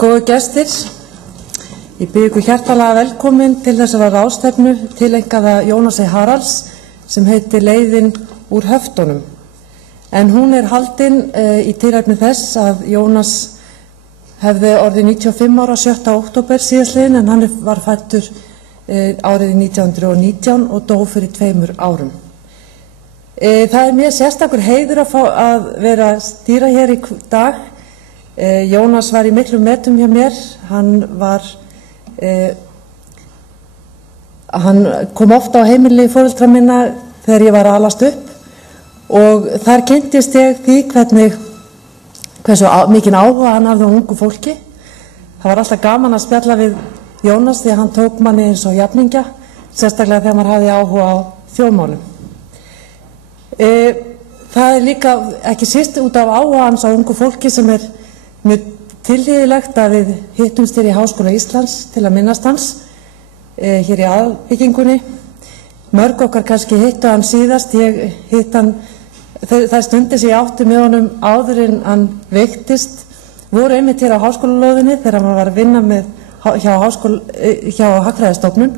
Góðu gestir, ég bið ykkur hjartanlega velkomin til þessara ráðstefnu tileinkaða Jónasi Haralds sem heitir Leiðin úr höftunum. En hún haldin í tilefni þess að Jónas hefði orðið 95 ára 7. október síðastliðinn, en hann var fæddur árið 1919 og dó fyrir 2 árum. Það mér sérstakur heiður að fá að vera stýra hér í dag. Jónas var í miklum metum hjá mér. Hann kom ofta á heimili foreldra minna þegar ég var að alast upp og þar kynntist ég því hversu mikinn áhuga hann hafði á ungu fólki. Það var alltaf gaman að spjalla við Jónas því að hann tók manni eins og jafningja, sérstaklega þegar maður hafði áhuga á þjóðmálum. Það líka ekki síst út af áhuga hans á ungu fólki sem mjög tilhlýðilegt að við hittumst hér í Háskóla Íslands til að minnast hans hér í aðbyggingunni. Mörg okkar kannski hittu hann síðast, ég hitt hann þær stundir sem ég átti með honum áður en hann veiktist voru einmitt hér á háskólalóðinni þegar hann var að vinna hjá Hagfræðistofnun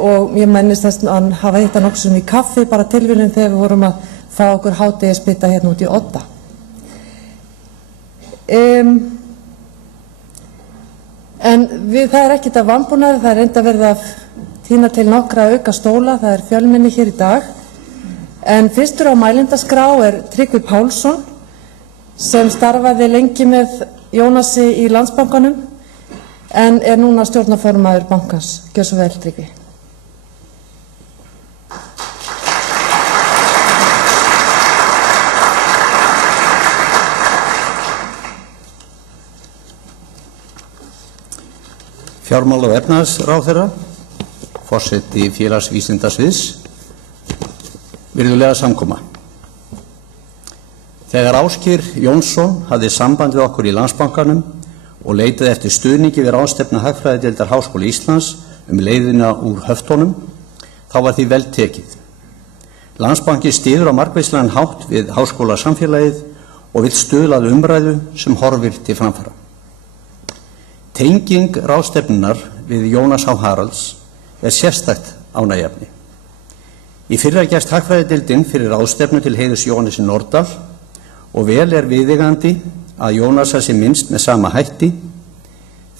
og ég mennist þess að hann hafa hitt hann okkur í kaffi bara tilviljun þegar við vorum að fá okkur hádegisbita hérna út í Odda. En það ekkert að vanbúnaði, það reynda verið að tína til nokkra auka stóla, það fjölmenni hér í dag. En fyrstur á mælendaskrá Tryggvi Pálsson sem starfaði lengi með Jónasi í Landsbankanum en núna stjórnarformaður bankans. Gjör svo vel, Tryggvi. Fjármála- og efnahagsráðherra, forseti félagsvísindasviðs, virðulega samkoma. Þegar Ásgeir Jónsson hafði samband við okkur í Landsbankanum og leitaði eftir stuðningi við ráðstefnu Hagfræðideildar Háskóla Íslands leiðina úr höftunum, þá var því vel tekið. Landsbanki styður á margvíslegan hátt við háskólasamfélagið og vill stuðla að umræðu sem horfir til framfara. Tenging ráðstefnunar við Jónas H. Haralds sérstakt ánægjuefni. Í fyrra gerst Hagfræðideildin fyrir ráðstefnu til heiðurs Jóhannesi Nordal og vel viðeigandi að Jónasar sé minnst með sama hætti.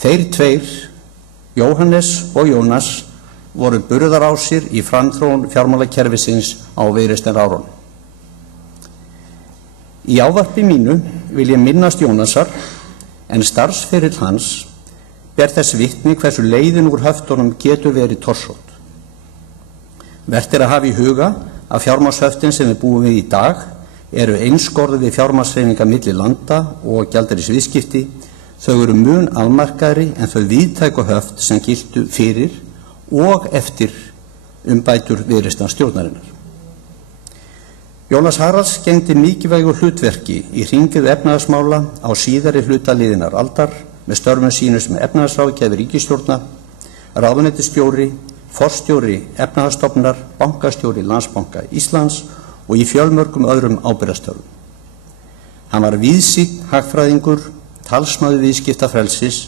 Þeir tveir, Jóhannes og Jónas, voru burðarásir í framþróun fjármálakerfisins á viðreisnarárunum. Í ávarpi mínu vil ég minnast Jónasar en starfsferill hans ber þess vitni hversu leiðin úr höftunum getur verið torsótt. Vert að hafa í huga að fjármagnshöftin sem við búum við í dag eru einskorðuð við fjármagnshreyfingar milli landa og gjaldeyrisviðskipti. Þau eru mun afmarkaðri en þau víðtæku höft sem giltu fyrir og eftir umbætur viðreisnarstjórnarinnar. Jónas Haralds gegndi mikilvægu hlutverki í hringiðu efnahagsmála á síðari hluta liðinnar aldar með störfum sínum sem efnahagsráðgjafi ríkisstjórna, ráðuneytisstjóri, forstjóri efnahagsstofnunar, bankastjóri Landsbanka Íslands og í fjölmörgum öðrum ábyrgðarstörfum. Hann var víðsýnn hagfræðingur, talsmaður viðskiptafrelsis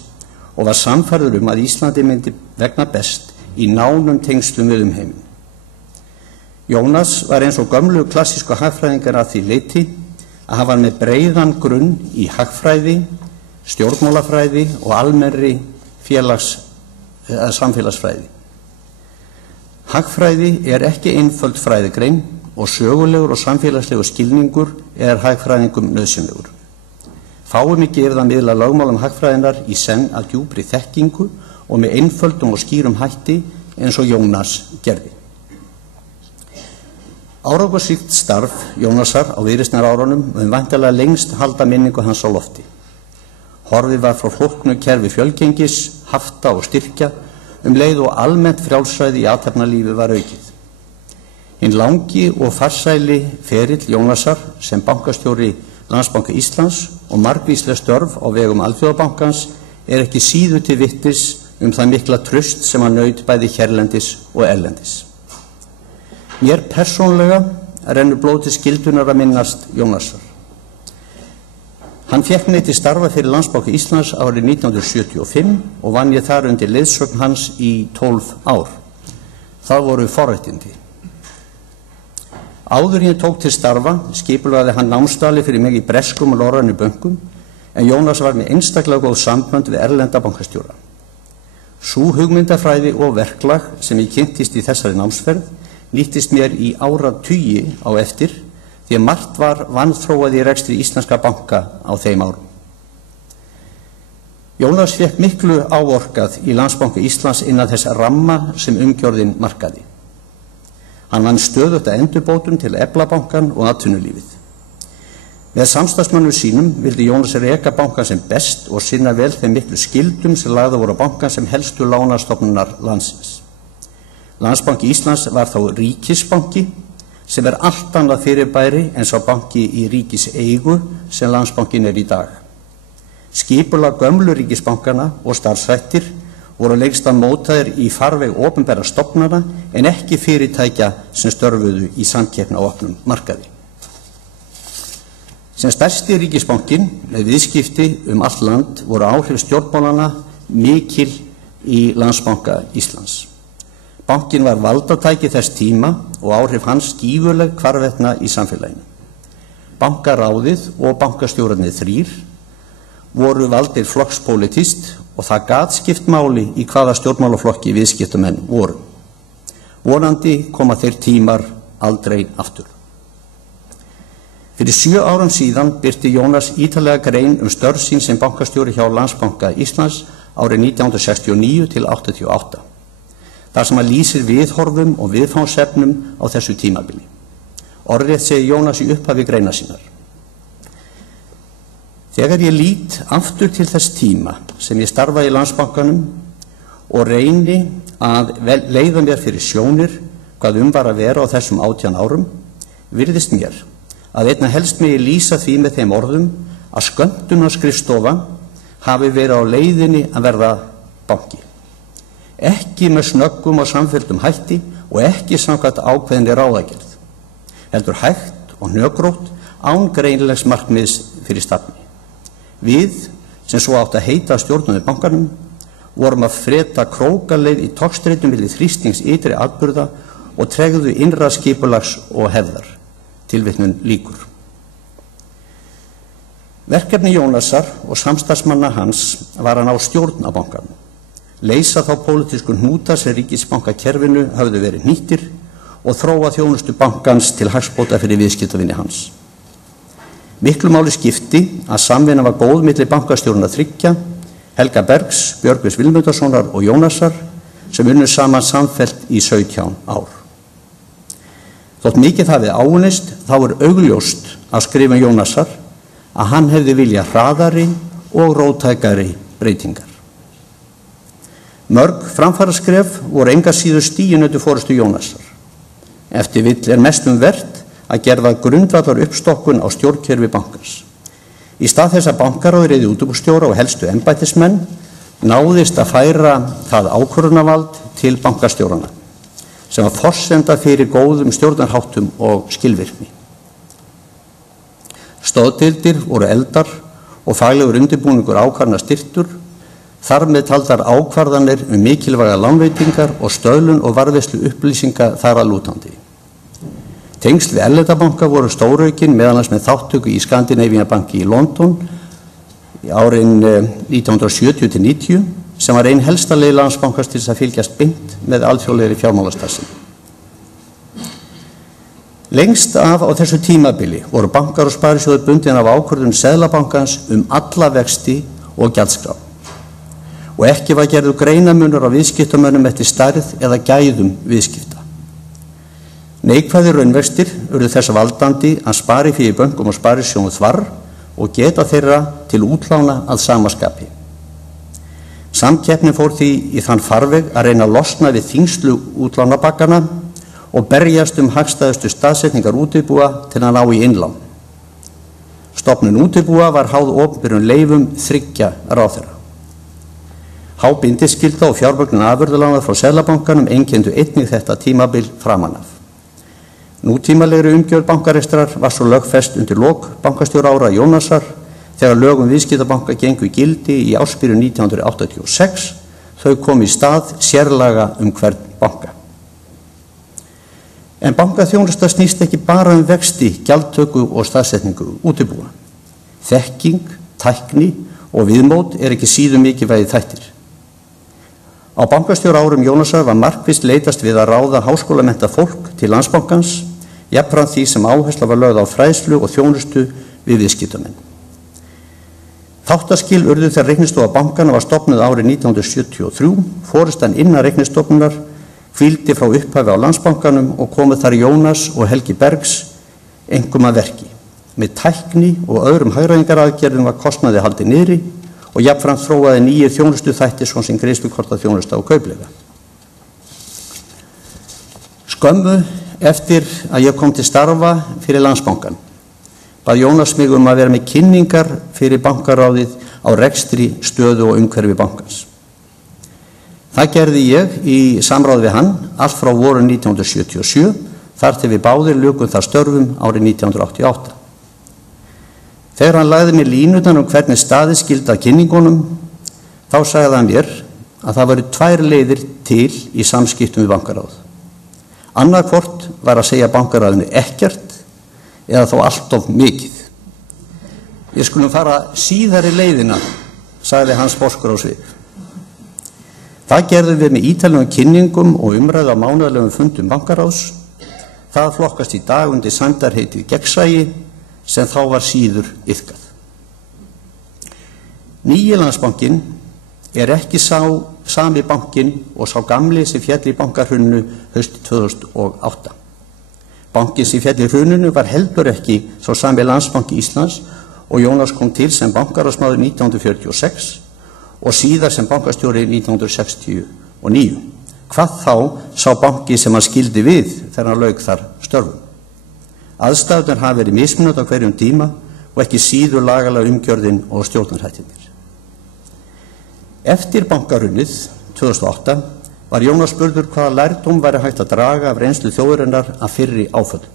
og var sannfærður að Íslandi myndi vegna best í nánum tengslum við umheiminn. Jónas var eins og gömlu klassísku hagfræðingar að því leyti að hann var með breiðan grunn í hagfræði, stjórnmálafræði og almennri samfélagsfræði. Hagfræði ekki einföld fræðigrein og sögulegur og samfélagslegur skilningur hagfræðingum nauðsynlegur. Fáum gefið að miðla lögmálum hagfræðinar í senn að djúpri þekkingu og með einföldum og skýrum hætti eins og Jónas gerði. Árangursríkt starf Jónasar á viðreisnarárunum væntanlega lengst halda minningu hans á lofti. Horfið var frá flóknu kerfi fjölgengis, hafta og styrkja leið og almennt frjálsræði í athafnalífi var aukið. Hinn langi og farsæli ferill Jónasar sem bankastjóri Landsbanka Íslands og margvísleg störf á vegum Alþjóðabankans ekki síður til vitnis það mikla traust sem hann naut bæði hérlendis og erlendis. Mér persónlega rennur blóð til skyldunar að minnast Jónasar. Hann fékk mig til starfa fyrir Landsbanka Íslands árið 1975 og vann ég þar undir leiðsögn hans í 12 ár. Það voru forréttindi. Áður en ég tók til starfa skipulagði hann námsdali fyrir mig í breskum og norrænum bönkum, en Jónas var með einstaklega góð sambönd við erlenda bankastjóra. Sú hugmyndafræði og verklag sem ég kynntist í þessari námsferð nýttist mér í áratugi á eftir, því að margt var vanþróað í rekstri íslenska banka á þeim árum. Jónas fékk miklu áorkað í Landsbanka Íslands innan þess ramma sem umgjörðin markaði. Hann vann stöðugt að endurbótum til að efla bankann og atvinnulífið. Með samstarfsmönnum sínum vildi Jónas reka bankann sem best og sinna vel þeim miklu skyldum sem lagðar voru á bankann sem helstu lánastofnunar landsins. Landsbanki Íslands var þá ríkisbanki, sem allt annað fyrirbæri en sá banki í ríkiseigu sem Landsbankinn í dag. Skipulag gömlu ríkisbankana og starfshættir voru lengstan mótaðir í farveg opinberra stofnana en ekki fyrirtækja sem störfuðu í samkeppni á opnum markaði. Sem stærsti ríkisbankinn með viðskipti allt land voru áhrif stjórnmálanna mikil í Landsbanka Íslands. Bankinn var valdatæki þess tíma og áhrif hans gífurleg hvarvetna í samfélaginu. Bankaráðið og bankastjórarnir 3 voru valdir flokkspólitískt og það gat skipt máli í hvaða stjórnmálaflokki viðskiptamenn voru. Vonandi koma þeir tímar aldrei aftur. Fyrir 7 árum síðan birti Jónas ítarlega grein störf sín sem bankastjóri hjá Landsbanka Íslands árið 1969 til 88. Þar sem hann lýsir viðhorfum og viðfangsefnum á þessu tímabili. Orðrétt segir Jónas í upphafi greinar sínar: Þegar ég lít aftur til þess tíma sem ég starfa í Landsbankanum og reyni að leiða mér fyrir sjónir hvað var að vera á þessum 18 árum, virðist mér að einna helst megi lýsa því með þeim orðum að skömmtunarskrifstofa hafi verið á leiðinni að verða banki. Ekki með snöggum og samfelldum hætti og ekki samkvæmt ákveðinni ráðagerð, heldur hægt og hnökrótt án greinilegs markmiðs fyrir stafni. Við, sem svo átt að heita stjórnuðu bankanum, vorum að freta krókaleið í togstreitum milli þrýstings ytri atburða og tregðu innra skipulags og hefðar. Tilvitnun lýkur. Verkefni Jónasar og samstarfsmanna hans var að ná stjórn á bankanum, leysa þá pólitísku hnúta sem ríkisbankakerfinu hafðu verið nýttir og þróa þjónustu bankans til hagsbóta fyrir viðskiptavinni hans. Miklu máli skipti að samvinna var góð milli bankastjórna 3, Helga Bergs, Björgvins Vilmundarsonar og Jónasar, sem unnu saman samfellt í 17 ár. Þótt mikið hafið áunnist, þá augljóst að skrifa Jónasar að hann hefði viljað hraðari og róttækari breytingar. Mörg framfaraskref voru enga síður stigin undir forystu Jónasar. Eftir vill mest vert að gerða grundvallar uppstokkun á stjórnkerfi bankans. Í stað þess að bankaráð réði útibússtjóra og helstu embættismenn náðist að færa það ákvörðunarvald til bankastjórana, sem var forsenda fyrir góðum stjórnarháttum og skilvirkni. Stoðdeildir voru eldar og faglegur undirbúningur ákvarðana styrktur, þar með taldar ákvarðanir mikilvæga lánveitingar og stöðlun og varðveislu upplýsinga þar að lútandi. Tengsl við erlenda banka voru stóraukin, meðal annars með þáttöku í Scandinavian Banki í London árin 1970-90, sem var ein helsta leið Landsbankans til þess að fylgjast beint með alþjóðlegri fjármálastarfsemi. Lengst af á þessu tímabili voru bankar og sparisjóðir bundin af ákvörðun Seðlabankans alla vexti og gjaldskrá. Og ekki var gerður greinamunur á viðskiptamönnum eftir stærð eða gæðum viðskipta. Neikvæðir raunvextir urðu þess valdandi að sparifé í bönkum og sparisjóðum þvarr og geta þeirra til útlána að sama skapi. Samkeppnin fór því í þann farveg að reyna að losna við þyngslu útlánabakkana og berjast hagstæðustu staðsetningar útibúa til að ná í innlán. Stofnun útibúa var háð opinberum leyfum 3 ráðherra. Há bindiskylda og fjármögnun afurðalána frá Seðlabankanum einkenndu einnig þetta tímabil framan af. Nútímalegri umgjörð bankarekstrar var svo lögfest undir lok bankastjóra ára Jónasar, þegar lög viðskiptabanka gengu í gildi í ársbyrjun 1986, þau kom í stað sérlaga hvern banka. En bankaþjónusta snýst ekki bara vexti, gjaldtöku og staðsetningu útibúa. Þekking, tækni og viðmót ekki síður mikilvægir þættir. Á bankastjóra árum Jónasar var markvisst leitast við að ráða háskólamenntað fólk til Landsbankans, jafnframt því sem áhersla var lögð á fræðslu og þjónustu við viðskiptamenn. Þáttaskil urðu þegar reiknistofa bankana var stofnuð árið 1973, forystan innan reiknistofnunar hvíldi frá upphafi á Landsbankanum og komu þar Jónas og Helgi Bergs einkum að verki. Með tækni og öðrum hagræðingaraðgerðum var kostnaði haldið niðri og jafnframt þróaði nýjir þjónustu þættir svo sem greiðslukortaþjónusta og kaupleiga. Skömmu eftir að ég kom til starfa fyrir Landsbankann bað Jónas mig að vera með kynningar fyrir bankaráðið á rekstri, stöðu og umhverfi bankans. Það gerði ég í samráði við hann allt frá voru 1977 þar til við báðir lukum þar störfum árið 1988. Þegar hann lagði mér línurnar hvernig staðið skyldi að kynningunum, þá sagði hann mér að það væru tvær leiðir til í samskiptum við bankaráð. Annarkvort var að segja bankaráðinu ekkert eða þó allt of mikið. Við skulum fara síðari leiðina, sagði hans forskur á svip. Það gerðum við með ítarlegum kynningum og umræðu á mánaðarlegum fundum bankaráðs. Það flokkast í dag undir sæmdarheitið gegnsæi sem þá var síður iðkað. Nýji Landsbankinn ekki sá sami bankinn og sá gamli sem féll í bankahruninu haustið 2008. Bankinn sem féll í hruninu var heldur ekki sá sami Landsbanki Íslands og Jónas kom til sem bankaráðsmaður 1946 og síðar sem bankastjóri 1969. Hvað þá sá banki sem hann skildi við þegar hann lauk þar störfum. Aðstæðurnar hafa verið mismunandi á hverjum tíma og ekki síður lagalega umgjörðin og stjórnarhættirnir. Eftir bankahrunið 2008 var Jónas spurður hvaða lærdóm væri hægt að draga af reynslu þjóðarinnar af fyrri áföllum.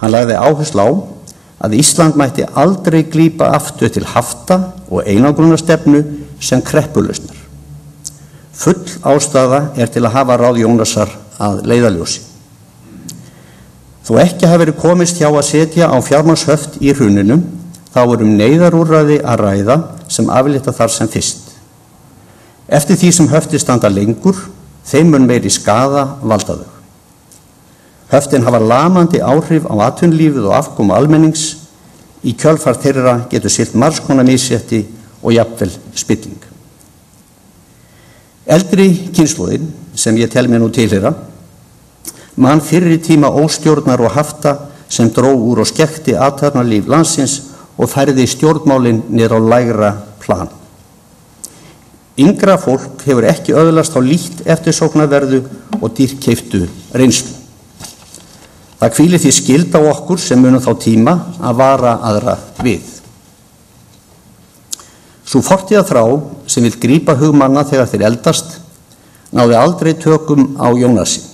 Hann lagði áherslu á að Ísland mætti aldrei grípa aftur til hafta og einangrunarstefnu sem kreppulausnar. Full ástæða til að hafa ráð Jónasar að leiðarljósi. Þó ekki hafi verið komist hjá að setja á fjármagnshöft í hruninu, þá neyðarúrræði að ræða sem aflétta þar sem fyrst. Eftir því sem höfti standa lengur, þeim mun meiri skaða valda þau. Höftin hafa lamandi áhrif á atvinnulífið og afkomu almennings. Í kjölfar þeirra getur siglt margs konar misrétti og jafnvel spilling. Eldri kynslóðin, sem ég tel mér nú tilheyra, man fyrri tíma óstjórnar og hafta sem dró úr og skekkti athafnalíf landsins og færði stjórnmálin niður á lægra plan. Yngra fólk hefur ekki öðlast á lítt eftirsóknarverðu og dýrkeyptu reynslu. Það hvílir því skylda á okkur sem munum þá tíma að vara aðra við. Sú fortíðarþrá sem vill grípa hugmanna þegar þeir eldast náði aldrei tökum á Jónasi.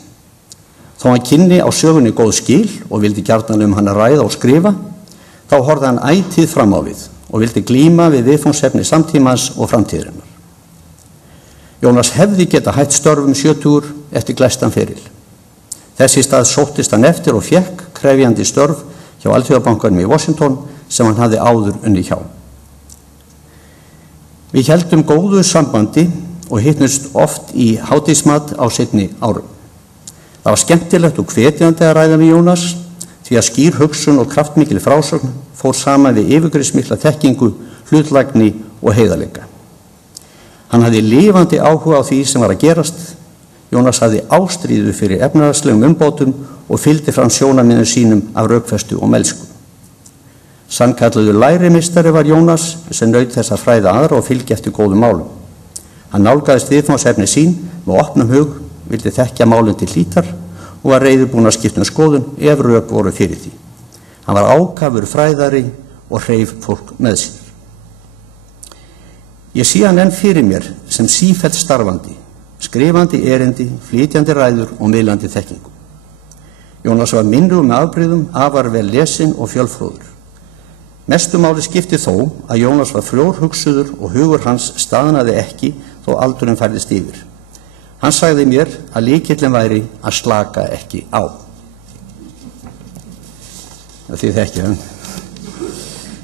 Þó hann kynni á sögunni góð skil og vildi gjarnan hana ræða og skrifa, þá horfði hann ætíð fram á við og vildi glíma við viðfangsefni samtímans og framtíðarinnar. Jónas hefði geta hætt störfum 70 eftir glæstan feril. Þess í stað sóttist hann eftir og fékk krefjandi störf hjá Alþjóðabankanum í Washington sem hann hafði áður unnið hjá. Við héldum góðu sambandi og hittumst oft í hádegismat á seinni árum. Það var skemmtilegt og hvetjandi að ræða við Jónas því að skýr hugsun og kraftmikil frásögn fór saman við yfirgripsmikla þekkingu, hlutlægni og heiðarleika. Hann hafði lifandi áhuga á því sem var að gerast. Jónas hafði ástríðu fyrir efnahagslegum umbótum og fylgdi fram sjónarmiðum sínum af rökfestu og melsku. Sannkallaður lærimeistari var Jónas sem naut þess að fræða aðra og fylgja eftir góðum málum. Hann nálgaðist viðfangsefni sín með opnum hug, vildi þekkja málum til hlítar og var reiðubúinn að skipta skoðun ef rök voru fyrir því. Hann var ákafur fræðari og hreif fólk með sér. Ég sé hann enn fyrir mér sem sífellt starfandi, skrifandi erindi, flytjandi ræður og miðlandi þekkingu. Jónas var minnug með afbrigðum, afar vel lesinn og fjölfróður. Mestu máli skipti þó að Jónas var frjórhugsuður og hugur hans staðnaði ekki þó aldurinn færðist yfir. Hann sagði mér að lykillinn væri að slaka ekki á. Þið þekkið hann.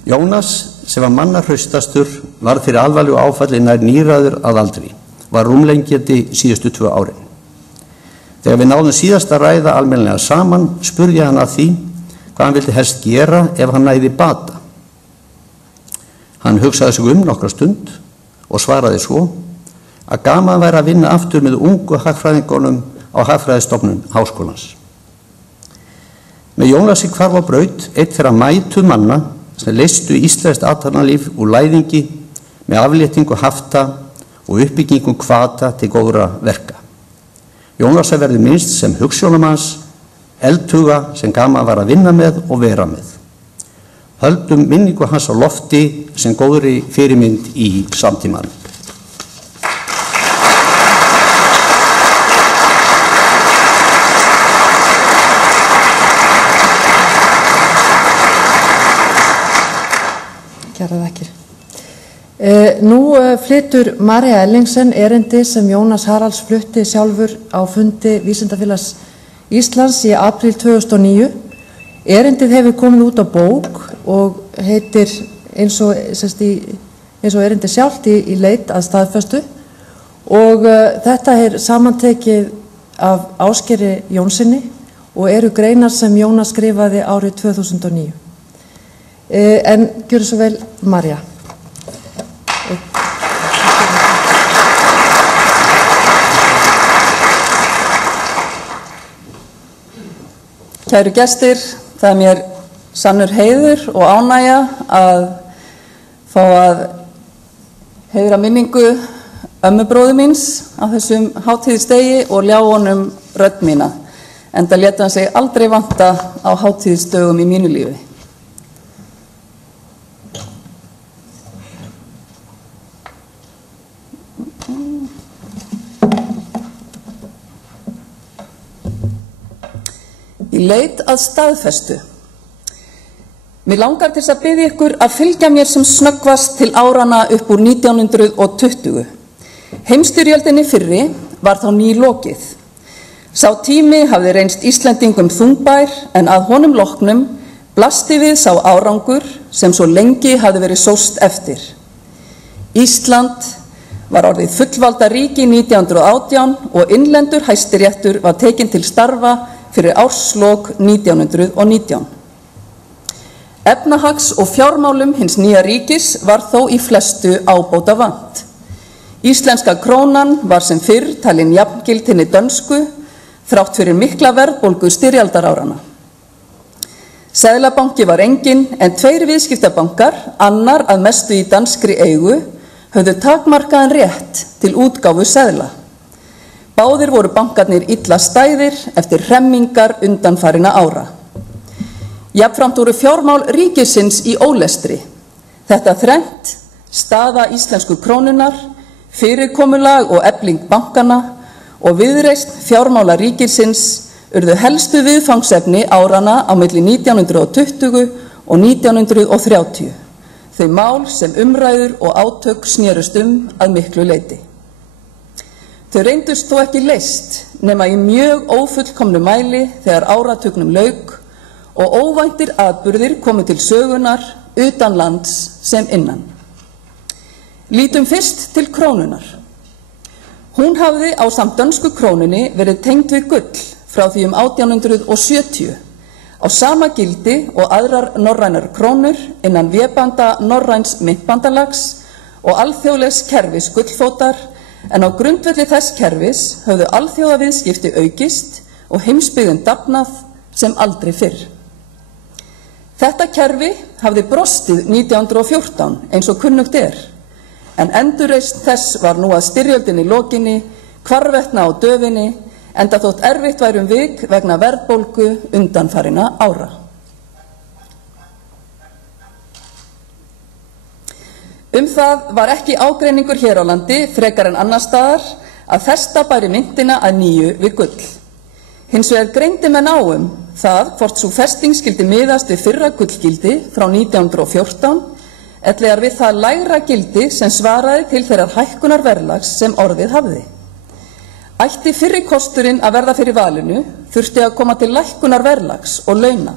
Jónas, sem var mannahraustastur, var fyrir alvarlegu áfalli nær níræður að aldri, var rúmlengjandi síðustu 2 árin. Þegar við náðum síðast að ræða almennilega saman, spurði hann að því hvað hann vildi helst gera ef hann næði bata. Hann hugsaði sig nokkra stund og svaraði svo að gaman væri að vinna aftur með ungu hagfræðingunum á Hagfræðistofnun Háskólans. Með Jónasi hvarf á braut einn þeirra mætu manna sem leystu íslenskt athafnalíf úr læðingi með afléttingu hafta og uppbyggingu hvata til góðra verka. Jónasar verður minnst sem hugsjónamanns, eldhuga sem gaman var að vinna með og vera með. Höldum minningu hans á lofti sem góðri fyrirmynd í samtímanum. Kærar þakkir. Nú flytur María Ellingsen erindi sem Jónas Haralds flutti sjálfur á fundi Vísindafélags Íslands í apríl 2009. Erindið hefur komið út á bók og heitir eins og erindið sjálft í leit að staðfestu og þetta er samantekið af Ásgeiri Jónssoni og eru greinar sem Jónas skrifaði árið 2009. En gjörðu svo vel, María. Kæru gestir, það er mér sannur heiður og ánægja að fá að heiðra minningu ömmubróður míns á þessum hátíðisdegi og ljá honum rödd mína, enda lét hann sig aldrei vanta á hátíðisdögum í mínu lífi. Í leit að staðfestu. Mig langar til að biðja ykkur að fylgja mér sem snöggvast til árana upp úr 1920. Heimsstyrjöldinni fyrri var þá nýlokið. Sá tími hafði reynst Íslendingum þungbær en að honum loknum blasti við sá árangur sem svo lengi hafði verið sóst eftir. Ísland var orðið fullvalda ríki 1918 og innlendur hæstiréttur var tekinn til starfa fyrir árslok 1919. Efnahags- og fjármálum hins nýja ríkis var þó í flestu ábóta vant. Íslenska krónan var sem fyrr talin jafngild hinni dönsku, þrátt fyrir mikla verðbólgu styrjaldarárana. Seðlabanki var enginn en 2 viðskiptabankar, annar að mestu í danskri eigu, höfðu takmarkaðan rétt til útgáfu seðla. Báðir voru bankarnir illa stæðir eftir hremmingar undanfarinna ára. Jafnframt voru fjármál ríkisins í ólestri. Þetta þrennt, staða íslensku krónunar, fyrirkomulag og efling bankana og viðreisn fjármála ríkisins urðu helstu viðfangsefni árana á milli 1920 og 1930. Þau mál sem umræður og átök snerust að miklu leyti. Þau reyndust þó ekki leyst nema í mjög ófullkomnu mæli þegar áratugnum lauk og óvæntir atburðir komu til sögunar utan lands sem innan. Lítum fyrst til krónunar. Hún hafði ásamt dönsku krónunni verið tengd við gull frá því 1870 á sama gildi og aðrar norrænar krónur innan vébanda norræns myntbandalags og alþjóðlegs kerfis gullfótar, en á grundvelli þess kerfis höfðu alþjóðaviðskipti aukist og heimsbyggðin dafnað sem aldrei fyrr. Þetta kerfi hafði brostið 1914 eins og kunnugt en endurreisn þess var nú að styrjöldinni lokinni, hvarvetna á döfinni, enda þótt erfitt væri vik vegna verðbólgu undanfarinna ára. Það var ekki ágreiningur hér á landi, frekar en annars staðar, að festa bæri myntina að nýju við gull. Hins vegar greindi menn á það hvort sú festing skyldi miðast við fyrra gullgildi frá 1914 ellegar við það lægra gildi sem svaraði til þeirrar hækkunar verðlags sem orðið hafði. Ætti fyrri kosturinn að verða fyrir valinu þurfti að koma til lækkunar verðlags og launa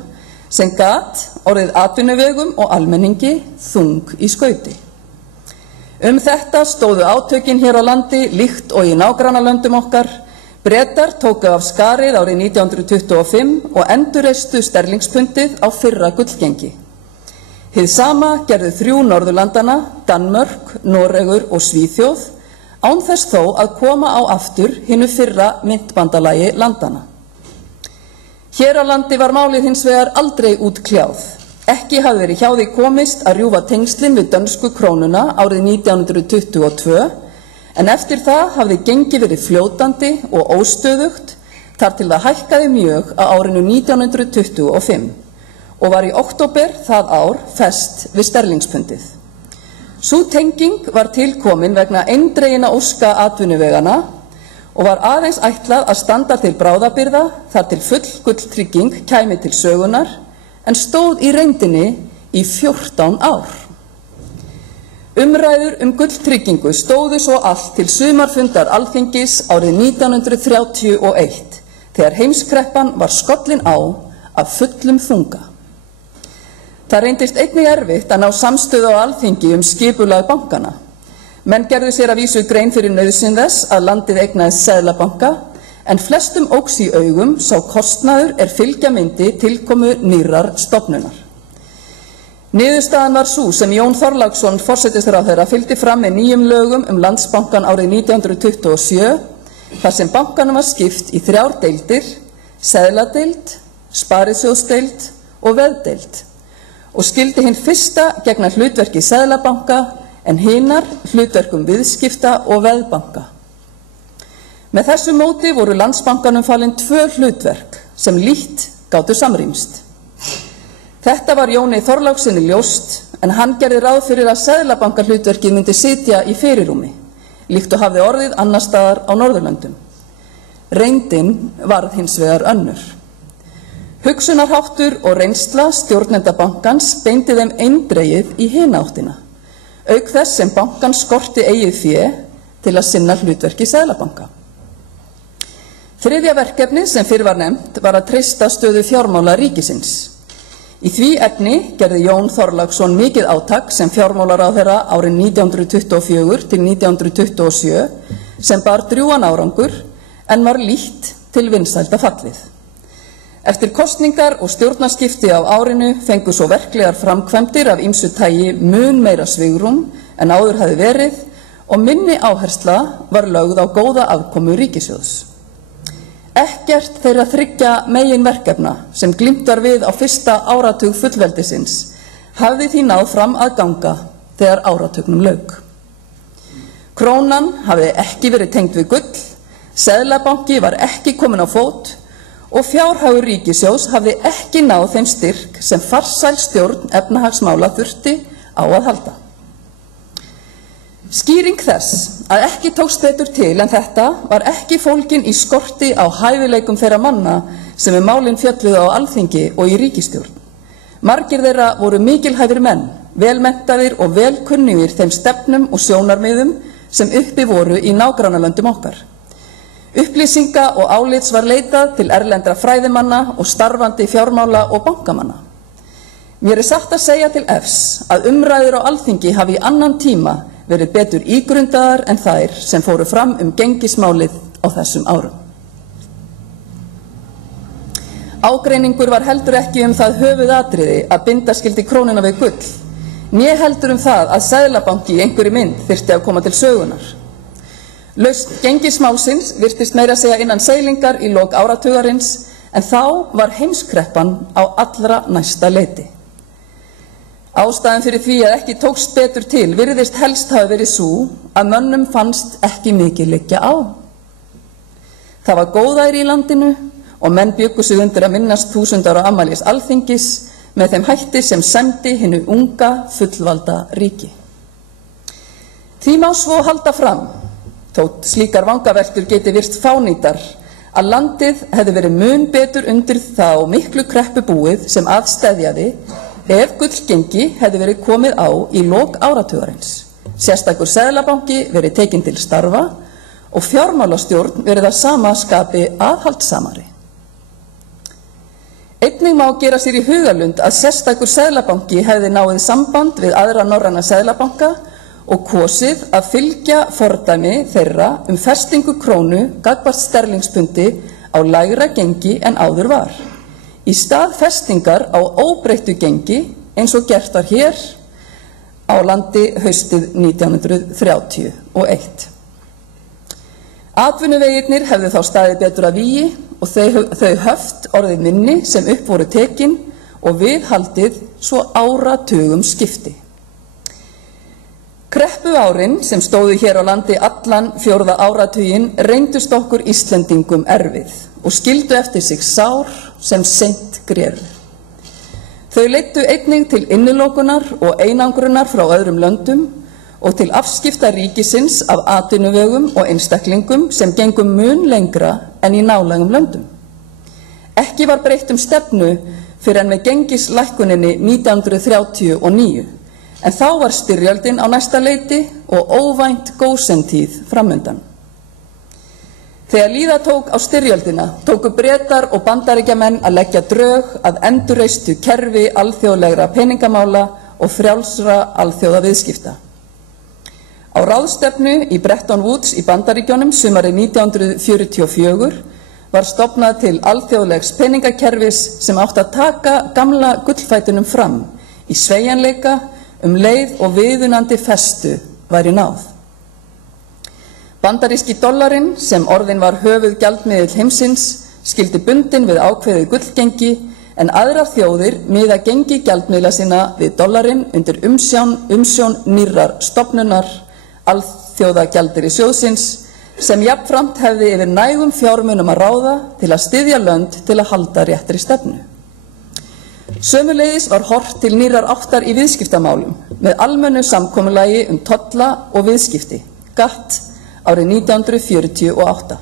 sem gat orðið atvinnuvegum og almenningi þung í skauti. Þetta stóðu átökin hér á landi líkt og í nágrannalöndum okkar. Bretar tóku af skarið árið 1925 og endurreistu sterlingspundið á fyrra gullgengi. Hið sama gerðu 3 Norðurlandana, Danmörk, Noregur og Svíþjóð, án þess þó að koma á aftur hinu fyrra myntbandalagi landana. Hér á landi var málið hins vegar aldrei útkljáð. Ekki hafði verið hjá því komist að rjúfa tengslin við dönsku krónuna árið 1922, en eftir það hafði gengið verið fljótandi og óstöðugt þar til það hækkaði mjög á árinu 1925 og var í október það ár fest við sterlingspundið. Sú tenging var tilkomin vegna eindreginna óska atvinnuvegana og var aðeins ætlað að standa til bráðabirgða þar til full gulltrygging kæmi til sögunar, en stóð í reyndinni í 14 ár. Umræður gulltryggingu stóðu svo allt til sumarfundar Alþingis árið 1931, þegar heimskreppan var skollin á af fullum þunga. Það reyndist einnig erfitt að ná samstöðu á Alþingi skipulag bankana. Menn gerðu sér að vísu grein fyrir nauðsyn þess að landið eignaðist seðlabanka, en flestum óx í augum sá kostnaður fylgja myndi tilkomu nýrrar stofnunar. Niðurstaðan var sú sem Jón Þorláksson forsætisráðherra fylgdi fram með nýjum lögum Landsbankann árið 1927, þar sem bankanum var skipt í 3 deildir, seðladeild, sparisjóðsdeild og veðdeild, og skyldi hinn fyrsta gegna hlutverki seðlabanka en hinar hlutverkum viðskipta og veðbanka. Með þessu móti voru Landsbankanum falin 2 hlutverk sem lítt gátu samrýmst. Þetta var Jóni Þorlákssyni ljóst, en hann gerði ráð fyrir að seðlabankahlutverkið myndi sitja í fyrirrúmi, líkt og hafði orðið annars staðar á Norðurlöndum. Reyndin varð hins vegar önnur. Hugsunarháttur og reynsla stjórnenda bankans beindi þeim eindregið í hina áttina, auk þess sem bankan skorti eigið fé til að sinna hlutverki seðlabanka. Þriðja verkefni sem fyrr var nefnt var að treysta stöðu fjármála ríkisins. Í því efni gerði Jón Þorláksson mikið átak sem fjármálaráðherra árin 1924 til 1927 sem bar drjúgan árangur en var lítt til vinsælda fallið. Eftir kosningar og stjórnarskipti á árinu fengu svo verklegar framkvæmdir af ýmsu tagi mun meira svigrúm en áður hafði verið og minni áhersla var lögð á góða afkomu ríkissjóðs. Ekkert þeirra 3 meginverkefna sem glímt var við á fyrsta áratug fullveldisins hafði því náð fram að ganga þegar áratugnum lauk. Krónan hafði ekki verið tengd við gull, seðlabanki var ekki komin á fót og fjárhagur ríkissjóðs hafði ekki náð þeim styrk sem farsæl stjórn efnahagsmála þurfti á að halda. Skýring þess að ekki tókst betur til en þetta var ekki fólgin í skorti á hæfileikum þeirra manna sem málin fjölluðu á Alþingi og í ríkisstjórn. Margir þeirra voru mikilhæfir menn, velmenntaðir og velkunnugir þeim stefnum og sjónarmiðum sem uppi voru í nágrannalöndum okkar. Upplýsinga og álits var leitað til erlendra fræðimanna og starfandi fjármála og bankamanna. Mér satt að segja til efs að umræður á Alþingi hafi í annan tíma verið betur ígrundaðar en þær sem fóru fram gengismálið á þessum árum. Ágreiningur var heldur ekki það höfuðatriði að binda skyldi krónuna við gull, né heldur það að seðlabanki í einhverri mynd þyrfti að koma til sögunar. Lausn gengismálsins virtist meira að segja innan seilingar í lok áratugarins, en þá var heimskreppan á allra næsta leiti. Ástæðan fyrir því að ekki tókst betur til virðist helst hafa verið sú að mönnum fannst ekki mikið liggja á. Það var góðæri í landinu og menn bjuggu sig undir að minnast 1000 ára afmælis Alþingis með þeim hætti sem sæmdi hinu unga fullvalda ríki. Því má svo halda fram, þótt slíkar vangaveltur geti virst fánýtar, að landið hefði verið mun betur undir þá miklu kreppu búið sem aðsteðjaði ef gullgengi hefði verið komið á í lok áratugarins, sérstakur seðlabanki verið tekinn til starfa og fjármálastjórn verið að sama skapi aðhaldssamari. Einnig má gera sér í hugarlund að sérstakur seðlabanki hefði náið samband við aðra norræna seðlabanka og kosið að fylgja fordæmi þeirra festingu krónu gagnvart sterlingspundi á lægra gengi en áður var, í stað festingar á óbreyttu gengi eins og gert var hér á landi haustið 1931. Atvinnuvegirnir hefðu þá staðið betur að vígi og þau höft orðið minni sem upp voru tekin og viðhaldið svo áratugum skipti. Kreppuárin sem stóðu hér á landi allan 4. áratuginn reyndust okkur Íslendingum erfið og skildu eftir sig sár sem seint greru. Þau leiddu einnig til innilokunar og einangrunar frá öðrum löndum og til afskipta ríkisins af atvinnuvegum og einstaklingum sem gengum mun lengra en í nálægum löndum. Ekki var breytt stefnu fyrir en með gengislækkuninni 1939, en þá var styrjöldin á næsta leiti og óvænt gósentíð framundan. Þegar líða tók á styrjöldina tóku Bretar og Bandaríkjamenn að leggja drög að endurreistu kerfi alþjóðlegra peningamála og frjálsra alþjóðaviðskipta. Á ráðstefnu í Bretton Woods í Bandaríkjunum sumarið 1944 var stofnað til alþjóðlegs peningakerfis sem átti að taka gamla gullfætinum fram í sveigjanleika leið og viðunandi festu væri náð. Bandaríski dollarinn sem orðinn var höfuðgjaldmiðill heimsins skildi bundinn við ákveðið gullgengi en aðrar þjóðir miða gengi gjaldmiðla sinna við dollarinn undir umsjón nýrrar stofnunar Alþjóðagjaldeyrissjóðsins sem jafnframt hefði yfir nægum fjármunum að ráða til að styðja lönd til að halda réttri stefnu. Sömuleiðis var horft til nýrrar áttar í viðskiptamálum með almennu samkomulagi tolla og viðskipti, GATT, árið 1948.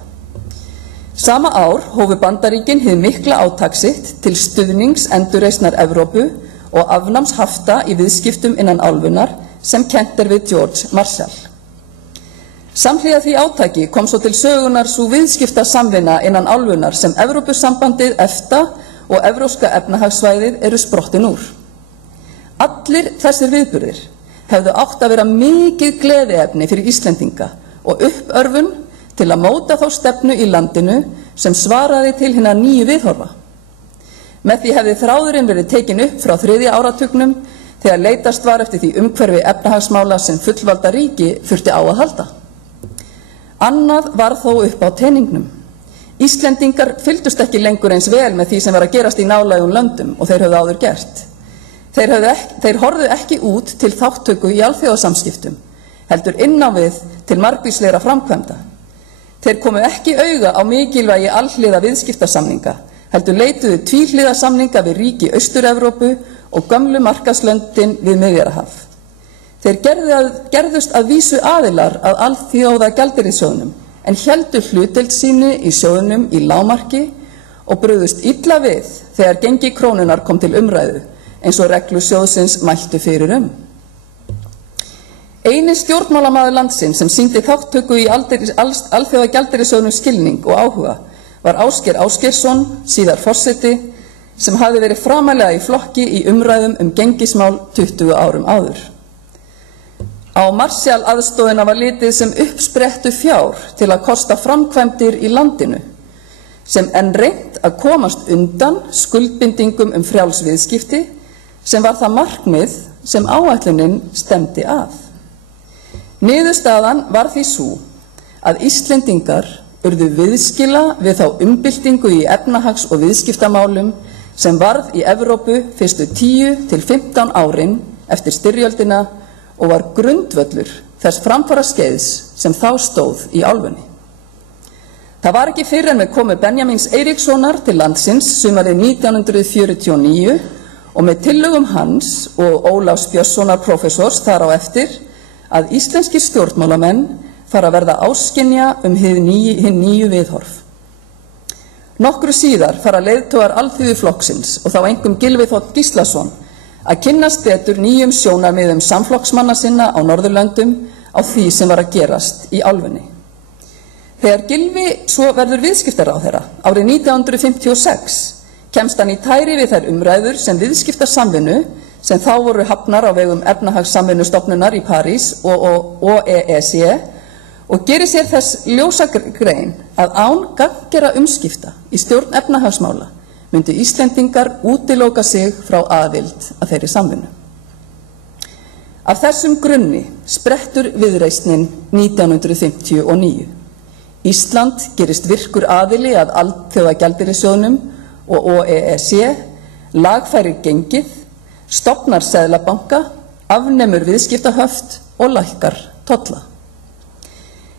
Sama ár hófu Bandaríkin hið mikla átak sitt til stuðnings endurreisnar Evrópu og afnáms hafta í viðskiptum innan álfunnar sem kennt við George Marshall. Samhliða því átaki kom svo til sögunar sú viðskiptasamvinna innan álfunnar sem Evrópusambandið, EFTA og Evrópska efnahagssvæðið eru sprottin úr. Allir þessir viðburðir hefðu átt að vera mikið gleðiefni fyrir Íslendinga og uppörfun til að móta þá stefnu í landinu sem svaraði til hinna nýju viðhorfa. Með því hefði þráðurinn verið tekin upp frá 3. áratugnum þegar leitast var eftir því umhverfi efnahagsmála sem fullvalda ríki þurfti á að halda. Annað var þó upp á teningnum. Íslendingar fylgdust ekki lengur eins vel með því sem var að gerast í nálægum löndum og þeir höfðu áður gert. Þeir horfðu ekki út til þátttöku í alþjóðasamskiptum, heldur inn á við til margvíslegra framkvæmda. Þeir komu ekki auga á mikilvægi alhliða viðskiptasamninga, heldur leituðu tvíhliða samninga við ríki Austur-Evrópu og gömlu markaðslöndin við Miðjarðarhaf. Þeir gerðust að vísu aðilar að Alþjóðagjaldeyrissjóðnum en héldu hlutdeild sínu í sjóðnum í lágmarki og brugðust illa við þegar gengi krónunnar kom til umræðu eins og reglur sjóðsins mæltu fyrir Eini stjórnmálamaður landsins sem sýndi þátttöku í Alþjóðagjaldeyrissjóðnum skilning og áhuga var Ásgeir Ásgeirsson, síðar forseti, sem hafði verið framarlega í flokki í umræðum gengismál 20 árum áður. Á Marshall-aðstoðina var litið sem uppsprettu fjár til að kosta framkvæmdir í landinu, sem enn reynt að komast undan skuldbindingum frjáls viðskipti, sem var það markmið sem áætlunin stefndi að. Niðurstaðan var því sú að Íslendingar urðu viðskila við þá umbyltingu í efnahags- og viðskiptamálum sem varð í Evrópu fyrstu 10 til 15 árin eftir styrjöldina og var grundvöllur þess framfaraskeiðs sem þá stóð í álfunni. Það var ekki fyrr en með komu Benjamíns Eiríkssonar til landsins sumarið 1949 og með tillögum hans og Ólafs Björnssonar prófessors þar á eftir að íslenskir stjórnmálamenn fara að verða áskynja hinn nýju viðhorf. Nokkru síðar fara leiðtogar Alþýðuflokksins og þá einkum Gylfi Þ. Gíslason að kynnast betur nýjum sjónarmiðum samflokksmanna sinna á Norðurlöndum á því sem var að gerast í álfunni. Þegar Gylfi svo verður viðskiptaráðherra árið 1956 kemst hann í tæri við þær umræður sem viðskiptasamvinnu sem þá voru hafnar á vegum Efnahagssamvinnustofnunar í París og OEEC og gerir sér þess ljósa grein að án gagngera umskipta í stjórn efnahagsmála myndu Íslendingar útiloka sig frá aðild að þeirri samvinnu. Af þessum grunni sprettur viðreisnin 1959. Ísland gerist virkur aðili að Alþjóðagjaldeyrissjóðnum og OEEC, lagfærir gengið, stofnar seðlabanka, afnemur viðskiptahöft og lækkar tolla.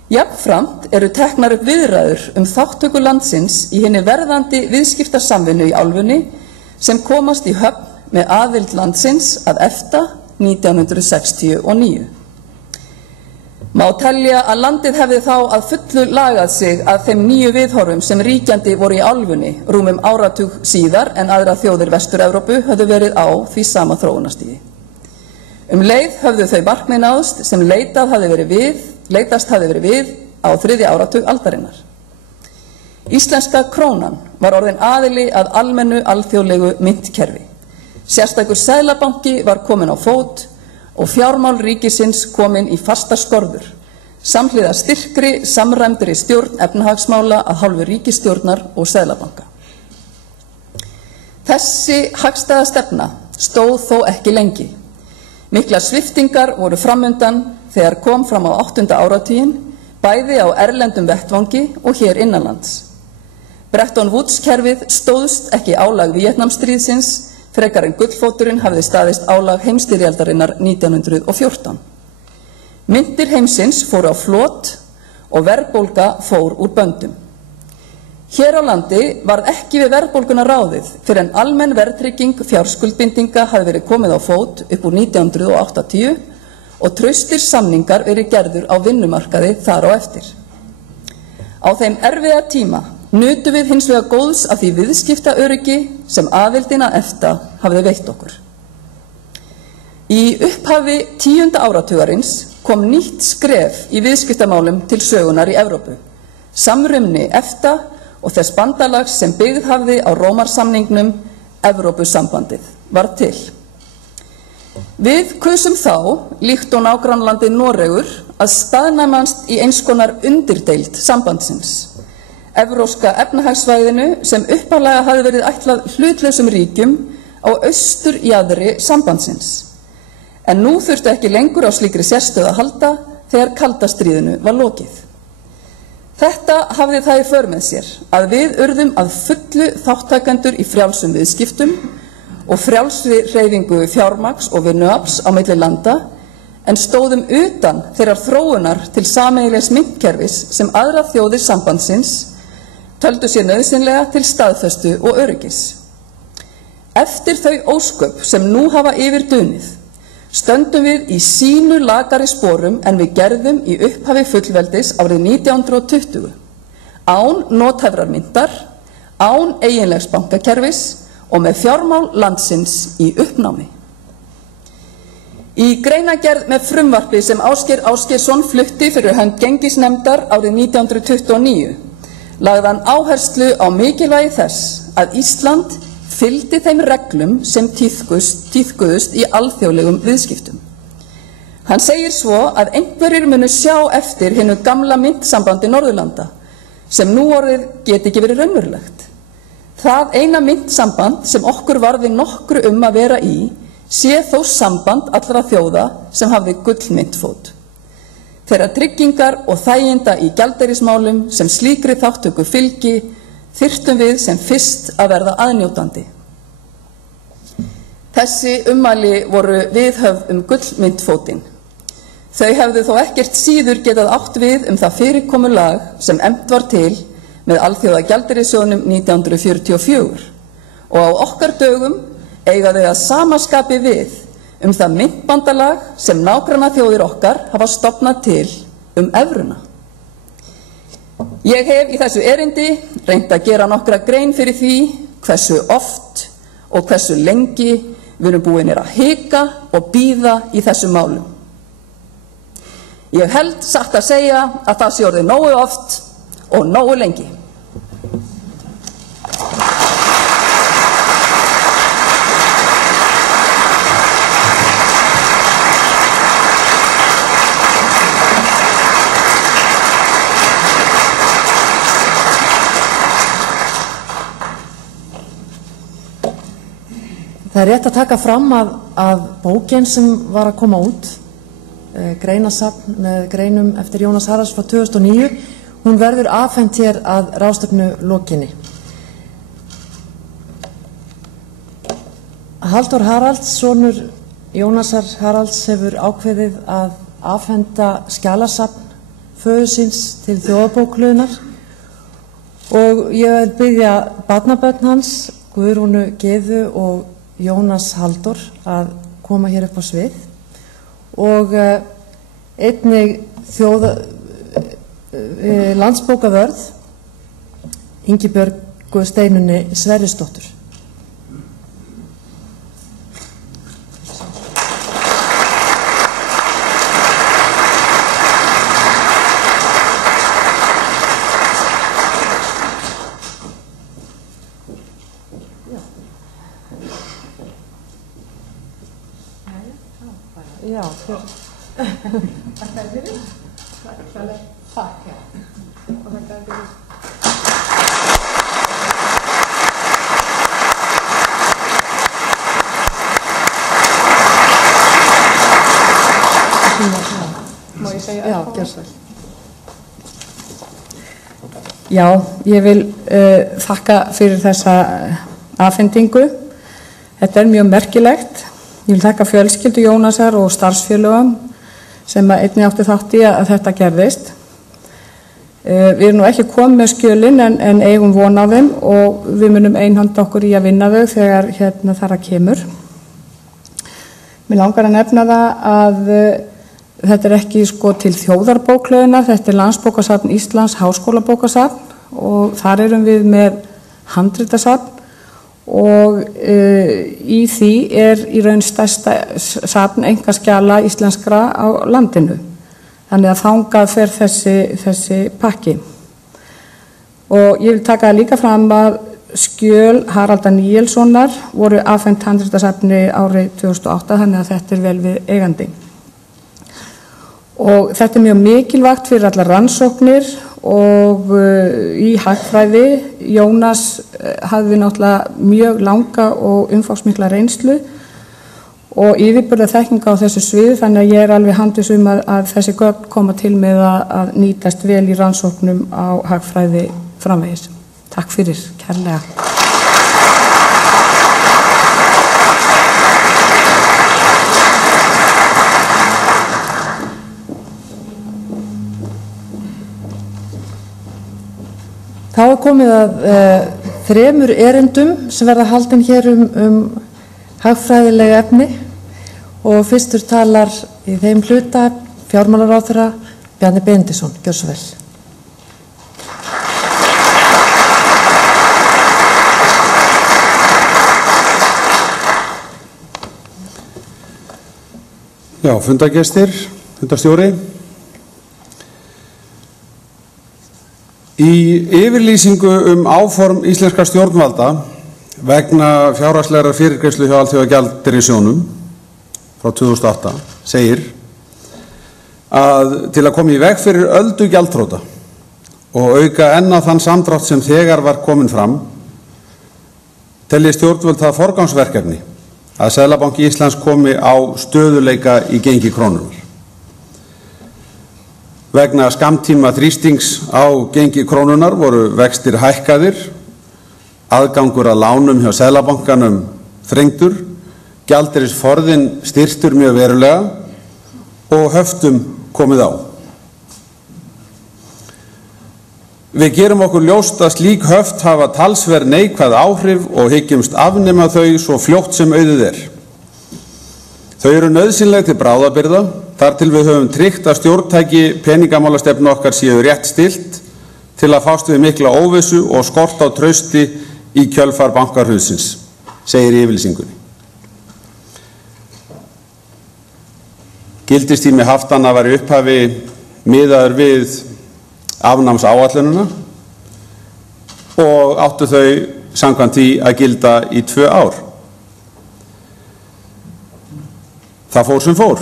Jafnframt eru teknar upp viðræður þátttöku landsins í hinni verðandi viðskiptasamvinnu í álfunni sem komast í höfn með aðild landsins að EFTA 1969. Má telja að landið hefði þá að fullu lagað sig að þeim nýju viðhorfum sem ríkjandi voru í álfunni rúmum áratug síðar en aðrar þjóðir Vestur-Evrópu höfðu verið á því sama þróunarstigi. Leið höfðu þau markmið náðst sem leitast hafði verið við á þriðja áratug aldarinnar. Íslenska krónan var orðin aðili að almennu alþjóðlegu myntkerfi. Sérstakur seðlabanki var kominn á fót og fjármál ríkisins kominn í fastar skorður, samhliða styrkri, samræmdri stjórn efnahagsmála að hálfu ríkisstjórnar og seðlabanka. Þessi hagstæða stefna stóð þó ekki lengi. Miklar sviptingar voru framundan þegar kom fram á 8. áratuginn, bæði á erlendum vettvangi og hér innanlands. Bretton Woods-kerfið stóðst ekki álag Víetnamstríðsins frekar en gullfóturinn hafði staðist álag heimsstyrjaldarinnar 1914. Myntir heimsins fóru á flot og verðbólga fór úr böndum. Hér á landi varð ekki við verðbólguna ráðið fyrir en almenn verðtrygging fjárskuldbindinga hafði verið komið á fót upp úr 1980 og traustir samningar verið gerður á vinnumarkaði þar á eftir. Á þeim erfiða tíma nutum við hins vegar góðs af því viðskiptaöryggi sem aðildin að EFTA hafði veitt okkur. Í upphafi 10. áratugarins kom nýtt skref í viðskiptamálum til sögunar í Evrópu. Samruni EFTA og þess bandalags sem byggð hafði á Rómarsamningnum, Evrópusambandið, var til. Við kusum þá, líkt og nágrannlandið Noregur, að staðnæmast í eins konar undirdeild sambandsins. Evrópska efnahagssvæðinu sem upphaflega hafði verið ætlað hlutlausum ríkjum á austurjaðri sambandsins. En nú þurfti ekki lengur á slíkri sérstöðu að halda þegar kalda stríðinu var lokið. Þetta hafði það í för með sér að við urðum að fullu þáttakendur í frjálsum viðskiptum og frjálsri hreyfingu fjármagns og vinnuafls á milli landa en stóðum utan þeirrar þróunar til sameiginlegs myntkerfis sem aðrar þjóðir sambandsins töldu sér nauðsynlega til staðfestu og öryggis. Eftir þau ósköp sem nú hafa yfirdunið stöndum við í sínu lakari sporum en við gerðum í upphafi fullveldis árið 1920, án nothæfrar myntar, án eiginlegs bankakerfis og með fjármál landsins í uppnámi. Í greinargerð með frumvarpi sem Ásgeir Ásgeirsson flutti fyrir hönd gengisnefndar árið 1929 lagði hann áherslu á mikilvægi þess að Ísland fylgdi þeim reglum sem tíðkuðust í alþjóðlegum viðskiptum. Hann segir svo að einhverjir munu sjá eftir hinu gamla myntsambandi Norðurlanda sem nú orðið geti ekki verið raunverulegt. Það eina myntsamband sem okkur varði nokkru að vera í sé þó samband allra þjóða sem hafði gullmyntfót. Þeirra tryggingar og þæginda í gjaldeyrismálum sem slíkri þátttöku fylgi þyrftum við sem fyrst að verða aðnjótandi. Þessi ummæli voru viðhöfð gullmyntfótinn. Þau hefðu þó ekkert síður getað átt við það fyrirkomulag sem efnt var til með Alþjóðagjaldeyrissjóðnum 1944 og á okkar dögum eiga þau að sama skapi við það myntbandalag sem nágrannaþjóðir okkar hafa stofnað til evruna. Ég hef í þessu erindi reynt að gera nokkra grein fyrir því hversu oft og hversu lengi við erum búinir að hika og bíða í þessum málum. Ég held satt að segja að það sé orðið nógu oft og nógu lengi. Það rétt að taka fram að bókin sem var að koma út, greinasafn með greinum eftir Jónas Haralds frá 2009, hún verður afhent hér að ráðstefnu lokinni. Halldór Haralds, sonur Jónasar Haralds, hefur ákveðið að afhenda skjalasafn föður síns til Þjóðarbókhlöðunnar og ég vil biðja barnabörn hans, Guðrúnu Gyðu og Jónas Halldór, að koma hér upp á svið og einnig landsbókavörð Ingibjörgu Steinunni Sverrisdóttur. Já, þakka fyrir. Takk, já. Og þakka fyrir. Má ég segja? Já, gjör svo. Já, ég vil þakka fyrir þessa afhendingu. Þetta er mjög merkilegt. Ég vil þakka fjölskyldu Jónasar og starfsfélögum sem einnig áttu þátt í að þetta gerðist. Við erum nú ekki komið með skjölin en eigum von á þeim og við munum einhanda okkur í að vinna þau þegar þar að kemur. Mér langar að nefna það að þetta er ekki til Þjóðarbókhlöðunnar, þetta er Landsbókasafn Íslands Háskólabókasafn og þar erum við með handritasafn og í því er í raun stærsta safn einkaskjala íslenskra á landinu. Þannig að þangað fer þessi pakki. Og ég vil taka líka fram að skjöl Haraldar Níelssonar voru afhent handritasafni árið 2008, þannig að þetta er vel við eigandi. Og þetta er mjög mikilvægt fyrir allar rannsóknir og í hagfræði. Jónas hafði náttúrulega mjög langa og umfangsmikla reynslu og yfirburða þekkinga á þessu svið, þannig að ég er alveg handviss að þessi gögn koma til með að nýtast vel í rannsóknum á hagfræði framvegis. Takk fyrir, kærlega. Þá er komið að 3 erindum sem verða haldin hér hagfræðileg efni og fyrstur talar í þeim hluta fjármálaráðherra Bjarni Benediktsson. Gjör svo vel. Já, fundargestir, fundarstjóri. Í yfirlýsingu áform íslenskra stjórnvalda vegna fjárhagslegrar fyrirgreiðslu hjá Alþjóðagjaldeyrissjóðnum frá 2008 segir að til að koma í veg fyrir öldu gjaldþrota og auka enn á þann samdrátt sem þegar var komin fram telji stjórnvöld það forgangsverkefni að Seðlabanki Íslands komi á stöðuleika í gengi krónunnar. Vegna skammtíma þrýstings á gengi krónunnar voru vextir hækkaðir, aðgangur að lánum hjá Seðlabankanum þrengdur, gjaldeyrisforðinn styrktur mjög verulega og höftum komið á. Við gerum okkur ljóst að slík höft hafa talsverð neikvæð áhrif og hyggjumst afnema þau svo fljótt sem auðið er. Þau eru nauðsynleg til bráðabirgða þar til við höfum tryggt að stjórntæki peningamálastefnu okkar séu rétt stillt til að fást við mikla óvissu og skort á trausti í kjölfar bankahrunsins, segir í yfirlýsingunni. Gildistími haftanna var í upphafi miðaður við afnámsáætlunina og áttu þau samkvæmt því að gilda í 2 ár. Það fór sem fór.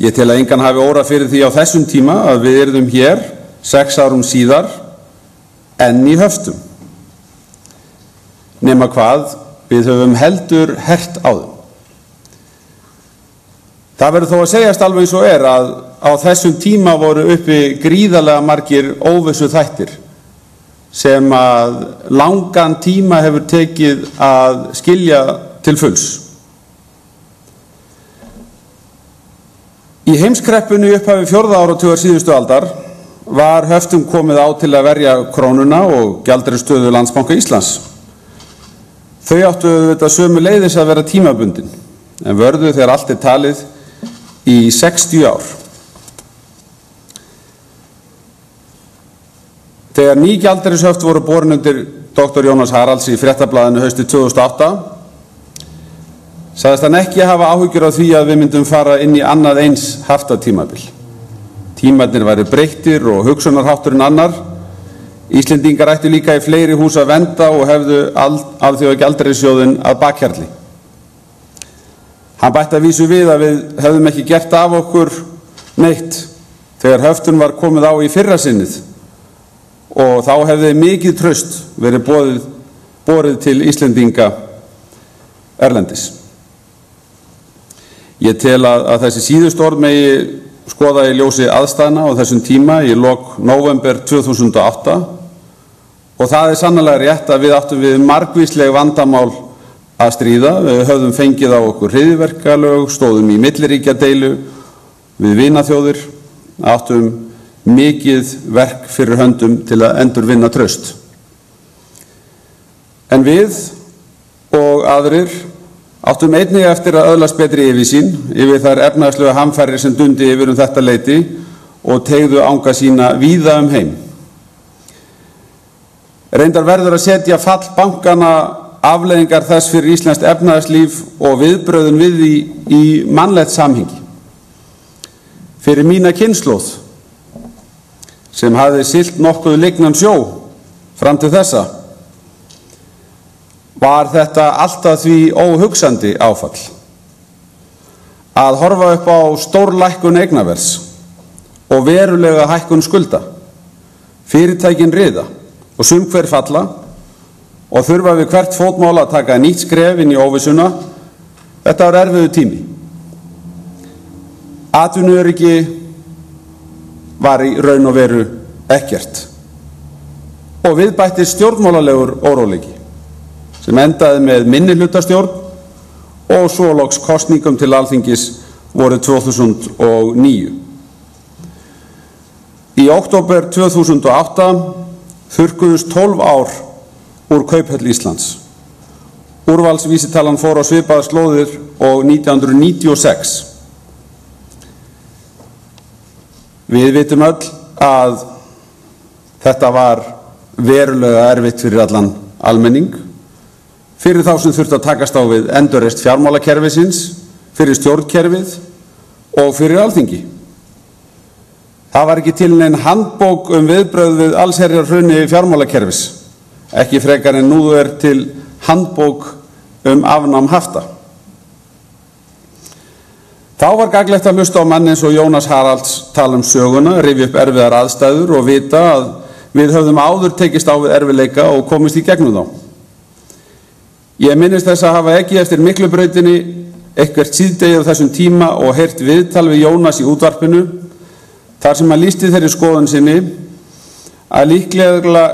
Ég tel að engan hafi órað fyrir því á þessum tíma að við yrðum hér 6 árum síðar enn í höftum. Nema hvað, við höfum heldur hert á þeim. Það verður þó að segjast alveg eins og að á þessum tíma voru uppi gríðarlega margir óvissu þættir sem að langan tíma hefur tekið að skilja til fulls. Í heimskreppunni í upphafi 4. áratugar síðustu aldar var höftum komið á til að verja krónuna og gjaldeyrissstöðu Landsbanka Íslands. Þau áttu auðvitað sömuleiðis að vera tímabundin, en vörðu þegar allt er talið í 60 ár. Þegar ný gjaldeyrishöft voru borin undir Dr. Jónas Haralds í Fréttablaðinu haustið 2008 sagðist hann ekki hafa áhyggjur af því að við myndum fara inn í annað eins haftatímabil. Tímarnir væru breyttir og hugsunarhátturinn annar. Íslendingar ættu líka í fleiri hús að venda og hefðu Alþjóðagjaldeyrissjóðinn að bakhjarli. Hann bætti að vísu við að við hefðum ekki gert af okkur neitt þegar höftun var komið á í fyrra sinnið og þá hefði mikið traust verið borið til Íslendinga erlendis. Ég tel að þessi síðustu orð megi skoða í ljósi aðstæðna á þessum tíma í lok nóvember 2008 og það sannarlega rétt að við áttum við margvísleg vandamál að stríða. Við höfðum fengið á okkur hryðjuverkalög, stóðum í milliríkjadeilu við vinaþjóðir, áttum mikið verk fyrir höndum til að endurvinna traust. En við og aðrir áttum einnig eftir að öðlast betri yfirsýn yfir þær efnahagslegu hamfarir sem dundi yfir þetta leyti og teygðu anga sína víða heim. Reyndar verður að setja fall bankanna afleiðingar þess fyrir íslenskt efnahagslíf og viðbrögðin við því í mannlegt samhengi. Fyrir mína kynslóð sem hafði siglt nokkuð lygnan sjó fram til þessa var þetta alltaf því óhugsandi áfall að horfa upp á stórlækkun eignaverðs og verulega hækkun skulda. Fyrirtækin riða og sum hver falla og þurfa við hvert fótmál að taka nýtt skref inn í óvissuna. Þetta var erfiður tími. Atvinnuöryggi var í raun og veru ekkert og við bættist stjórnmálalegur óróleiki sem endaði með minnihlutastjórn og svo loks kosningum til Alþingis vorið 2009. Í október 2008 þurrkuðust 12 ár úr Kauphöll Íslands. Úrvalsvísitalan fór á svipaðar slóðir og 1996. Við vitum öll að þetta var verulega erfitt fyrir allan almenning, fyrir þá sem þurfti að takast á við endurreisn fjármálakerfisins, fyrir stjórnkerfið og fyrir Alþingi. Það var ekki til nein handbók viðbrögð við allsherjarhruni fjármálakerfis, ekki frekar en nú til handbók afnám hafta. Þá var gagnlegt að hlusta á mann eins og Jónas Haralds tala söguna, rifja upp erfiðar aðstæður og vita að við höfðum áður tekist á við erfiðleika og komist í gegnum þá. Ég minnist þess að hafa ekki eftir Miklubrautinni eitthvert síðdegi á þessum tíma og heyrt viðtal við Jónas í útvarpinu þar sem hann lýsti þeirri skoðun sinni að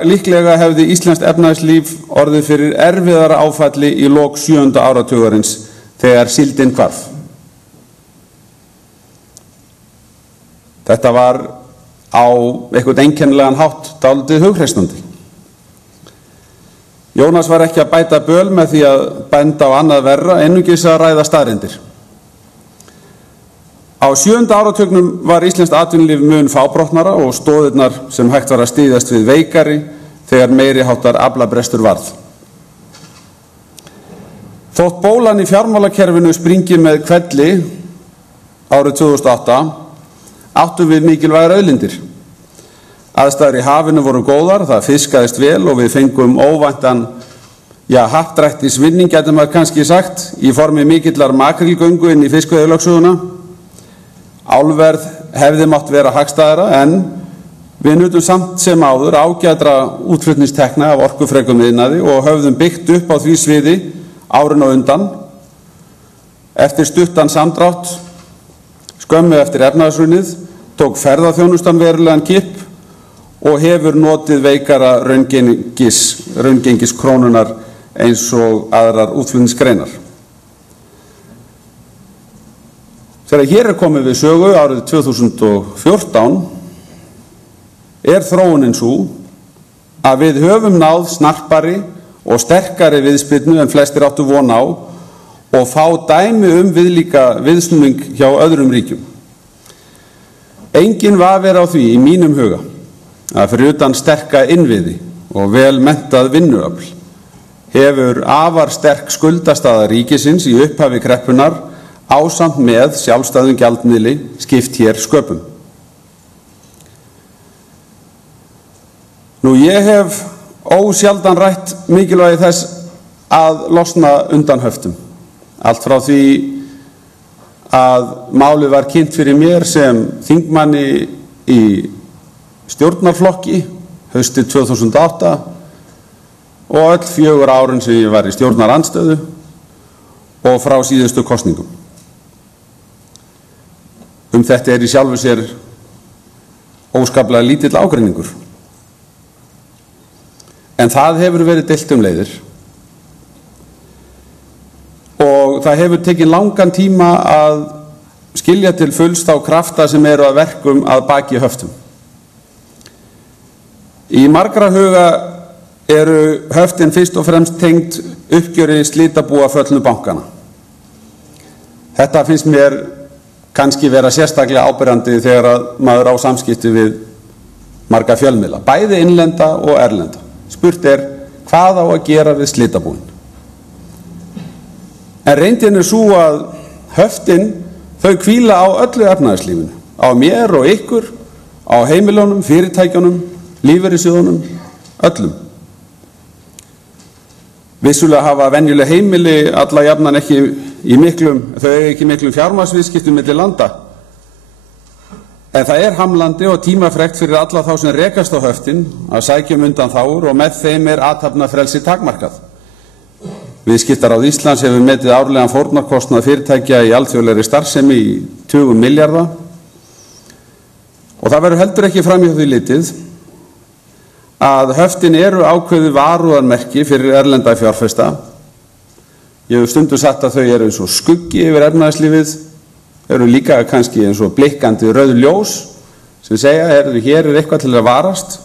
líklega hefði íslenskt efnahagslíf orðið fyrir erfiðara áfalli í lok 7. áratugarins þegar síldin hvarf. Þetta var á eitthvað einkennilegan hátt dálítið hughressandi. Jónas var ekki að bæta böl með því að benda á annað verra, einungis að ræða staðreyndir. Á 7. áratugnum var íslenskt atvinnulíf mun fábrotnara og stoðirnar sem hægt var að styðjast við veikari þegar meiri háttar aflabrestur varð. Þótt bólan í fjármálakerfinu springi með hvelli árið 2008 áttum við mikilvægar auðlindir. Aðstæður í hafinu voru góðar, það fiskaðist vel og við fengum óvæntan, happdrættisvinning gæti maður kannski sagt, í formi mikillar makrílgöngu inn í fiskveiðilögsöguna. Álverð hefði mátt vera hagstæðara en við nutum samt sem áður ágætra útflutningstekna af orkufrekum iðnaði og höfðum byggt upp á því sviði árin á undan. Eftir stuttan samdrátt, skömmu eftir efnahagshrunið, tók ferðaþjónustan verulegan kipp og hefur notið veikara raungengis krónunar eins og aðrar útflutningsgreinar. Þegar hér komið við sögu árið 2014 þróunin sú að við höfum náð snarpari og sterkari viðspyrnu en flestir áttu von á og fá dæmi viðlíka viðsnúning hjá öðrum ríkjum. Enginn vafi á því í mínum huga að fyrir utan sterka innviði og vel menntað vinnuafl hefur afar sterk skuldastaða ríkisins í upphafi kreppunnar ásamt með sjálfstæðum gjaldmiðli skipt hér sköpum. Ég hef ósjaldan rætt mikilvægi þess að losna undan höftum. Allt frá því að málið var kynnt fyrir mér sem þingmanni í stjórnarflokki haustið 2008 og öll 4 árin sem ég var í stjórnarandstöðu og frá síðustu kosningum. Þetta í sjálfu sér óskaplega lítill ágreiningur. En það hefur verið deilt leiðir og það hefur tekið langan tíma að skilja til fulls þá krafta sem eru að verkum að baki höftum. Í margra huga eru höftin fyrst og fremst tengd uppgjöri slitabúa föllnu bankana. Þetta finnst mér kannski vera sérstaklega áberandi þegar að maður á samskipti við marga fjölmiðla, bæði innlenda og erlenda. Spurt hvað á að gera við slitabúin. En reyndin sú að höftin þau hvíla á öllu efnahagslífinu, á mér og ykkur, á heimilunum, fyrirtækjunum, lífeyrissjóðunum, öllum. Vissulega hafa venjuleg heimili alla jafnan ekki miklum fjármagnsviðskiptum milli landa. En það hamlandi og tímafrekt fyrir alla þá sem rekast á höftin að sækja undanþágur og með þeim athafnafrelsi takmarkað. Viðskiptaráð Íslands hefur metið árlegan fórnarkostnað fyrirtækja í alþjóðlegri starfsemi í tugum milljarða og það verður heldur ekki fram hjá því litið að höftin eru ákveðið varúðarmerki fyrir erlenda fjárfesta. Ég hef stundum sagt að þau eru eins og skuggi yfir efnahagslífið, eru líka kannski eins og blikkandi rauð ljós sem segja, hér eitthvað til að varast.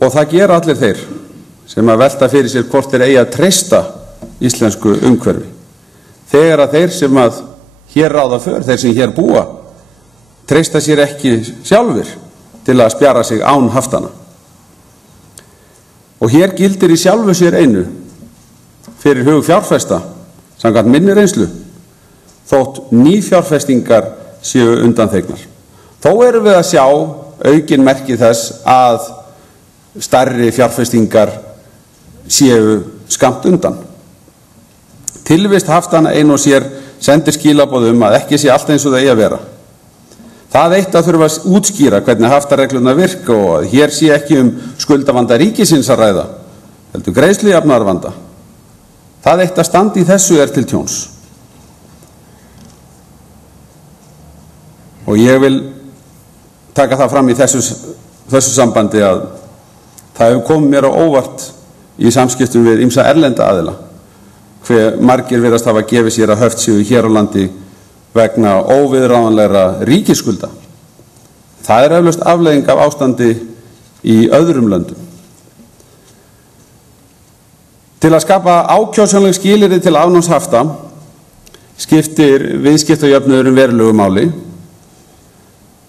Og það gera allir þeir sem að velta fyrir sér hvort þeir eigi að treysta íslensku umhverfi. Þegar að þeir sem að hér ráða för, þeir sem hér búa, treysta sér ekki sjálfur til að spjara sig án haftana. Og hér gildir í sjálfu sér einu fyrir hug fjárfesta, samkvæmt minni reynslu, þótt nýfjárfestingar séu undanþegnar. Þó erum við að sjá aukin merki þess að stærri fjárfestingar séu skammt undan. Tilvist haftana ein og sér sendir skilaboð að ekki sé allt eins og það eigi að vera. Það eitt að þurfa að útskýra hvernig haftareglurnar virka og að hér sé ekki skuldavanda ríkisins að ræða, heldur greiðslujafnaðarvanda. Það eitt að standa í þessu til tjóns. Og ég vil taka það fram í þessu sambandi að það hefur komið mér á óvart í samskiptum við ýmsa erlenda aðila hve margir virðast hafa gefið sér að höft séu hér á landi vegna óviðráðanlegra ríkisskulda. Það eflaust afleiðing af ástandi í öðrum löndum. Til að skapa ákjósanleg skilyrði til afnáms hafta skiptir viðskiptajöfnuðurinn verulegu máli.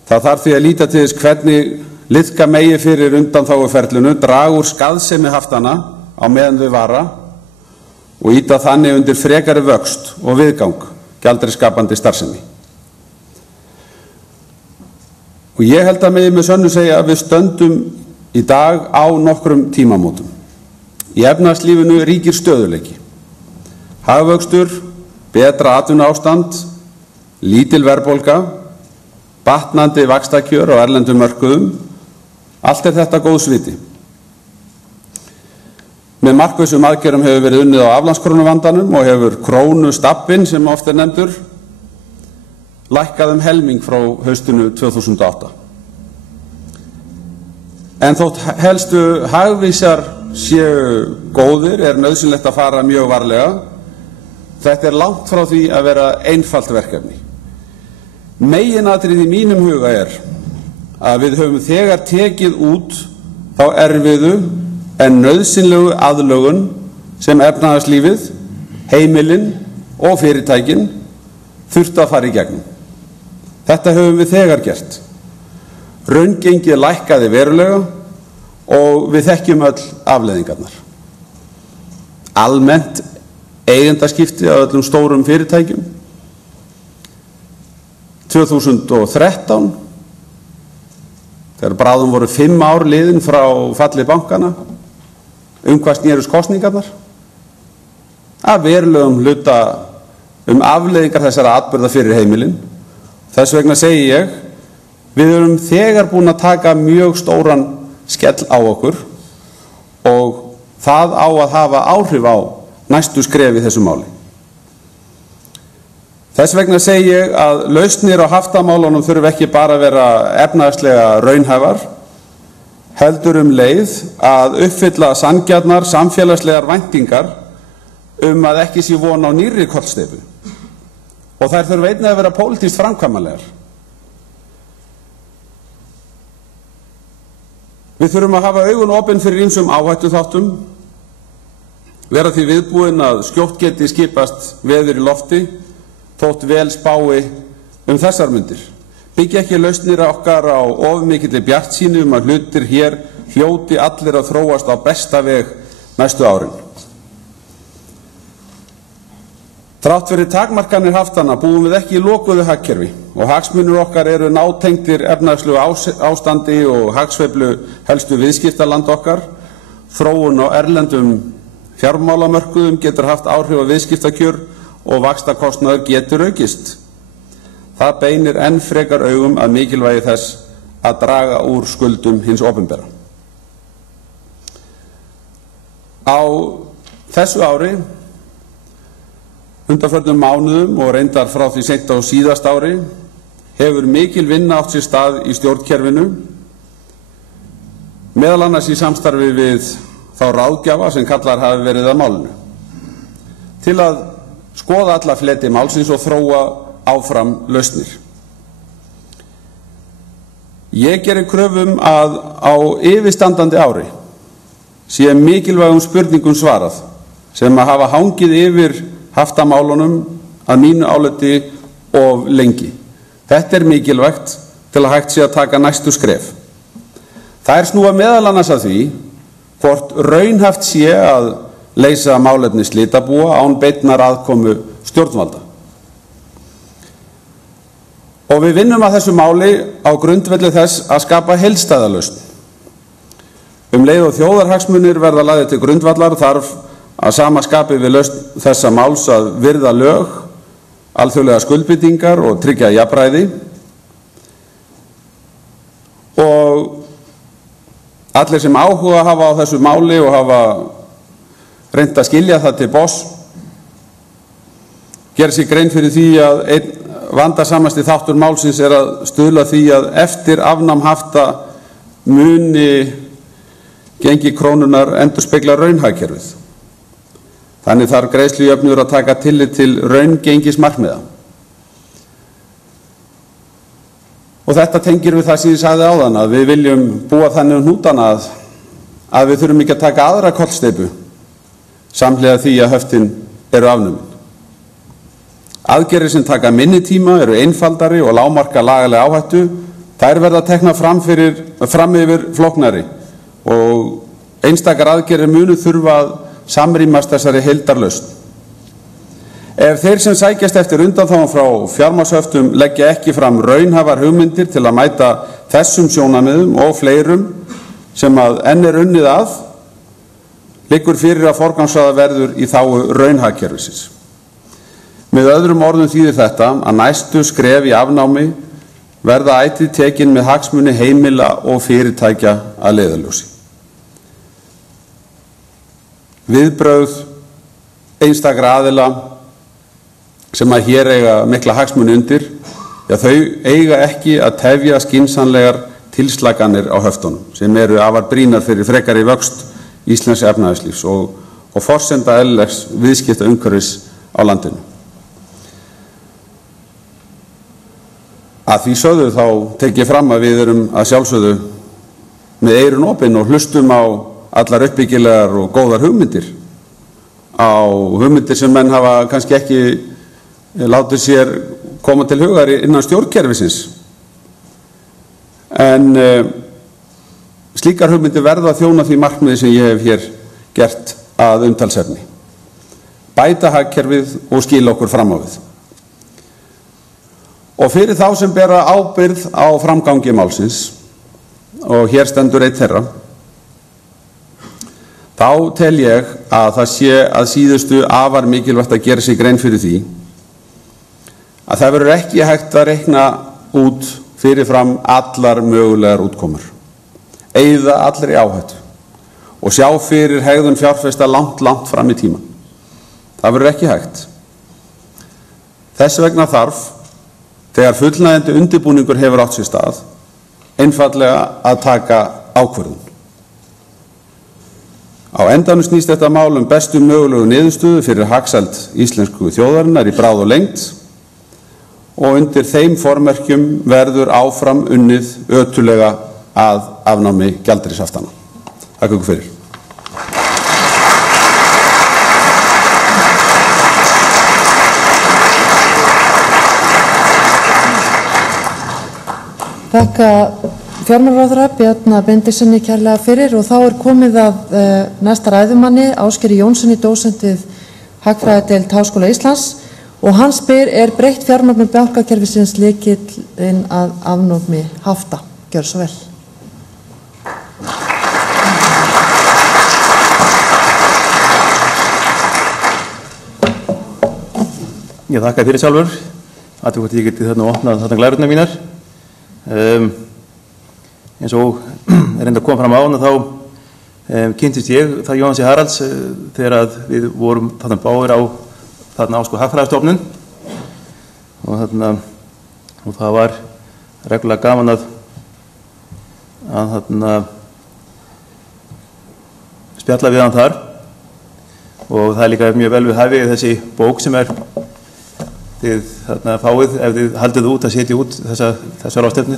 Það þarf því að líta til þess hvernig liðka megi fyrir undanþáguferlinu, draga úr skaðsemi haftana á meðan þau vara og ýta þannig undir frekari vöxt og viðgang gjaldeyrisskapandi starfsemi. Og ég held að megi með sönnu segja að við stöndum í dag á nokkrum tímamótum. Í efnahagslífinu ríkir stöðugleiki. Hagvöxtur, betra atvinnuástand, lítil verðbólga, batnandi vaxtakjör á erlendum mörkuðum, allt þetta góðs viti. Með markvissum aðgerðum hefur verið unnið á aflandskrónuvandanum og hefur krónustabbinn, sem oft nefndur, lækkað helming frá haustinu 2008. En þótt helstu hagvísar séu góðir er nauðsynlegt að fara mjög varlega. Þetta langt frá því að vera einfalt verkefni. Meginatriði í mínum huga að við höfum þegar tekið út þá erfiðu en nauðsynlegu aðlögun sem efnahagslífið, heimilin og fyrirtækin þurftu að fara í gegnum. Þetta höfum við þegar gert. Raungengið lækkaði verulega og við þekkjum öll afleiðingarnar. Almennt eigendaskipti á öllum stórum fyrirtækjum. 2013, þegar bráðum voru 5 ár liðin frá falli bankana, hvað snerust kosningarnar? Að verulegum hluta afleiðingar þessara atburða fyrir heimilin. Þess vegna segi ég, við erum þegar búin að taka mjög stóran skell á okkur og það á að hafa áhrif á næstu skref í þessu máli. Þess vegna segi ég að lausnir á haftamálunum þurfi ekki bara að vera efnahagslega raunhæfar, heldur leið að uppfylla sanngjarnar samfélagslegar væntingar að ekki sé von á nýrri kollsteypu. Og þær þurfi einnig að vera pólitískt framkvæmanlegar. Við þurfum að hafa augun opin fyrir ýmsum áhættuþáttum, vera því viðbúin að skjótt geti skipast veður í lofti, þótt vel spái þessar mundir. Byggja ekki lausnir okkar á of mikilli bjartsýni að hlutir hér hljóti allir að þróast á besta veg næstu árin. Þrátt fyrir takmarkanir haftana búum við ekki í lokuðu hagkerfi og hagsmunir okkar eru nátengdir efnahagslegu ástandi og hagsveiflu helstu viðskiptaland okkar. Þróun á erlendum fjármálamörkuðum getur haft áhrif á viðskiptakjör og vaxtakostnaður getur aukist. Það beinir enn frekar augum að mikilvægi þess að draga úr skuldum hins opinbera. Á þessu ári, undanförnum mánuðum og reyndar frá því seint á síðasta ári, hefur mikil vinna átt sér stað í stjórnkerfinu, meðal annars í samstarfi við þá ráðgjafa sem kallar hafi verið að málinu, til að skoða alla fleti málsins og þróa áfram lausnir. Ég gerir kröfum að á yfirstandandi ári sé mikilvægum spurningum svarað sem að hafa hangið yfir haftamálunum að mínu áliti of lengi. Þetta mikilvægt til að hægt sé að taka næstu skref. Það snúa meðal annars að því hvort raunhæft sé að leysa málefni slitabúa án beinnar aðkomu stjórnvalda. Og við vinnum að þessu máli á grundvelli þess að skapa heildstæða lausn. Leið og þjóðarhagsmunir verða lagðir til grundvallar þarf að sama skapi við lausn þessa máls að virða lög, alþjóðlegar skuldbindingar og tryggja jafnræði. Og allir sem áhuga hafa á þessu máli og hafa reynt að skilja það til botns gera sér grein fyrir því að einn vandasamasti þáttur málsins að stuðla því að eftir afnám hafta muni gengi krónunnar endurspegla raunhagkerfið. Þannig þarf greiðslujöfnuður að taka tillit til raungengismarkmiða. Og þetta tengir við það sem ég sagði áðan að við viljum búa þannig hnútana að við þurfum ekki að taka aðra kollsteypu samhliða því að höftin eru afnumin. Aðgerðir sem taka minni tíma eru einfaldari og lágmarka lagalega áhættu. Þær verða teknar fram yfir flóknari og einstakar aðgerðir munu þurfa að samrýmast þessari heildarlausn. Ef þeir sem sækjast eftir undanþágum frá fjármagnshöftum leggja ekki fram raunhæfar hugmyndir til að mæta þessum sjónarmiðum og fleirum sem að enn unnið að, liggur fyrir að forgangsraða verður í þágu raunhagkerfisins. Með öðrum orðum þýðir þetta að næstu skref í afnámi verða ætíð tekin með hagsmuni heimila og fyrirtækja að leiðarljósi. Viðbrögð einstakra aðila sem að hér eiga mikla hagsmuni undir, þau eiga ekki að tefja skynsamlegar tilslaganir á höftunum sem eru afar brýnar fyrir frekari vöxt íslensks efnahagslífs og forsenda eðlilegs viðskiptaumhverfis á landinu. Að því sögðu þá tek ég fram að við erum að sjálfsögðu með eyrun opin og hlustum á allar uppbyggilegar og góðar hugmyndir, á hugmyndir sem menn hafa kannski ekki látið sér koma til hugar innan stjórnkerfisins. En slíkar hugmyndir verða að þjóna því markmiði sem ég hef hér gert að umtalsefni. Bæta hagkerfið og skila okkur fram á við. Og fyrir þá sem bera ábyrgð á framgangi málsins, og hér stendur einn þeirra, þá tel ég að það sé að síðustu afar mikilvægt að gera sig grein fyrir því að það verður ekki hægt að reikna út fyrirfram allar mögulegar útkomur, eyða allri áhættu og sjá fyrir hegðun fjárfesta langt fram í tímann. Það verður ekki hægt. Þess vegna þarf, þegar fullnægjandi undirbúningur hefur átt sér stað, einfaldlega að taka ákvörðun. Á endanum snýst þetta mál bestu mögulegu niðurstöðu fyrir hagsæld íslensku þjóðarinnar í bráð og lengd og undir þeim formerkjum verður áfram unnið ötullega að afnámi gjaldeyrishaftanna. Takk ykkur fyrir. Þakka fjármálaráðherra Bjarna Benediktssyni kærlega fyrir og þá komið að næsta ræðumanni, Ásgeiri Jónssyni, dósent við Hagfræðideild Háskóla Íslands, og hann spyr: er breytt fjármögnun bankakerfisins lykillinn að afnámi hafta? Gjörðu svo vel. Ég þakka fyrir sjálfur. Athuga hvort ég geti þarna opnað þarna glærurnar mínar. Eins og reynda að koma fram á hana þá kynntist ég það Jóhann C. Haralds þegar að við vorum þarna báðir á þarna á Hagfræðistofnun og það var reglulega gaman að þarna spjalla við hann þar og það líka mjög vel við hæfi þessi bók sem þið þarna fáið ef þið haldið út að setja út þessa ráðstefnu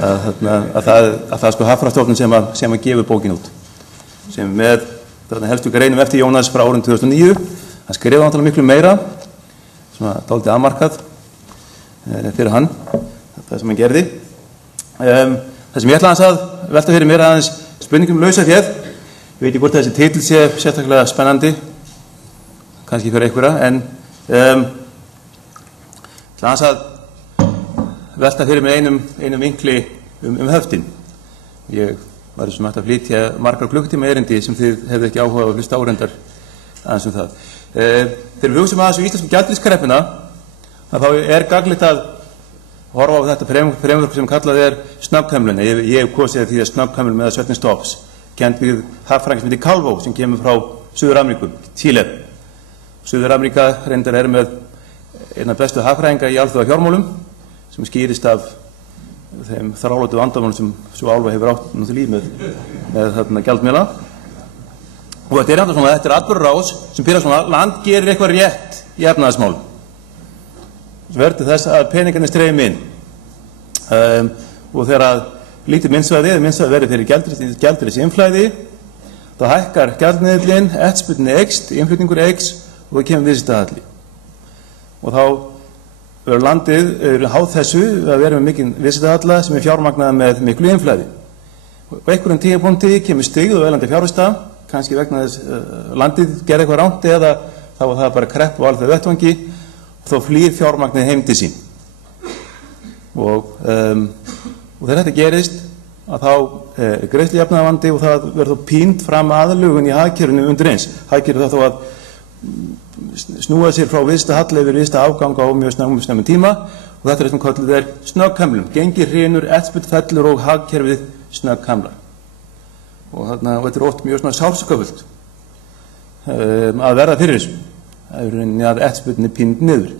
að það Hagfræðistofnun sem að gefur bókin út sem með þarna helstu greinum eftir Jónas frá árinu 2009. Hann skrifaði náttúrulega miklu meira svona dálítið afmarkað fyrir hann það sem hann gerði. Það sem ég ætla að velta fyrir mér aðeins spurningum lausaféð. Ég veit ekki hvort þessi titill sé sérstaklega spennandi kannski fyrir einhverja en Það að velta fyrir mig einum vinkli höftin. Ég var þessum að flytja margar klukkutíma erindi sem þið hefðu ekki áhuga að hlusta árendar aðeins það. Þegar við hugsum aðeins íslensku gjaldeyriskreppuna, þá gagnlegt að horfa á þetta fremur sem kallað snögghamlun. Ég hef kosið því að snögghamlun með certain stops, kennt við hagfræðing sem heitir Calvo sem kemur frá Suður-Ameríku, Chile. Suður-Ameríka reyndar með einn af bestu hagfræðinga í alþjóða fjármálum sem skýrist af þeim þráláttu vandamálum sem svo álfa hefur átt með þarna gjaldmiðla. Og þetta svona, þetta atburðarás sem byrjar svona, land gerir eitthvað rétt í efnahagsmálum. Svo verður þess að peningarnir streymi inn. Og þegar að lítið myndsvæði verður fyrir gjaldeyrisinflæði, þá hækkar gjaldmiðillinn, eftirspurnin eykst, innflutningur eykst og það kemur viðskiptahalli. og þá verður landið háð þessu að vera með mikinn viðskiptahalla sem fjármagnað með miklu innflæði. Og einhverjum tímapunkti kemur styggð og erlendra fjárfesta, kannski vegna þess landið gerði eitthvað rangt eða þá var það bara krepp á alþjóðlegum vettvangi og þá flýr fjármagnið heim til sín. Og þegar þetta gerist að þá greiðslujöfnuðarvandi og það verður þá pínt fram aðlögun í hagkerfinu undir eins. Hagkerfið þá að snúa sér frá viðskiptahalli yfir viðskiptaafgang á mjög snemmun tíma og þetta sem kölluð snögghamlum. Gengi hrynur, eftirspurn fellur og hagkerfið snögghamlar. Og þetta oft mjög sársaukafullt að verða fyrir þessu. Það er rauninni að eftirspurnin pínd niður.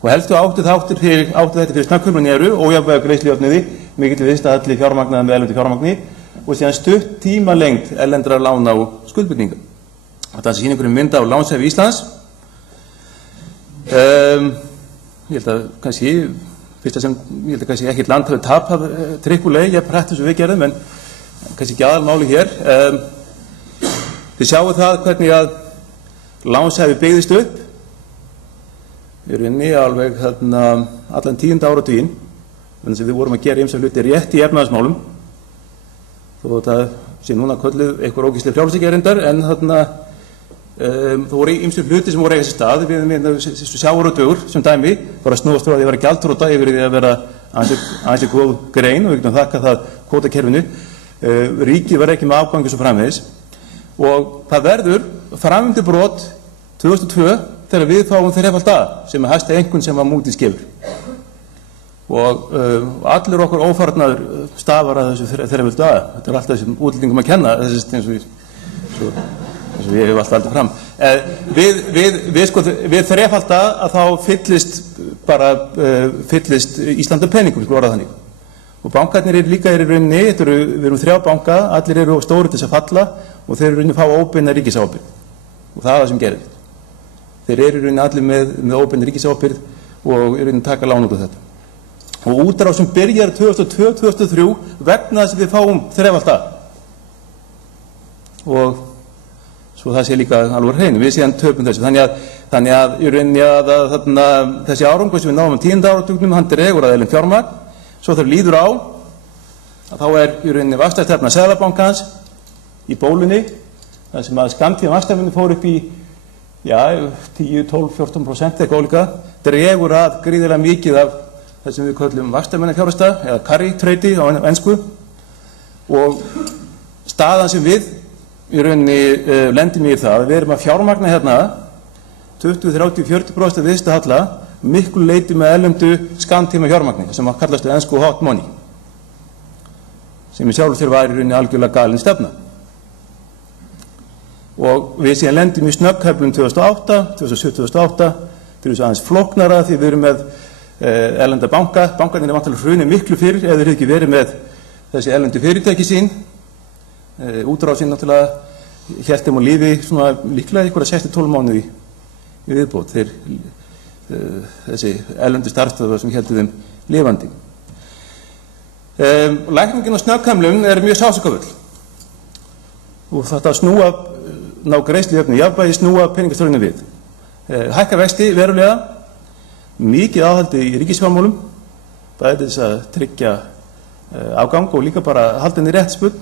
Og helstu áttu þetta fyrir snögghamlun eru ójafnvægi greiðslujöfnuði, mikill viðskiptahalli fjármagnað með erlendu fjármagni og síðan stutt tímalengd erlendra lána og skuldbindinga. Þetta sýnir einhverjum mynd af lánshæfi Íslands. Ég held að kannski ekkert land hafi tapað trikkuleg, ég prætt eins og við gerðum, en kannski ekki aðalmáli hér. Þið sjáu það hvernig að lánshæfi byggðist upp. Við erum inni alveg allan 10. áratuginn, þannig að við vorum að gera ýmsa hluti rétt í efnahagsmálum, þó þetta sé núna kölluð einhver ógeðsleg frjálshyggja en það voru ýmsir hluti sem voru eiga sér stað. Við sjávarútvegur sem dæmi var að snúast frá því að vera gjaldþrota yfir því að vera ansi góð grein og við getum þakkað það kvótakerfinu. Ríkið var ekki með afgangi svo framvegis og það verður framvindubrot 2002 þegar við fáum þrefalt A sem er hæsta einkunn sem að Moody's gefur. Og allur okkur ófarnaður stafar að þessu þrefalt A. Þetta er alltaf þessum útlendingum að kenna, eins og ég hef alltaf aldrei fram. Við þrefalda að þá fyllist Ísland af peningum, sko orðað þannig. Og bankarnir líka í rauninni, við erum 3 banka, allir eru stórir til þess að falla og þeir eru rauninni að fá óbeina ríkisábyrgð. Og það er það sem gerist. Þeir eru rauninni allir með óbeina ríkisábyrgð og eru rauninni að taka lán út af þetta. Og útrás sem byrjar 2002-2003 vegna þess að við fáum þrefalda. Og svo það sé líka alveg hreinu, við síðan töpum þessu. Þannig að í rauninni að þessi árangur sem við náum 10. áratugnum, hann dregur að erlend fjármagn, svo þegar líður á, að þá er í rauninni vaxtastefna Seðlabankans í bólunni, þar sem að skammtíma vaxtastefnunni fór upp í 10, 12, 14% eitthvað ólíka, dregur að gríðarlega mikið af það sem við köllum vaxtastefnunarfjárfesta eða carry trade á ensku og staðan sem við í rauninni lendum í það að við erum að fjármagna hérna 20, 30, 40% viðskiptahalla miklu leyti með erlendu skammtíma fjármagni sem að kallast ensku hot money sem í sjálfu þér var í rauninni algjörlega galin stefna. Og við síðan lendum í snögghæflum 2008, 2007-2008 til þess aðeins flóknara því við erum með erlenda bankarnir er vantilega hrunið miklu fyrr ef þeir hefði ekki verið með þessi erlendu fyrirtæki sín. Útrásin náttúrulega hélt þeim á lífi svona líklega ykkur að 6-12 mánuði í viðbót þessi erlendu starfstöðvar sem héldu þeim lifandi. Lækningin á snögghæflum er mjög sársaukafull og þetta snúa ná greiðslujöfnu jafnvægi snúa peningastraumnum við. Hækka vexti verulega, mikið aðhaldi í ríkisfjármálum, bæði þess að tryggja afgang og líka bara halda henni rétt spurn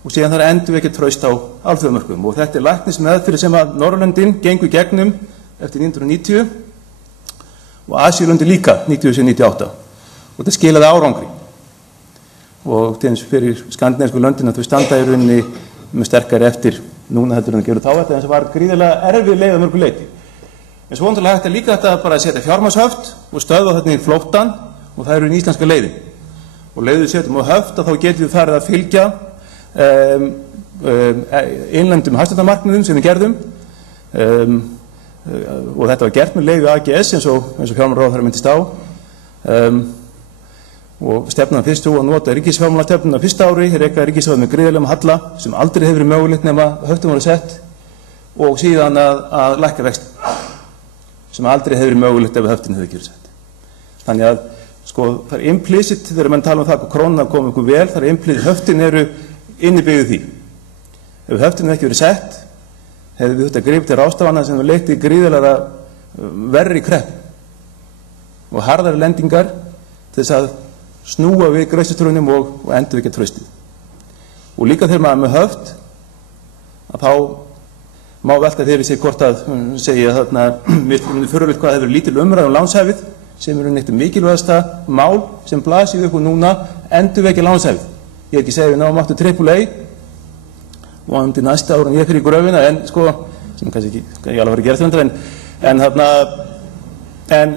og síðan þar endur við ekki traust á alþjóðamörkuðum og þetta er læknismeðferð sem að Norðurlöndin gengu gegnum eftir 1990 og Asíulöndin líka 1997-98 og þetta skilaði árangri og til þess fyrir skandinavísku löndin að þau standa í rauninni með sterkari eftir núna heldur en að gera þá þetta en það var gríðarlega erfið leið að mörgu leyti. En svo vonandi hægt líka þetta bara að setja fjármagnshöft og stöðva þetta í flóttan og það eru í íslenska leiðin. Og leiðið setjum á höft og þá getum við farið að fylgja innlendum hagstjórnarmarkmiðum sem við gerðum og þetta var gert með leyfi AGS eins og fjármálaráðherra minntist á og stefnan fyrst að nota ríkisfjármálastefnuna fyrsta ári, reka ríkissjóð með gríðarlegum halla sem aldrei hefur verið mögulegt nema höftum voru sett og síðan að lækka vexti sem aldrei hefur verið mögulegt ef höftin hefur ekki verið sett. Þannig að sko það er implicit þegar mann tala um það hvað krónan kom ykkur vel, það er implicit höftin eru innibyggðu því. Ef höftin hefur ekki verið sett hefur við þurft að grípa til ráðstafana sem hefur leitt í gríðarlega verri krepp og harðari lendingar til þess að snúa við greiðslustrúnum og endurvekja traustið. Og líka þegar maður með höft, að þá má velta fyrir sig hvort að segja þarna, mér finnst fyrirlegt hvað hefur lítil umræð lánshæfið, sem eru neitt mikilvægasta mál sem blasir við okkur núna, endurvekja lánshæfið. Ég ekki segja við náum aftur AAA, vonandi næsta ára ég fyrir í gröfina, en sko, sem kannski ekki alveg verið gerð þröndar, en þarna, en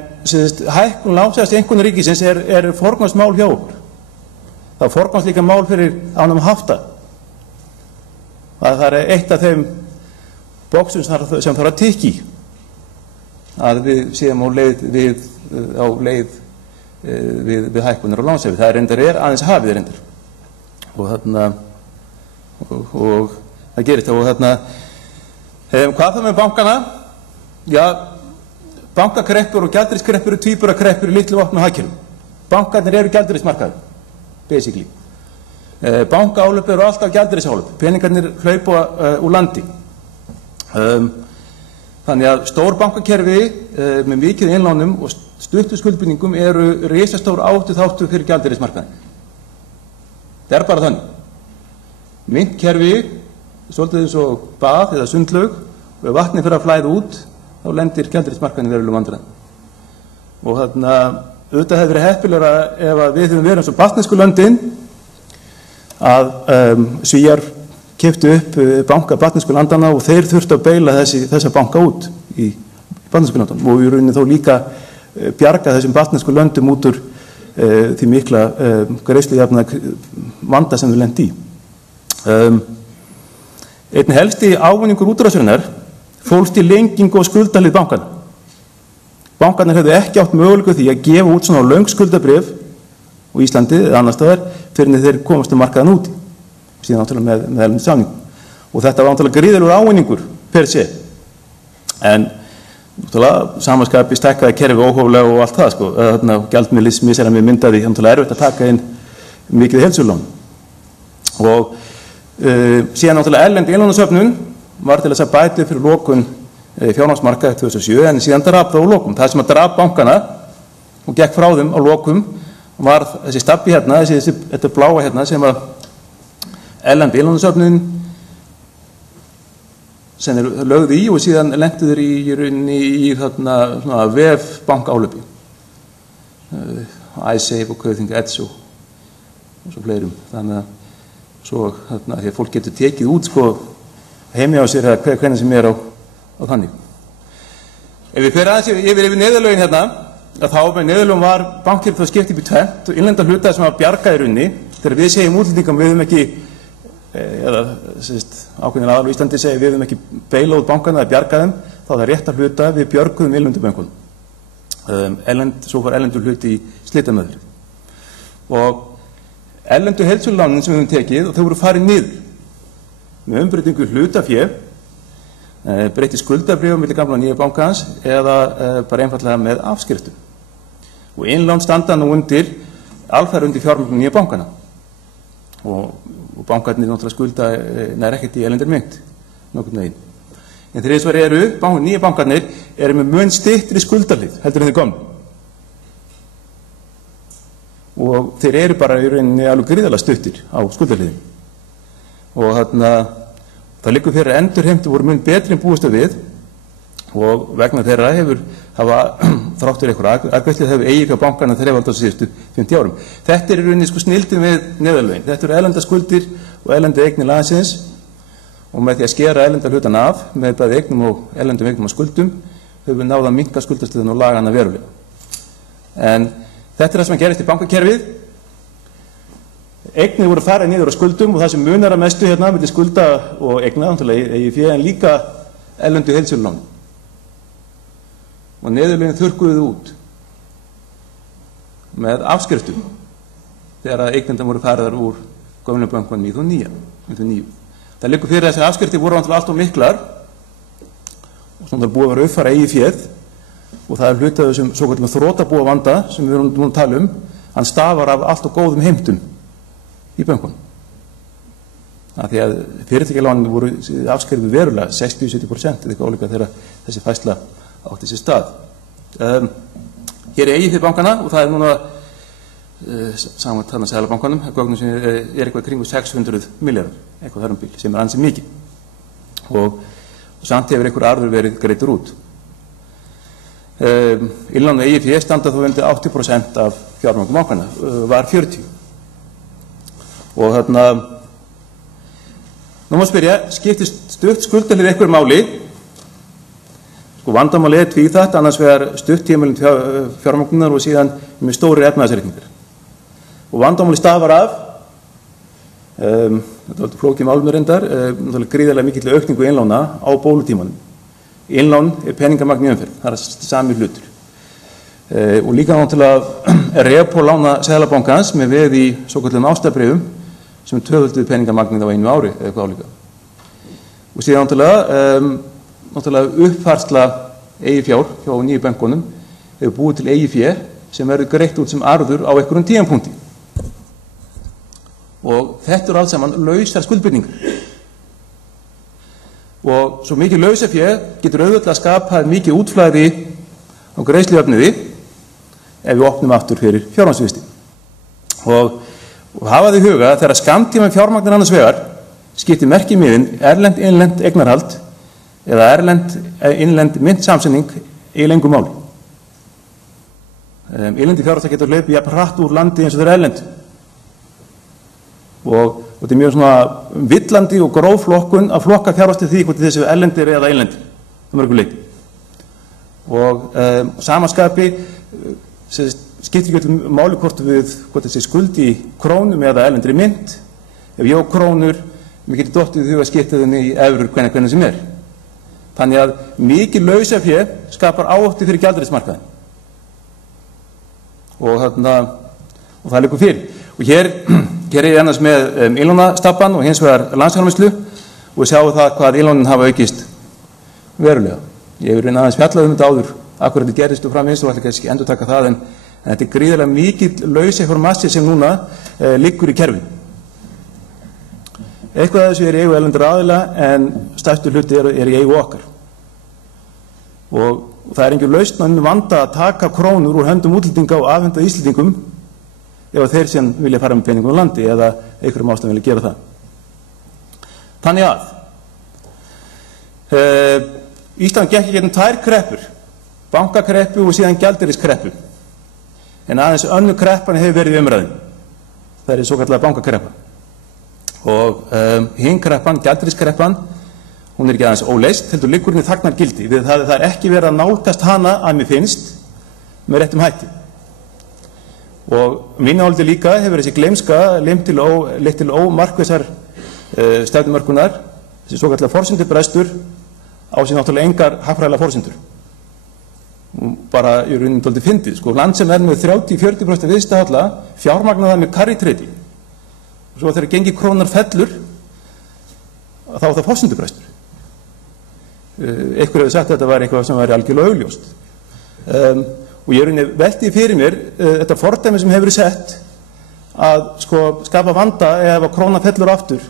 hækkun lánshæfis einhvern ríkisins er forgangsmál hjá okkur. Það er forgangslíka mál fyrir ánum hafta. Það er eitt af þeim boxum sem þarf að tikka í, að við séum á leið við hækkunar og lánshæfi. Það reyndar aðeins hafið reyndar. Og þarna, og það gerist þá, og þarna, hvað það með bankana? Já, bankakreppur og gjaldeyriskreppur eru tvíburakreppur í litlu opnu hagkerfum. Bankarnir eru gjaldeyrismarkaður, basically. Bankaálöp eru alltaf gjaldeyrisálöp, peningarnir hlaupa úr landi. Þannig að stór bankakerfi með mikið innlánum og stuttu skuldbindingum eru risastór áhættuþáttur fyrir gjaldeyrismarkaðinn. Það er bara þannig. Myntkerfi, svolítið eins og bað eða sundlaug, og ef vatnið fyrir að flæða út, þá lendir gjaldeyrismarkaðinn verulegum vandræðum. Og þarna, auðvitað hefði verið heppilegra ef við höfum verið eins og baltnesku löndin, að Svíar keyptu upp banka baltnesku landana og þeir þurftu að beila þessa banka út í baltnesku landana og í rauninni þó líka bjarga þessum baltnesku löndum út úr því mikla greiðslujafna vanda sem þau lendi í. Einn helsti ávinningur útrásarinnar fólst í lengingu og skuldalið bankana. Bankarnir hefðu ekki átt möguleiku því að gefa út svona löng skuldabréf á Íslandi eða annars staðar fyrir en þeir komast markaðan úti, síðan náttúrulega með erlendum samningum. Og þetta var náttúrulega gríðarlegur ávinningur per se. En náttúrulega samanskapi stækkaði kerfi óhóflega og allt það, sko. Þarna gjaldmiðilsmisræmi myndaði náttúrulega erfitt að taka inn mikið heildsölulán. Og síðan náttúrulega erlend innlánasöfnun var til þess að bæta fyrir lokun fjárnámsmarkaði 2007, en síðan drap það á lokum. Það sem að drap bankana og gekk frá þeim á lokum var þessi stabbi hérna, þetta bláa hérna sem að erlend innlánasöfnun sem er lögð í og síðan lentu þeir í þarna svona vef bankálöpi. iSave og Kaupþing Edge og svo fleirum. Þannig að svo þarna því að fólk getur tekið út sko heimi á sér eða hvernig sem er á þannig. Ef við fyrir aðeins yfir Neyðarlögin hérna, að þá með Neyðarlögum var bankkerfið þá skipt upp í tvennt og innlenda hluta sem var bjargað í rauninni. Þegar við segjum útlendingum við höfum ekki, eða ákveðin aðal á Íslandi segja við höfum ekki beila út bankana eða bjargað þeim, þá það er rétt að hluta við björguðum innlendu bönkunum. Svo var erlendur hluti í slitamöðrið. Og erlendu heildsölulánin sem við höfum tekið og þau voru farið niður með umbreytingu hlutafé, breytti skuldabréfum milli gamla og nýja bankans eða bara einfallega með afskriftum. Og innlán standa nú alfarið undir fjármögnun nýja bankana. Og bankarnir náttúrulega skulda nær ekkert í erlendri mynt, nokkurn veginn. En þeir eins og eru, nýja bankarnir eru með mun styttri skuldahlið heldur en þeir gömlu. Og þeir eru bara í rauninni alveg gríðarlega stuttir á skuldahlið. Og þarna það liggur fyrir að endurheimtur voru mun betri en búist við og vegna þeirra hafa þráttur einhverja arðgreiðslur hefur eigið hjá bankana þrefald á síðustu 50 árum. Þetta er í rauninni sko snildin við Neyðarlögin. Þetta eru erlendar skuldir og erlendu eignir landsins og með því að skera erlendar hlutan af með bæði eignum og erlendum eignum og skuldum höfum við náð að minnka skuldastöðun og laga hana verulega. En þetta er það sem gerist í bankakerfið. Eignir voru farið niður á skuldum og það sem munar að mestu hérna milli skulda og eigna, náttúrulega eigið fé en líka erlendu heildsölulán. Og Neyðarlögin þurrkuðu út með afskriftum þegar að eignirnar voru fariðar úr gömlu bönkunum í 1909. Það liggur fyrir þessi afskriftir voru náttúrulega allt of miklar og svona búið að vera uppfæra eigið féð og það er hluti af þessum svokallum þrotabúa vanda sem við erum að tala hann stafar af allt of góðum heimtum í bönkunum. Því að fyrirtækjalánin voru afskrifuð verulega 60-70% eða eitthvað álíka þegar þessi færsla átti sér stað. Hér er eigið fyrir bankana og það er núna saman þarna Seðlabankanum, gögnum sem er eitthvað kringu 600 milljarðar, eitthvað þar bil, sem er ansi mikið. Og samt hefur einhver arður verið greiddur út. Innlán og eigið fé standa þó undir 80% af fjármögnun bankana, var 40%. Og þarna, nú má spyrja, skiptist stutt skuldahlið einhver máli? Sko vandamáli tvíþætt, annars vegar stutt tímabundin fjármögnunar og síðan með stórir efnahagsreikningar. Og vandamáli stafar af, þetta er flókið mál með reyndar, gríðarlega mikill aukningu innlána á bólutímanum. Innlán er peningamagn í umferð, það er sami hlutur. Og líka náttúrulega repo lána Seðlabankans með veð í svokölluðum ástarbréfum sem tvöfölduðu peningamagnið á einu ári eða eitthvað álíka. Og síðan náttúrulega uppfærsla eigið fjár hjá nýju bönkunum hefur búið til eigið fé sem verður greitt út sem arður á einhverjum tímapunkti. Og þetta allt saman lausar skuldbindningar. Og svo mikið lausafé getur auðvitað skapað mikið útflæði á greiðslujöfnuði ef við opnum aftur fyrir fjármagnsviðskipti. Og hafa því huga þegar skammtíma fjármagn annars vegar skiptir merkimiðin erlend innlent eignarhald eða erlend innlend myntsamsetning í lengu máli. Innlendi fjárhagstæki getur hlaupið jafn hratt úr landi eins og þeir erlend. Og þetta er mjög svona villandi og gróf flokkun að flokka fjárhagstæki því hvort þessu erlendir eða innlendir á mörgum leyti. Og samanskapi skiptir ekki máli hvort þessi skuld í krónum eða erlendri mynt. Ef ég á krónur, við getum dottið því að skipta þeim í evrur hvernig sem er. Þannig að mikið lausafé skapar áhættu fyrir gjaldeyrismarkaðinn. Og það liggur fyrir. Og hér er ég annars með innlánastabbann og hins vegar landsframleiðslu og við sjáum það hvað innlánin hafa aukist verulega. Ég hefur aðeins fjallað þetta áður, akkur þetta gerist og framvegis og ætla ekki að endurtaka það en þetta er gríðarlega mikill lausafjármassi sem núna liggur í kerfinu. Eitthvað af þessu er í eigu erlendra aðila en stærstu hluti er í eigu okkar. Og það er engin lausn á einu vanda að taka krónur úr höndum útlendinga og afhenda Íslendingum ef þeir sem vilja fara með peningum á landi eða einhverjum ástæðum vilja gera það. Þannig að Ísland gekk í gegnum 2 kreppur, bankakreppu og síðan gjaldeyriskreppu. En aðeins önnur kreppan hefur verið í umræðum. Það er svokallaða bankakreppa. Og hin kreppan, gjaldeyriskreppan, hún er ekki aðeins óleyst, heldur liggur henni þagnar gildi. Það er ekki verið að nálgast hana að mér finnst með réttum hætti. Og mínu áliti líka hefur þessi gleymska leitt til ómarkvissar stefnumörkunar, þessi svokallaða forsendubrestur á sér náttúrulega engar hagfræðilegar forsendur. Bara í rauninni dálítið fyndið, sko, land sem er með 30-40% viðskiptahalla fjármagnar það með carry trading. Og svo þegar gengi krónar fellur, þá er það forsendubrestur. Einhver hefur sagt að þetta var eitthvað sem var algjörlega augljóst. Og ég rauninni velti fyrir mér þetta fordæmi sem hefur verið sett að sko skapa vanda ef að króna fellur aftur,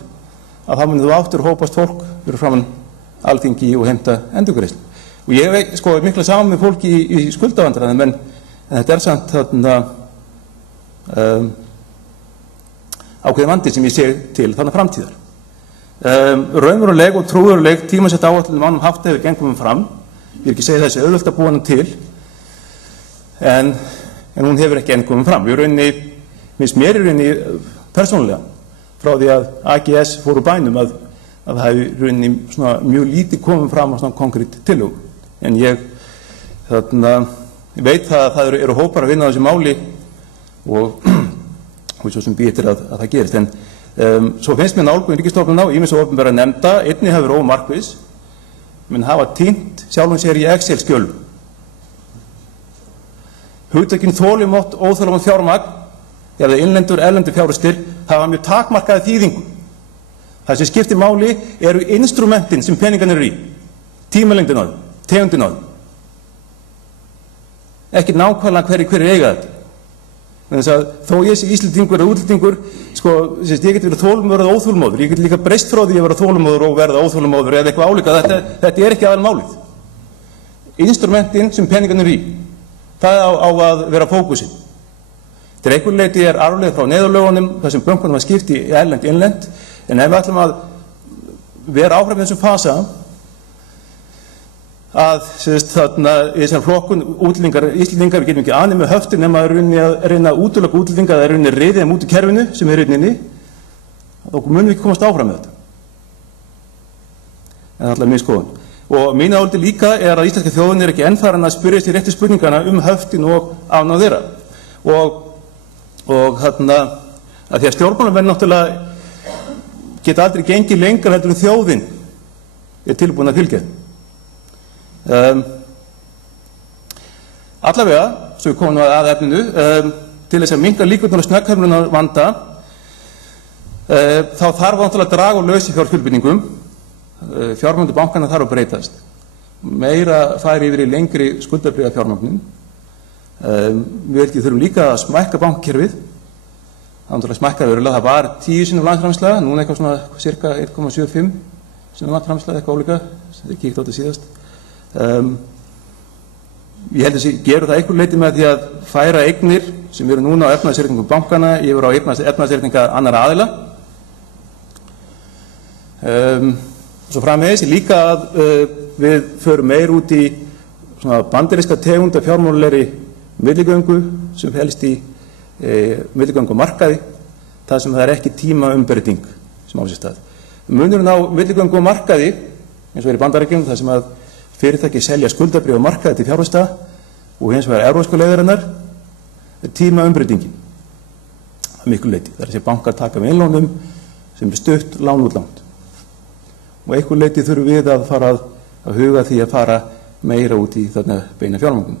að þá muni þú aftur hópast fólk fyrir framan Alþingi og heimta endurgreiðslu. Og ég veit sko mikla saman með fólki í skuldavandræðum en þetta er samt ákveðin vandi sem ég sé til þannig framtíðar. Raunveruleg og trúveruleg tímasett áætlun mannum haft hefur gengum fram. Ég er ekki að segja þessi auðvelt að búa hana til en hún hefur ekki enn komið fram. Mér í rauninni persónulega frá því að AGS fór úr bænum að það hefur í rauninni mjög lítið komið fram á svona konkrét tillögum. En ég veit að það eru hópar að vinna á þessu máli og svo sem býtir að það gerist. En svo finnst mér nálgun ríkisstofnana og ýmissa opinberra nefnda, einnig hefur ómarkviss, menn hafa týnt sjálfum sér í Excel-skjölum. Hugtökin þolinmótt, óþolinmótt fjármagn eða innlendur, erlendur fjárhustir hafa mjög takmarkaði þýðingu. Það sem skiptir máli eru instrumentin sem peningarnir eru í, tímalengdin á þeim, tegundin á þeim. Ekki nákvæmlega hverjir eiga þetta. Þannig að þó ég sé Íslendingur eða útlendingur, sko, ég get verið þolinmóður eða óþolinmóður. Ég get líka breyst frá því að vera þolinmóður og verða óþolinmóður eða eitthvað álíka. Þetta er ekki aðal málið. Instrumentin sem peningarnir eru í, Það á að vera fókusinn. Til einhverju leyti arfleið frá neyðarlögunum þar sem bönkunum var skipt í erlent innlent, en ef við ætlum að vera áfram í þessum fasa að þarna í þessar flokkun útlendingar, Íslendingar, við getum ekki annað með höftin nema að reyna að útiloka útlendinga, það er reyðið þeim út í kerfinu sem er inni, þá munum við ekki komast áfram með þetta. En það er alltaf mín skoðun. Og mín áliti líka að íslenska þjóðin ekki enn farin að spyrjast í rétti spurningana höftin og afnáð þeirra. Og þarna að því að stjórnmálamenn náttúrulega geta aldrei gengið lengra heldur þjóðin tilbúin að fylgja. Allavega, svo við komum að efninu, til þess að minnka líkurnar og snögghömlunar vanda, þá þarf náttúrulega að draga úr lausafjárskuldbindingum. Fjármögnun bankana þarf að breytast. Meira færi yfir í lengri skuldabréfafjármögnun. Við þurfum líka að smækka bankakerfið. Það náttúrulega smækkaði verulega. Það var 10 sinnum landsframleiðsla, núna eitthvað svona cirka 1,75 sinnum landsframleiðsla, eitthvað álíka, sem þið kíkt á þetta síðast. Ég held að það gerur það einhver leyti með því að færa eignir sem eru núna á efnahagsreikningum bankana yfir á efnahagsreikninga annarra aðila. Svo framvegis líka að við förum meir út í bandaríska tegund af fjármálalegri milligöngu sem helst í milligöngu markaði, það sem það er ekki tímaumbreyting sem á sér stað. Munurinn á milligöngu markaði, eins og er í Bandaríkjunum, það sem að fyrirtæki selja skuldabréf á markaði til fjárfesta og hins vegar evrópsku leiðarinnar, er tímaumbreytingin að miklu leyti. Það er þessi bankar taka við innlánum sem er stutt lán út langt. Og einhver leyti þurfum við að fara að huga því að fara meira út í þarna beina fjármögnun.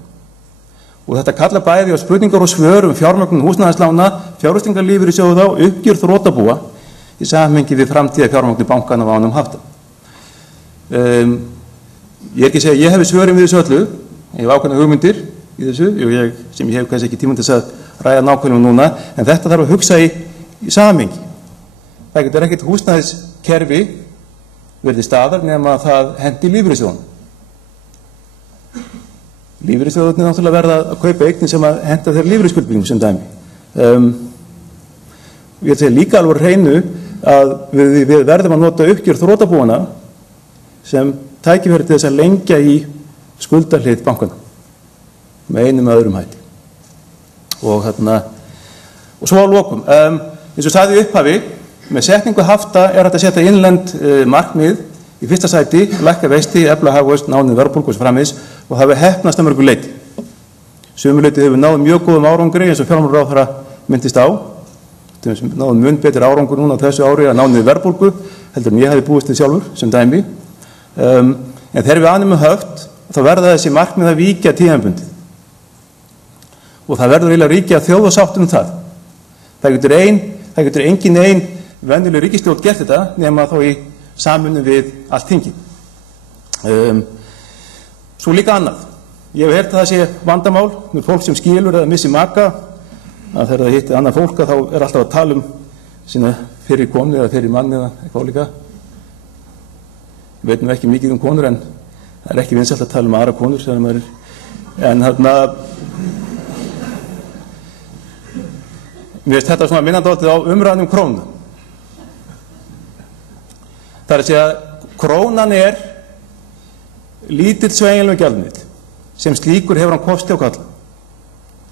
Og þetta kallar bæði á spurningar og svör fjármögnun húsnæðislána, fjárfestingarlífeyrissjóða og uppgjör þrotabúa í samhengi við framtíða fjármögnun bankana og ánum hafta. Ég ekki að segja að ég hefi svörin við þessu öllu, ég hef ákveðna hugmyndir í þessu, sem ég hef kannski ekki tíma til þess að ræða nákvæmlega núna, en þetta þarf að hugsa í samhengi. Það getur ekkert húsnæðiskerfi verði staðar nema að það hendi lífeyrissjóðunum. Lífeyrissjóðunum náttúrulega verða að kaupa eignir sem að henda þeirra lífeyrisskuldbindingum sem dæmi. Ég vil segja líka alveg hreinu að við verðum að nota uppgjör þrotabúana sem tækifæri til þess að lengja í skuldahlið bankana með einum eða öðrum hætti. Og svo að lokum, eins og sagði í upphafi, með setningu hafta er hægt að setja innlend markmið í fyrsta sæti, lækka vexti, efla hagvöxt, ná niður verðbólgu og svo framvegis og það hefur heppnast að mörgu leyti. Sumu leyti hefur náð mjög góðum árangri eins og fjármálaráðherra minntist á. Náðum mun betri árangur núna á þessu ári að ná niður verðbólgu heldur en ég hefði búist til sjálfur sem dæmi. En þegar við ánum höft þá verða þessi markmið að víkja tímabundið. Og það verður eiginlega ríkja þjóðarsátt það. Það getur engin ein venjuleg ríkisstjórn gert þetta nema þá í samvinnu við allt þingið. Svo líka annað. Ég hef heyrt að það sé vandamál með fólk sem skilur eða missi maka að þegar það hittir annað fólk þá er alltaf að tala sína fyrir konu eða fyrir mann eða eitthvað líka. Við veitum ekki mikið konur en það er ekki vinsælt að tala aðra konur þegar maður en mér finnst þetta svona minnandi á umræðan krónu. Það er að segja krónan er lítill sveigjanlegur gjaldmiðill sem slíkur hefur hann kosti og galla.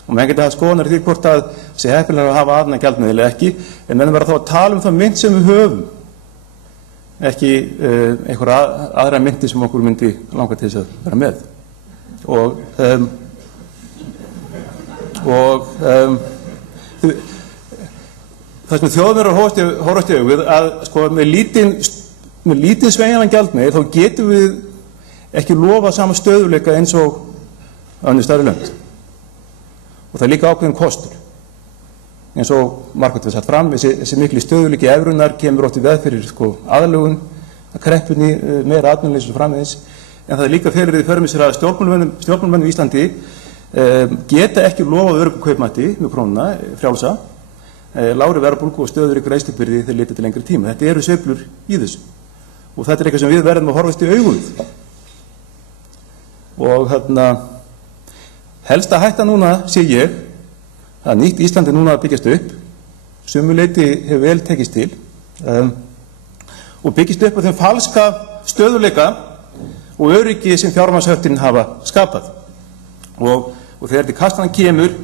Og menn geta skoðanir því hvort að sé heppilegra að hafa aðra gjaldmiðil eða ekki, en menn verða þá að tala það mynt sem við höfum, ekki einhverja aðra mynti sem okkur myndi langa til þess að vera með. Það sem þjóðverðar horfast í augu að sko með lítinn sveigjanlegan gjaldmiðil þá getum við ekki lofa sama stöðuleika eins og önnur stærri lönd. Og það er líka ákveðin kostur. Eins og margótt við satt fram, þessi mikli stöðuleiki evrunar kemur oft í veð fyrir aðlögun, að kreppunni, meira atvinnuleysi og framvegis. En það er líka fyrir því fyrir mig sér að stjórnmálmennum í Íslandi geta ekki lofað öruggu kaupmætti með krónuna, frjálsa, lágri verðbólgu og stöðugri greiðslubyrði þegar litið til lengri tíma. Þetta eru sveiflur í þessu. Og þetta er eitthvað sem við verðum að horfast í augu við. Og Helsta hætta núna sé ég að nýtt Ísland núna að byggjast upp, sumu leyti hefur vel tekist til og byggjast upp á þeim falska stöðuleika og öryggi sem fjármagnshöftin hafa skapað. Og þegar til kastana kemur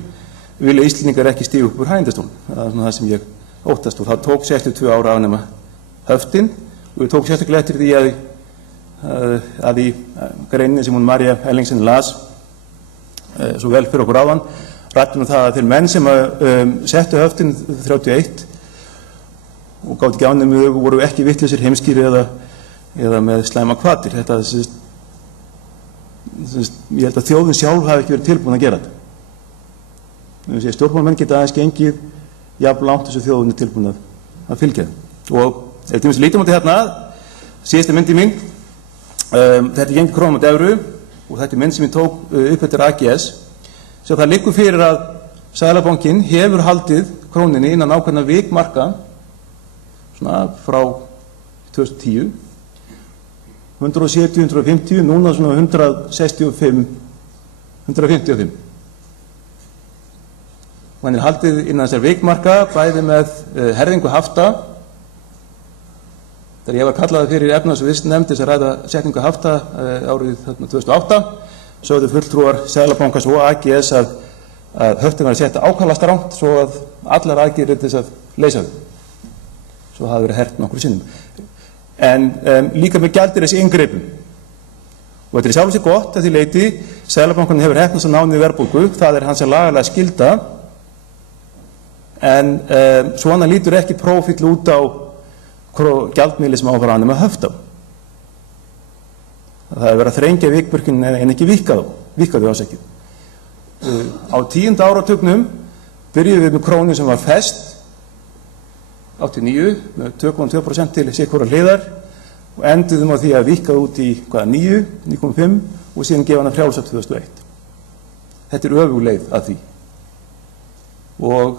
vilja Íslendingar ekki stíga upp úr hægindastólnum. Það er svona það sem ég óttast og það tók 62 ára að afnema höftin og við tók sérstaklega eftir því að í greininni sem hún María Ellingsen las svo vel fyrir okkur áðan rættum það að þeir menn sem settu höftin 31 og gátt ekki ánum og voru ekki vitlausir heimskir eða með slæma hvatir. Þetta ég held að þjóðin sjálf hafi ekki verið tilbúin að gera þetta. Stjórnmálamenn geta aðeins gengið jafn langt þessu þjóðin er tilbúin að fylgja. Og ef við lítum á þetta hérna, síðasta myndi mín, þetta gengur krónum á evru og þetta er mynd sem ég tók upp eftir AGS, svo það liggur fyrir að Seðlabankinn hefur haldið króninni innan ákveðna vikmarka svona frá 2010, 170, 150, núna svona 165, 155. Og hann er haldið innan þessar vikmarka, bæði með herðingu hafta. Þegar ég var kallaði fyrir efnahags- og viðskiptanefnd til að ræða setningu hafta árið 2008, sögðu fulltrúar Seðlabankans og AGS að höftin var að setja ákallast rangt svo að allar aðgerðir til þess að leysa þau. Svo hafi verið hert nokkru sinnum. En líka með gjaldeyris inngripum. Og þetta er sjálfsagt gott að því leyti Seðlabankan hefur heppnast að ná niður verðbólgu, það er hans lagalega skylda. En svona lítur ekki prófíll út á gjaldmiðli sem áfara annum að höfta. Það er verið að þrengja vikmörkin en ekki víkka þau ásækið. Á 10. áratugnum byrjuðum við með krónu sem var fest 89 með 2,2% til sikkvora hliðar og enduðum á því að víkka út í 9, 9,5 og síðan gefa hana frjálsa 2001. Þetta er öfug leið að því. Og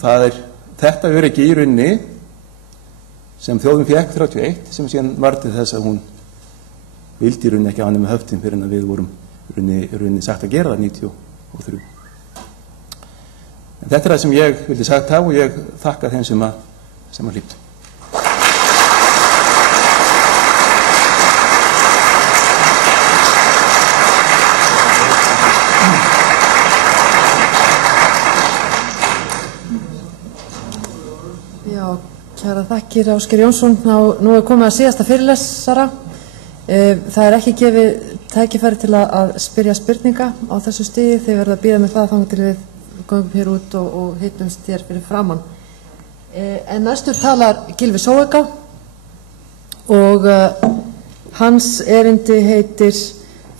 það er þetta öryggi í rauninni sem þjóðin fékk 31 sem síðan varði þess að hún vildi í rauninni ekki hafa með höftin fyrir en að við vorum í rauninni sagt að gera það 93. En þetta er það sem ég vildi sagt hafa og ég þakka þeim sem að hlýptu. Kæra þakkir Ásgeir Jónsson. Nú er komið að síðasta fyrirlesara. Það er ekki gefið tækifæri til að spyrja spurninga á þessu stigi. Þið verða að bíða með það þangað til við göngum hér út og hittumst hér fyrir framann. En næstur talar Gylfi Zoëga og hans erindi heitir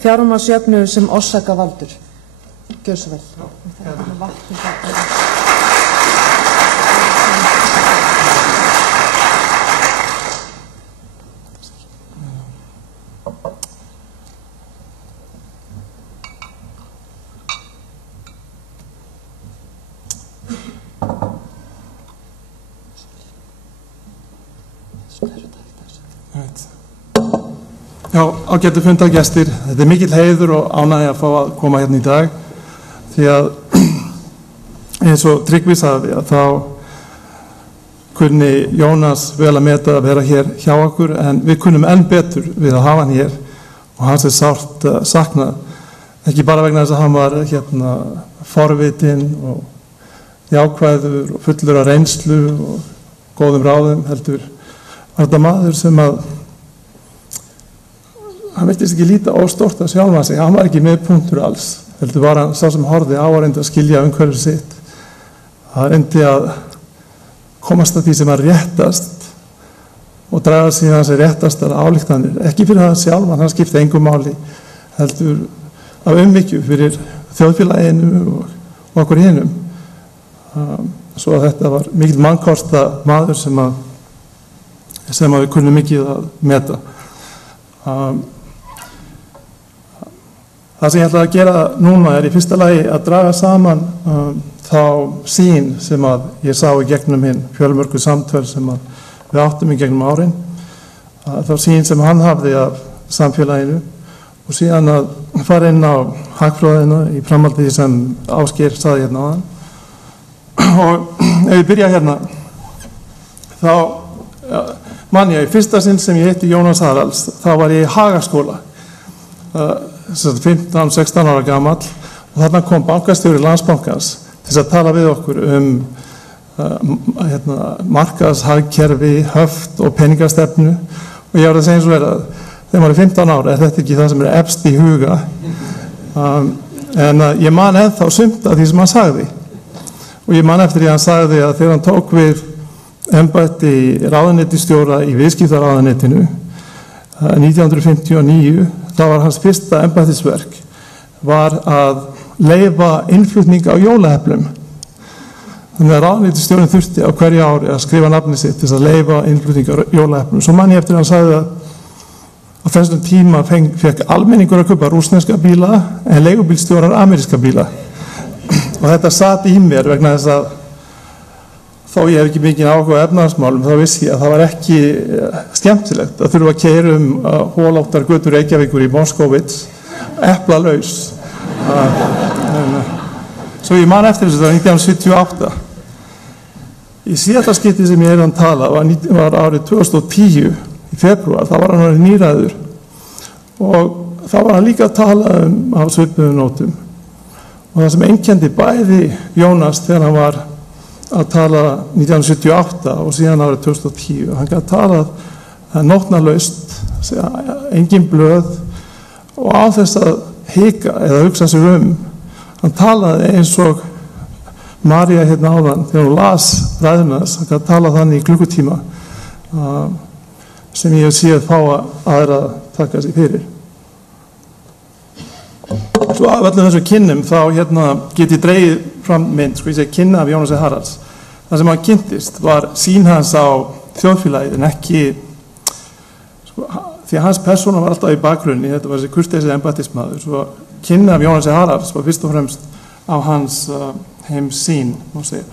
Fjármagnsjöfnuður sem orsakavaldur. Gjörðu svo vel. Já, ágætu fundargestir, þetta er mikill heiður og ánægja að fá að koma hérna í dag því að eins og Tryggvi sagði að þá kunni Jónas vel að meta að vera hér hjá okkur en við kunnum enn betur við að hafa hann hér og hans er sárt saknað, ekki bara vegna þess að hann var hérna forvitinn og jákvæður og fullur af reynslu og góðum ráðum heldur var þetta maður sem að hann virtist ekki líta óstórt að sjálfa sig, hann var ekki með punktur alls, heldur var hann sá sem horfði á að reynda að skilja umhverfið sitt, að reyndi að komast að því sem var réttast og draga síðan þessi réttastar ályktanir, ekki fyrir það sjálfan, hann skipti engum máli, heldur af umhyggju fyrir þjóðfélaginu og okkur hinum, svo að þetta var mikill mannkosta maður sem að við kunnum mikið að meta. Það sem ég ætla að gera núna er í fyrsta lagi að draga saman þá sýn sem að ég sá í gegnum hinn fjölmörgu samtöl sem að við áttum í gegnum árin. Þá sýn sem hann hafði af samfélaginu og síðan að fara inn á hagfræðina í framhaldi sem Ásgeir sagði hérna áðan. Og ef ég byrja hérna, þá man ég í fyrsta sinn sem ég hitti Jónas Haralds, þá var ég í Hagaskóla, 15-16 ára gamall, og þarna kom bankastjóri Landsbankans til að tala við okkur markaðshagkerfi, höft og peningastefnu, og ég var að segja eins og verið að þegar maður er 15 ára er þetta ekki það sem er efst í huga, en ég man ennþá sumt af því sem hann sagði, og ég man eftir því að hann sagði að þegar hann tók við embætti ráðuneytisstjóra í viðskiptaráðuneytinu 1959, þá var hans fyrsta embættisverk var að leyfa innflutning á jólaeplum. Þannig að ráðuneytisstjórinn þurfti á hverju ári að skrifa nafni sitt til að leyfa innflutning á jólaeplum. Svo man ég eftir að hann sagði að á þessum tíma fekk almenningur að kaupa rússneska bíla en leigubílstjórar ameríska bíla. Og þetta sat í mér vegna þess að þó ég hef ekki mikið áhuga á efnahagsmálum, þá vissi ég að það var ekki skemmtilegt að þurfa að keyra holóttar götur Reykjavíkur í Moskóvits eplalaus. Svo ég man eftir þessu, það var 1978. Í síðasta skipti sem ég að tala var árið 2010 í febrúar, þá var hann orðinn níræður og þá var hann líka að tala á svipuðum nótum. Og það sem einkenndi bæði Jónas þegar hann var að tala 1978 og síðan árið 2010, hann gæti talað nótnalaust, engin blöð og á þess að hika eða hugsa sig hann talaði eins og María hérna áðan þegar hún las ræðunas, hann gæti talað þannig í klukkutíma sem ég hef séð fá aðra taka sig fyrir. Svo af öllum þessu kynnum þá get ég dregið fram mynd, ég segi kynna af Jónasi Haralds. Það sem hann kynntist var sýn hans á þjóðfélagið en ekki, því að hans persóna var alltaf í bakgrunni, þetta var þessi kurteisi embættismadur, svo kynna af Jónasi Haralds var fyrst og fremst á hans heimssýn, má segja.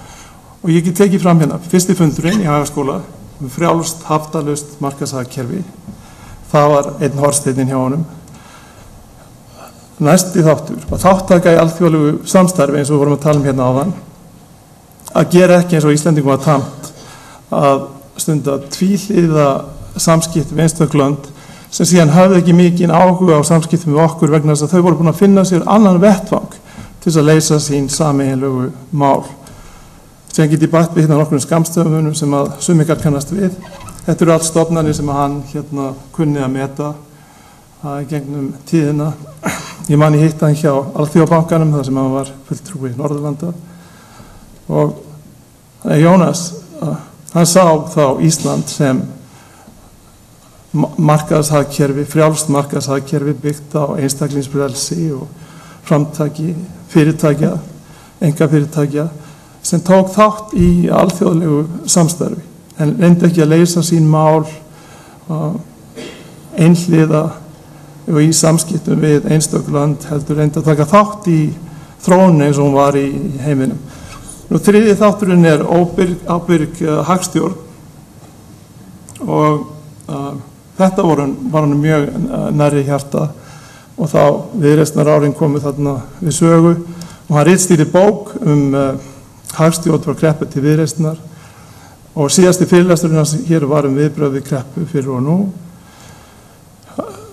Og ég get tekið fram hérna, fyrsti fundurinn í Hagaskóla, frjálst, haftalust markaðshagkerfi, það var einn hornsteinninn hjá honum. Næsti þáttur var þáttaka í alþjóðlegu samstarfi eins og við vorum að tala hérna áðan, að gera ekki eins og Íslendingum var tamt að stunda tvíhliða samskipti við einstök lönd sem síðan hafði ekki mikinn áhuga á samskiptum við okkur vegna þess að þau voru búin að finna sér annan vettvang til að leysa sín sameiginlegu mál. Sem get ég bætt við hérna nokkrum skammstöfunum sem að sumikar kannast við. Þetta eru allt stofnanir sem að hann kunni að meta gegnum tíðina. Ég man ég hitt hann hjá Alþjóðabankanum þar sem hann var fulltrúi Norðurlanda og Jónas, hann sá þá Ísland sem markaðshagkerfi, frjálst markaðshagkerfi byggt á einstaklingsfrelsi og framtaki fyrirtækja, einkafyrirtækja sem tók þátt í alþjóðlegu samstarfi en reyndi ekki að leysa sín mál einhliða og í samskiptum við einstök lönd heldur reyndi að taka þátt í þróun eins og hún var í heiminum. Nú þriðji þátturinn er ábyrg hagstjórn og þetta var hann mjög nærri hjarta og þá viðreisnar árin komu þarna við sögu og hann ritstýrði bók hagstjórn frá kreppu til viðreisnar og síðasti fyrirlesturinn hans hér var viðbrögð við kreppu fyrir og nú.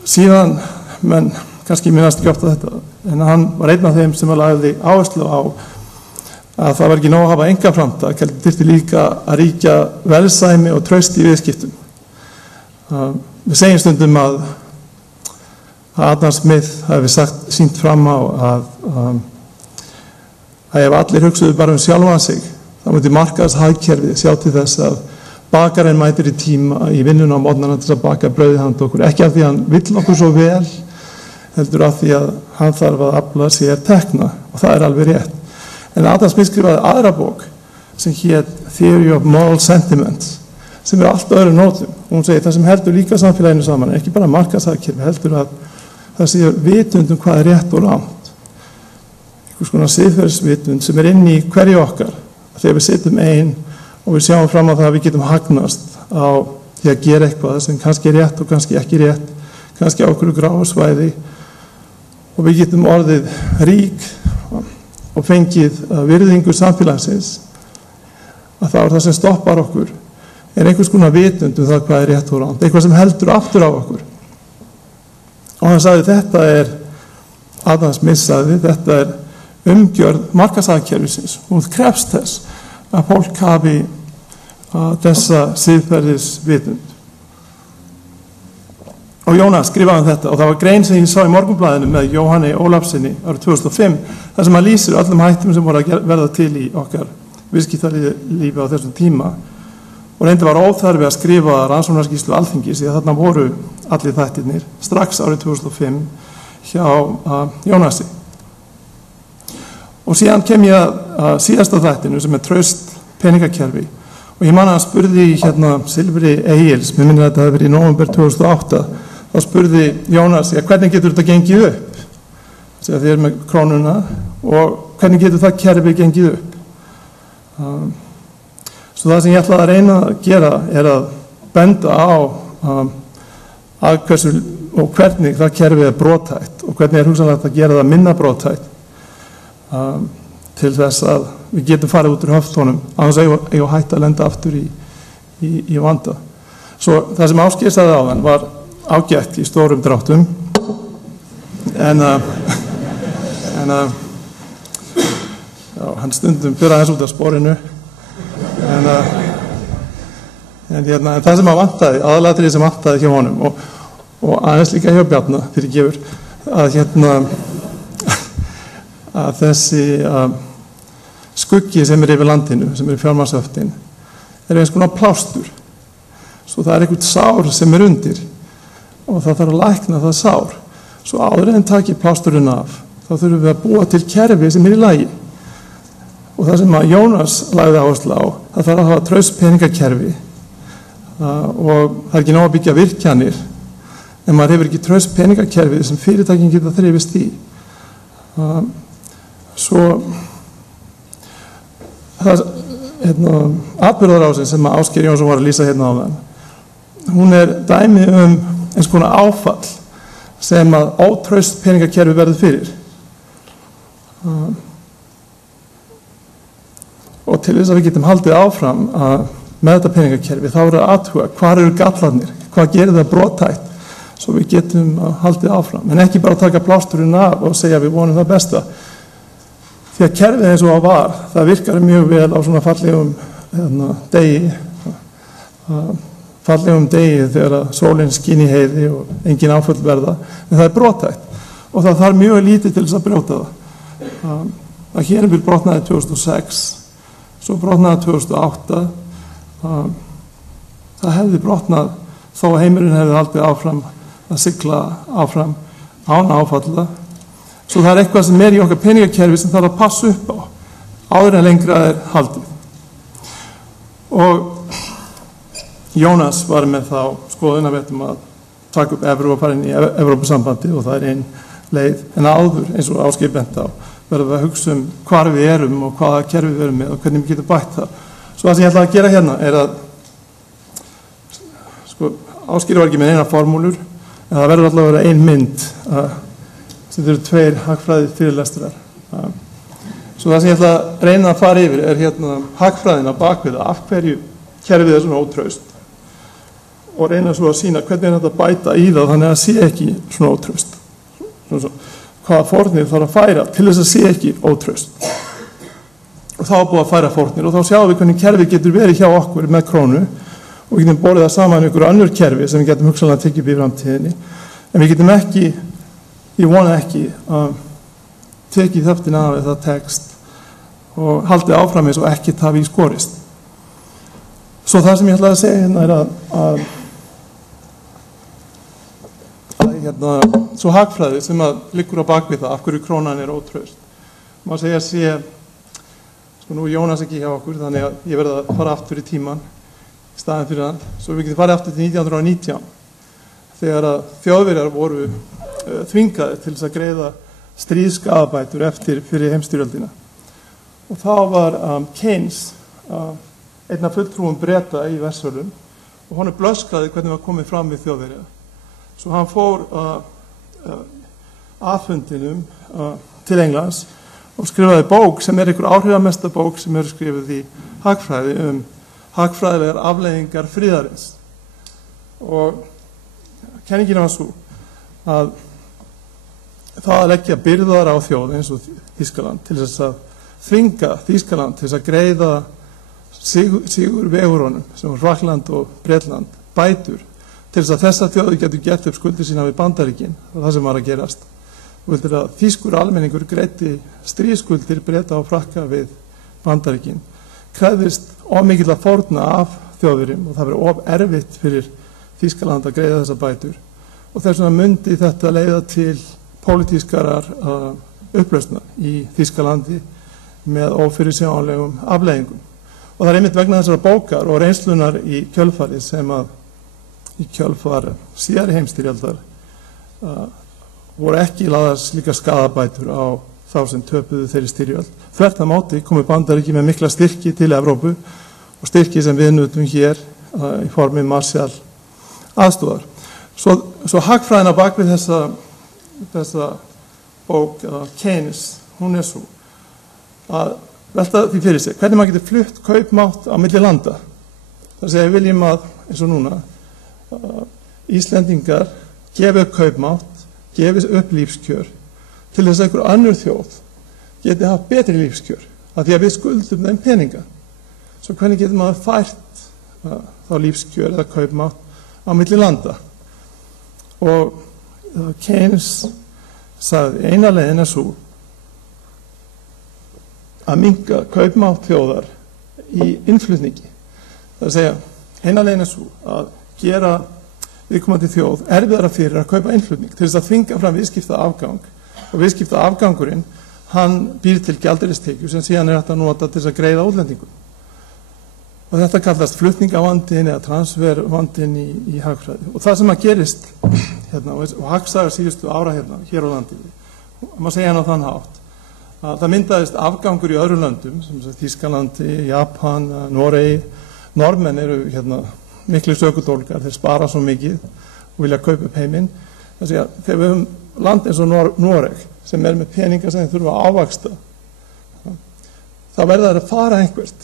Síðan, menn kannski minnast ekki oft á þetta, en hann var einn af þeim sem lagði áherslu á að það var ekki nóg að hafa einkaframtak, heldur þyrfti líka að ríkja velsæmi og traust í viðskiptum. Við segjum stundum að Adam Smith hafi sýnt fram á að ef allir hugsuðu bara sjálfan sig, þá myndi markaðshagkerfið sjá til þess að bakarinn mætir í tíma í vinnuna á morgnana til að baka brauðið handa okkur, ekki af því að hann vill okkur svo vel, heldur af því að hann þarf að afla sér tekna og það er alveg rétt. En Adam Smith skrifaði aðra bók sem hét Theory of Moral Sentiments sem allt öðru nótum og hún segir það sem heldur líka samfélaginu saman, ekki bara markaðshagkerfi, heldur að það sé vitund hvað er rétt og rangt. Einhvers konar siðferðisvitund sem inn í hverju okkar þegar við sitjum ein og við sjáum fram á það að við getum hagnast á því að gera eitthvað sem kannski er rétt og kannski ekki rétt, kannski á okkur gráu svæði og við getum orðið rík og fengið virðingu samfélagsins, að það er það sem stoppar okkur er einhvers konar vitund það hvað er rétt og rangt, eitthvað sem heldur aftur á okkur. Og hann sagði þetta er Adams missaði, þetta er umgjörð markaðshagkerfisins og það krefst þess að fólk hafi þessa siðferðisvitund. Og Jónas skrifaði þetta og það var grein sem ég sá í Morgunblaðinu með Jóhanni Ólafssyni árið 2005 þar sem hann lýsir öllum hættum sem voru að verða til í okkar viðskiptalífi á þessum tíma og reyndi var óþarfi að skrifa rannsóknarskýrslu Alþingis því að þarna voru allir þættirnir strax árið 2005 hjá Jónasi. Og síðan kem ég að síðasta þættinu sem er traust peningakerfi og ég man að hann spurði Silfri Egils, mér minnir að þetta hafi verið í nóvember 2008, þá spurði Jónas, hvernig getur þetta gengið upp? Þegar þið erum með krónuna og hvernig getur það kerfi gengið upp? Svo það sem ég ætlaði að reyna að gera er að benda á að hversu og hvernig það kerfi er brothætt og hvernig er hugsanlegt að gera það minna brothætt til þess að við getum farið út úr höftunum annars eigum að hætta að lenda aftur í vanda. Svo það sem Ásgeir sagði áðan var ágætt í stórum dráttum en hann stundum fyrir aðeins út af sporinu en það sem hann vantaði, aðalatriði sem vantaði hjá honum og aðeins líka hjá Bjarna fyrir gefur að þessi skuggi sem er yfir landinu, sem er fjármagnshöftin, er eins konar plástur. Svo það er eitthvað sár sem er undir og það þarf að lækna það sár. Svo áður en taki plásturinn af, þá þurfum við að búa til kerfi sem er í lagi. Og það sem að Jónas lagði áherslu á, það þarf að hafa traust peningakerfi og það er ekki nóg að byggja virkjanir en maður hefur ekki traust peningakerfi sem fyrirtækin geta þrifist í. Svo atburðarásin sem Ásgeir Jónsson var að lýsa hérna áðan, hún er dæmi eins konar áfall sem að ótraust peningakerfi verður fyrir. Og til þess að við getum haldið áfram með þetta peningakerfi, þá eru að athuga hvar eru gallarnir, hvað gerir það brothætt, svo við getum haldið áfram. En ekki bara taka plásturinn af og segja við vonum það besta. Því að kerfið eins og það var, það virkar mjög vel á svona fallegum degi þegar sólinn skín í heiði og engin áföll verða, en það er brothætt og það þarf mjög lítið til þess að brjóta það. Það hér brotnaði 2006, svo brotnaði 2008, það hefði brotnað þó að heimurinn hefði haldið áfram að sigla áfram án áfalla. Svo það er eitthvað sem er í okkar peningakerfi sem þarf að passa upp á áður en lengra er haldið. Og Jónas var með þá skoðun að við ættum að taka upp evru og fara inn í Evrópusambandið og það er ein leið en áður eins og Ásgeir benti á verðum við að hugsa hvar við erum og hvaða kerfi við erum með og hvernig við getum bætt það. Svo það sem ég ætla að gera hérna er að Ásgeir var ekki með eina formúlur en það verður alltaf að vera ein mynd sem eru 2 hagfræði fyrirlestrar. Svo það sem ég ætla að reyna að fara yfir er hérna hagfræðina bakvið af hverju kerfið er svona ótraust og reyna svo að sína hvernig er þetta að bæta í það þannig að sé ekki svona ótraust. Hvaða fórnir þarf að færa til þess að sé ekki ótraust. Og þá er búið að færa fórnir og þá sjáum við hvernig kerfið getur verið hjá okkur með krónu og við getum borið það saman með ykkur önnur kerfi sem við getum hugsanlega tekið upp í framtíðinni. En við getum ekki, ég vona ekki, tekið þöftin af þetta text og haldið áfram eins og ekkert hafi í skorist. Svo það sem ég ætlaði að segja hérna er svo hagfræði sem að liggur á bakvið það af hverju krónan er ótraust. Má segja að sé, nú er Jónas ekki hjá okkur þannig að ég verði að fara aftur í tíman í staðinn fyrir hann, svo við getum farið aftur til 1919 þegar að Þjóðverjar voru þvingaðir til þess að greiða stríðsskaðabætur eftir fyrir heimsstyrjöldina. Og þá var Keynes einn af fulltrúum Breta í Vestsölum og honum blöskraði hvernig var komið fram við Þjóðverja. Svo hann fór affundinum til Englands og skrifaði bók sem einhver áhrifamesta bók sem skrifuð í hagfræði hagfræðilegar afleiðingar friðarins. Og kenningin var svo að það að leggja byrðar á þjóð eins og Þýskaland til þess að þvinga Þýskaland til þess að greiða sigur vegurunum sem var Frakland og Bretland bætur til þess að þessa þjóðu getur gert upp skuldir sína við Bandaríkin og það sem var að gerast. Og vildi að þýskur almenningur greiddi stríðskuldir Breta og Frakka við Bandaríkin, krefðist of mikill að fórna af þjóðurum og það verið of erfitt fyrir Þýskaland að greiða þessa bætur og þess vegna myndi þetta leiða til pólitískarar upplausnar í Þýskalandi með ófyrirsjáanlegum afleiðingum. Og það einmitt vegna þessara bókar og reynslunar í kjölfari sem að í kjölfar síðari heimsstyrjaldar voru ekki lagðar slíkar skaðabætur á þá sem töpuðu þeirri styrjöld. Þvert á móti komu Bandaríkin með mikla styrki til Evrópu og styrki sem við nutum hér í formi Marshall aðstoðar. Svo hagfræðina bak við þessa bók Keynes, hún svo að velta því fyrir sig hvernig maður getur flutt kaupmátt á milli landa. Það er að segja, viljum að eins og núna Íslendingar gefi upp kaupmátt, gefi upp lífskjör til þess að einhver önnur þjóð geti haft betri lífskjör af því að við skuldum þeim peninga. Svo hvernig getur maður fært þá lífskjör eða kaupmátt á milli landa? Og Keynes sagði eina leiðin svo að minnka kaupmátt þjóðar í innflutningi. Það er að segja, eina leiðin svo að gera viðkomandi þjóð erfiðara fyrir að kaupa innflutning til þess að þvinga fram viðskiptaafgang og viðskiptaafgangurinn hann býr til gjaldeyristekjur sem síðan hægt að nota til þess að greiða útlendingum. Og þetta kallast flutningavandinn eða transfervandinn í hagfræði. Og það sem að gerist og hagsagar síðustu ára hér á landi, maður segja hann á þann hátt, að það myndaðist afgangur í öðrum löndum, sem Þýskalandi, Japan, Noregi. Norðmenn eru miklu sökudólgar, þeir spara svo mikið og vilja kaupa upp heiminn. Þegar við höfum land eins og Noreg sem með peninga sem þeir þurfa að ávaksta, þá verða þeir að fara einhvert.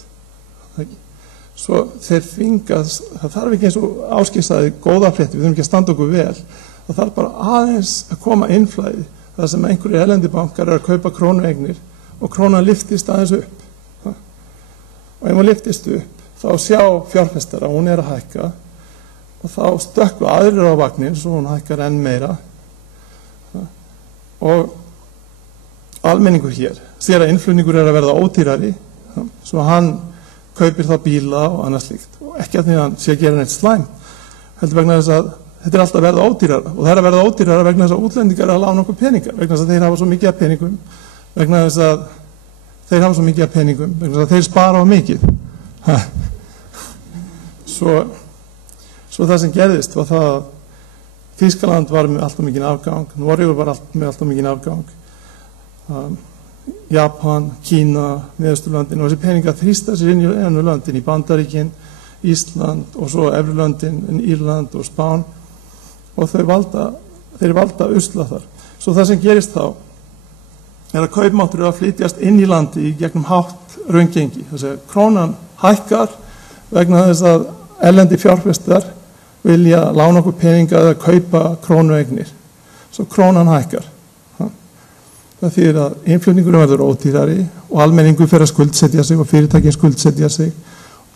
Svo þeir þvingast, það þarf ekki eins og áskilsaði góða frétti, við þurfum ekki að standa okkur vel, það þarf bara aðeins að koma innflæði þar sem einhverju erlendi bankar að kaupa krónueignir og krónan lyftist aðeins upp. Og ef hún lyftist upp, þá sjá fjárfestar að hún að hækka og þá stökkva aðrir á vagnin svo hún hækkar enn meira. Og almenningur hér sér að innflutningur að verða ódýrari, svo hann kaupir þá bíla og annað slíkt. Og ekki að því að hann sé að gera neitt slæm, heldur vegna þess að þetta er alltaf að verða ódýrara og það er að verða ódýrara vegna þess að útlendingar að lána okkur peninga, vegna þess að þeir hafa svo mikið af peningum, vegna þess að þeir hafa svo mikið af peningum, vegna þess að þeir spara á mikið. Svo það sem gerðist var það að Þýskaland var með alltaf mikinn afgang, Noregur var með alltaf mikinn afgang, Japan, Kína, Miðausturlöndin og þessi peningar þrýsta sér inn í ennu löndin, í Bandaríkin, Ísland og svo Evrulöndin, Írland og Spán og þeir valda að usla þar. Svo það sem gerist þá er að kaupmáttur að flytjast inn í landi í gegnum hátt raungengi. Þess að krónan hækkar vegna þess að erlendi fjárfestar vilja lána okkur peninga eða kaupa krónueignir. Svo krónan hækkar. Það þýðir að innflutningur verður ódýrari og almenningur fer að skuldsetja sig og fyrirtækin skuldsetja sig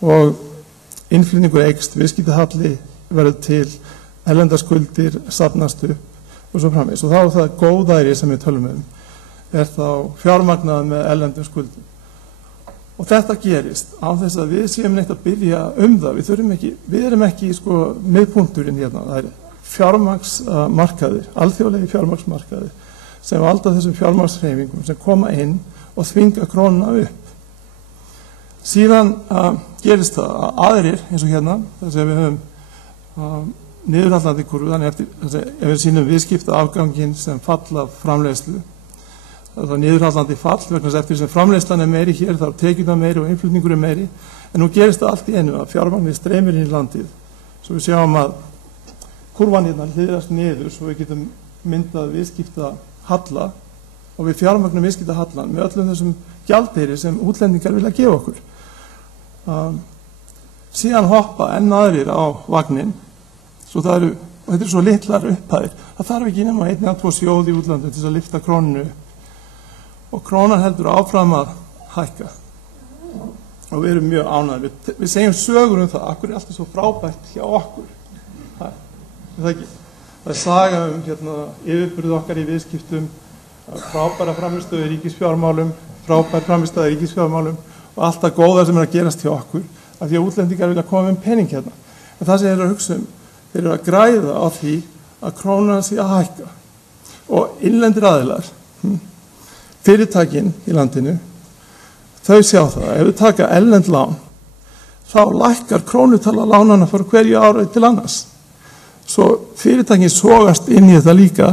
og innflutningur eykst, viðskiptahalli verður til, erlendaskuldir safnast upp og svo framvegis. Og þá er það góðæri sem við tölum er þá fjármagnað með erlendum skuldum. Og þetta gerist á þess að við séum neitt að byrja það. Við erum ekki miðpunkturinn hérna. Það er fjármagnsmarkaðir, alþjóðlegi fjármagnsmarkaðir sem valda þessum fjármagnshreyfingum sem koma inn og þvinga krónuna upp. Síðan gerist það að aðrir eins og hérna, þess að við höfum niðurhallandi kurvu, þannig ef við sýnum viðskiptaafganginn sem fall af framleiðslu, það er niðurhallandi fall vegna þess að eftir sem framleiðslan er meiri hér þá tekjurnar meiri og innflutningur er meiri, en nú gerist það allt í einu að fjármagnið streymir inn í landið, svo við sjáum að kurvan hérna hliðrast niður svo við getum myndað viðskipta halla og við fjármögnum viðskiptahallann með öllum þessum gjaldeyri sem útlendingar vilja gefa okkur. Síðan hoppa enn aðrir á vagnin, og þetta er svo litlar upphæðir, það þarf ekki nema 1 eða 2 sjóð í útlandu til að lyfta krónunu og krónan heldur áfram að hækka og við erum mjög ánægðir. Við segjum sögur það, akkur er alltaf svo frábært hjá okkur. Það er saga yfirburð okkar í viðskiptum, frábæra frammistöðu í ríkisfjármálum, frábæra frammistöðu í ríkisfjármálum og allt það góða sem er að gerast hjá okkur, af því að útlendingar vilja koma með pening hérna. En það sem þeir eru að hugsa þeir eru að græða á því að krónan sé að hækka. Og innlendir aðilar, fyrirtækin í landinu, þau sjá það, ef við taka erlend lán, þá lækkar krónutala lánana fyrir hverju ári til annars. Svo fyrirtækin sogast inn í þetta líka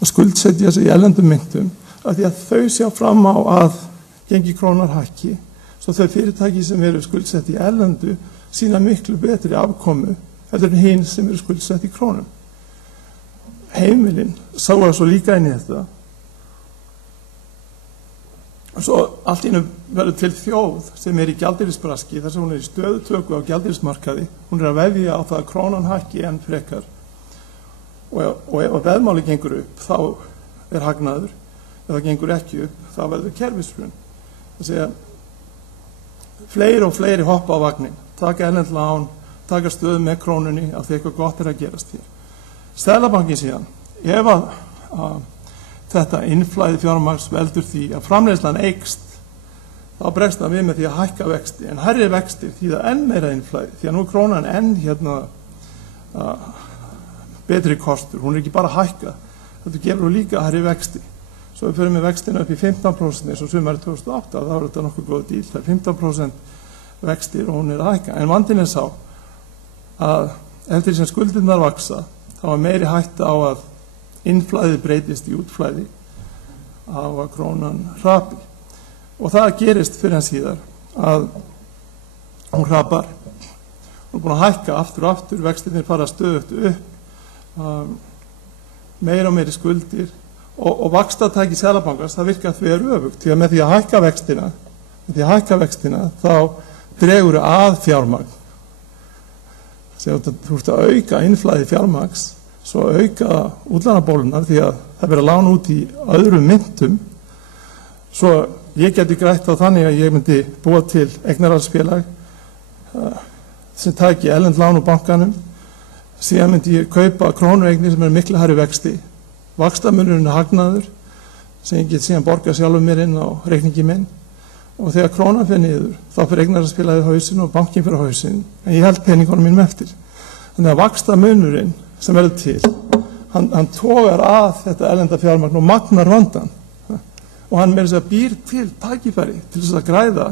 að skuldsetja sig í erlendum myntum, af því að þau sjá fram á að gengi krónar hækki, svo þau fyrirtæki sem eru skuldsett í erlendu sína miklu betri afkomu heldur en hinn sem eru skuldsett í krónum. Heimilin sáar svo líka inn í þetta. Svo allt í einu verður til þjóð sem er í gjaldeyrisbraski, þar sem hún er í stöðutöku á gjaldeyrismarkaði, hún er að veðja á það að krónan hækki enn frekar. Og ef veðmáli gengur upp, þá er hagnaður. Ef það gengur ekki upp, þá verður kerfishrun. Það segja, fleiri og fleiri hoppa á vagnin, taka erlend lán, taka stöðu með krónunni af því eitthvað gott er að gerast hér. Seðlabankinn síðan, ef að þetta innflæði fjármagns veldur því að framleiðslan eykst, þá bregst það við með því að hækka vexti, en hærri vextir því það enn meira innflæði, því að nú er krónan enn betri kostur, hún er ekki bara að hækka, þetta gefur hún líka hærri vexti. Svo við fyrir með vextina upp í 15% eins og sumarið 2008, þá er þetta nokkuð góð díl, það er 15% vextir og hún er að hækka. En vandinn er sá að eftir sem skuldirnar vaksa, þá er meiri hætta á að innflæði breytist í útflæði á að krónan hrapi. Og það gerist fyrir en síðar að hún hrapar. Hún er búin að hækka aftur og aftur, vextirnir fara stöðugt upp, meira og meiri skuldir og vaxtatæki Seðlabankans, það virkar því að öfugt, því að með því að hækka vextina, þá dregur að fjármagn. Þú ert að auka innflæði fjármagns, svo auka útlánabólunar því að það verður að lána út í öðrum myntum. Svo ég geti grætt á þannig að ég myndi búa til eignarhaldsfélag sem tæki erlend lán úr bankanum, síðan myndi ég kaupa krónueignir sem eru miklu hærri vexti, vaxtamunurinn er hagnaður sem ég get síðan borga sjálfur mér inn á reikningi minn, og þegar krónan fer niður þá fer eignarhaldsfélagið hausinn og bankinn fer hausinn, en ég held peningunum mínum eftir. Þannig að vaxtamunurinn sem verður til, hann togar að þetta erlenda fjármagn og magnar vandan, og hann meira að býr til tækifæri til þess að græða,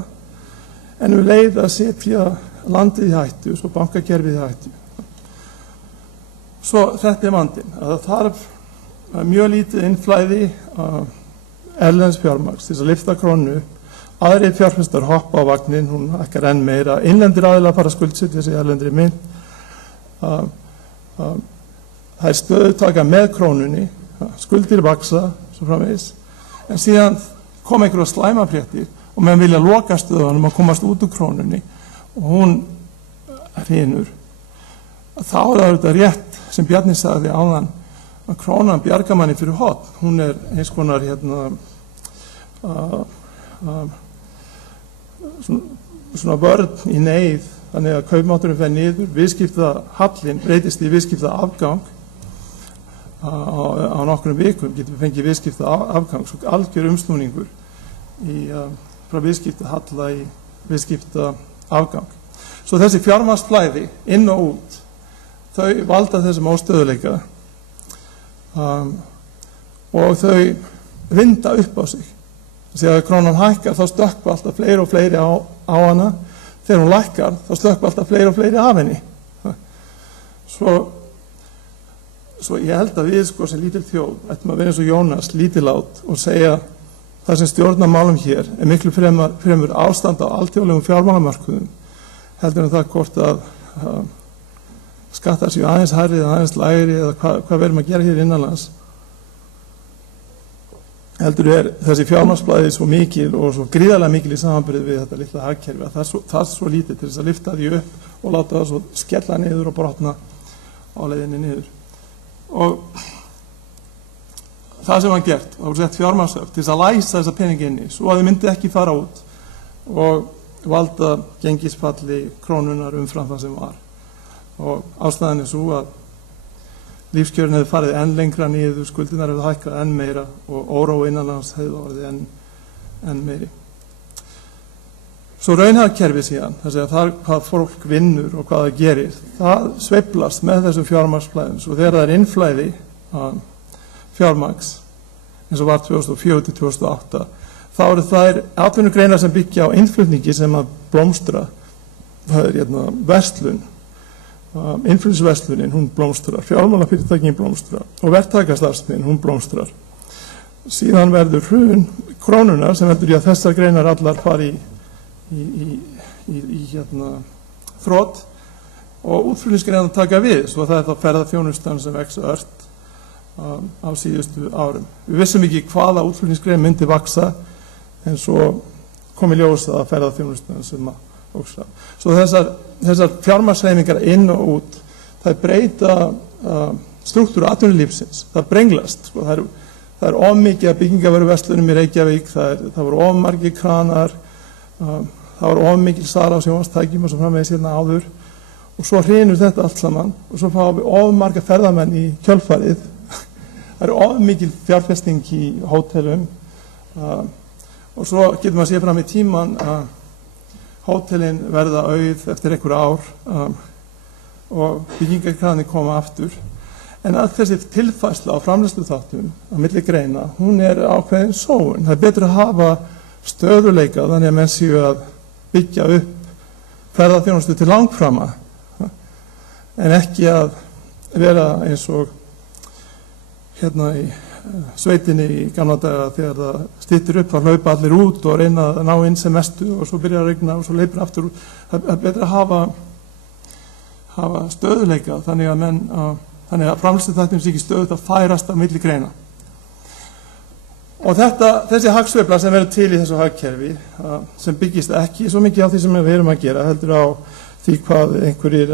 en leið að setja landið í hættu, svo bankakerfið í hættu. Svo þetta er vandinn, að það þarf mjög lítið innflæði erlends fjármagns til að lyfta krónu upp. Aðrir fjárfestar hoppa á vagnin, hún hækkar enn meira. Innlendir aðilar fara að skuldsetja sig erlendri mynt. Það er stöðutaka með krónunni, skuldir vaksa, svo framvegis. En síðan kom einhverja slæmafréttir og menn vilja loka stöðunum að komast út úr krónunni og hún hrynur. Þá er þetta rétt sem Bjarni sagði áðan að krónan bjargar manni fyrir horn. Hún er eins konar svona vörn í neyð, þannig að kaupmátturinn fer niður, viðskiptahallinn breytist í viðskiptaafgang. Á nokkrum vikum getum við fengið viðskiptaafgang, svo algjör umsnúningur frá viðskiptahalla í viðskiptaafgang. Svo þessi fjármagnsflæði inn og út, þau valda þessum óstöðuleika og þau vinda upp á sig. Þegar krónan hækkar þá stökkva alltaf fleiri og fleiri á hana, þegar hún lækkar þá stökkva alltaf fleiri og fleiri af henni. Svo ég held að við sem lítil þjóð ættum að vera eins og Jónas, lítilát, og segja það sem stjórnar málum hér er miklu fremur ástand á alþjóðlegum fjármálamörkuðum heldur en það hvort að skattar séu aðeins hærri eða aðeins lægri eða hvað verðum að gera hér innanlands. heldur þessi fjármagnsflæði svo mikil og svo gríðarlega mikil í samanburði við þetta litla hagkerfi að það er svo lítið til þess að lyfta því upp og láta það svo skella niður og brotna á leiðinni niður. Og það sem var gert, það voru sett fjármagnshöft til þess að læsa þessa peningi inni svo að þau myndi ekki fara út og valda gengisfalli krónunar umfram það sem var. Og ástæðan er svo að lífskjörin hefði farið enn lengra niður, skuldinar hefði hækkað enn meira og órói innanlands hefði orðið enn meiri. Svo raunhagkerfi síðan, þess að það hvað fólk vinnur og hvað það gerir, það sveiflast með þessum fjármagnsflæðum. Svo þegar það er innflæði fjármagns, eins og var 2004 til 2008, þá eru þær atvinnugreinar sem byggja á innflutningi sem að blómstra. Það er verslun. Innflutningsverslunin, hún blómstrar, fjármálafyrirtækin blómstrar og verktakastarfsemin, hún blómstrar. Síðan verður hrun krónunar sem veldur í að þessar greinar allar fari í þrot og útflutningsgreinar taka við, svo það er þá ferðaþjónustan sem vex ört á síðustu árum. Við vissum ekki hvaða útflutningsgrein myndi vaksa en svo kom í ljós að ferðaþjónustan sem óksra. Svo þessar fjármagnshreyfingar inn og út, það breyta struktúru atvinnulífsins, það brenglast. Sko, það er of mikið að byggingarvöruverslunum í Reykjavík, það voru of margir kranar, það voru of mikil sala á sjónvarpstækjum og svo framvegis hérna áður og svo hrynur þetta allt saman og svo fáum við of marga ferðamenn í kjölfarið. Það er of mikil fjárfesting í hótelum og svo getur maður séð fram í tíman að hótelin verða auð eftir einhver ár og byggingarkranin koma aftur. En að þessi tilfærsla á framleiðsluþáttum á milli greina, hún er ákveðin sóun. Það er betur að hafa stöðuleika þannig að menn séu að byggja upp ferðaþjónustu til langframa en ekki að vera eins og hérna í sveitinni í gamla daga þegar það styttir upp að hlaupa allir út og reyna að ná inn sem mestu og svo byrja að regna og svo leipur aftur út. Það er betra að hafa stöðuleika þannig að framleiðsluþættum sé ekki stöðugt að færast á milli greina. Og þessi hagsveifla sem verður til í þessu hagkerfi sem byggist ekki svo mikið á því sem við erum að gera, heldur á því hvað einhverjir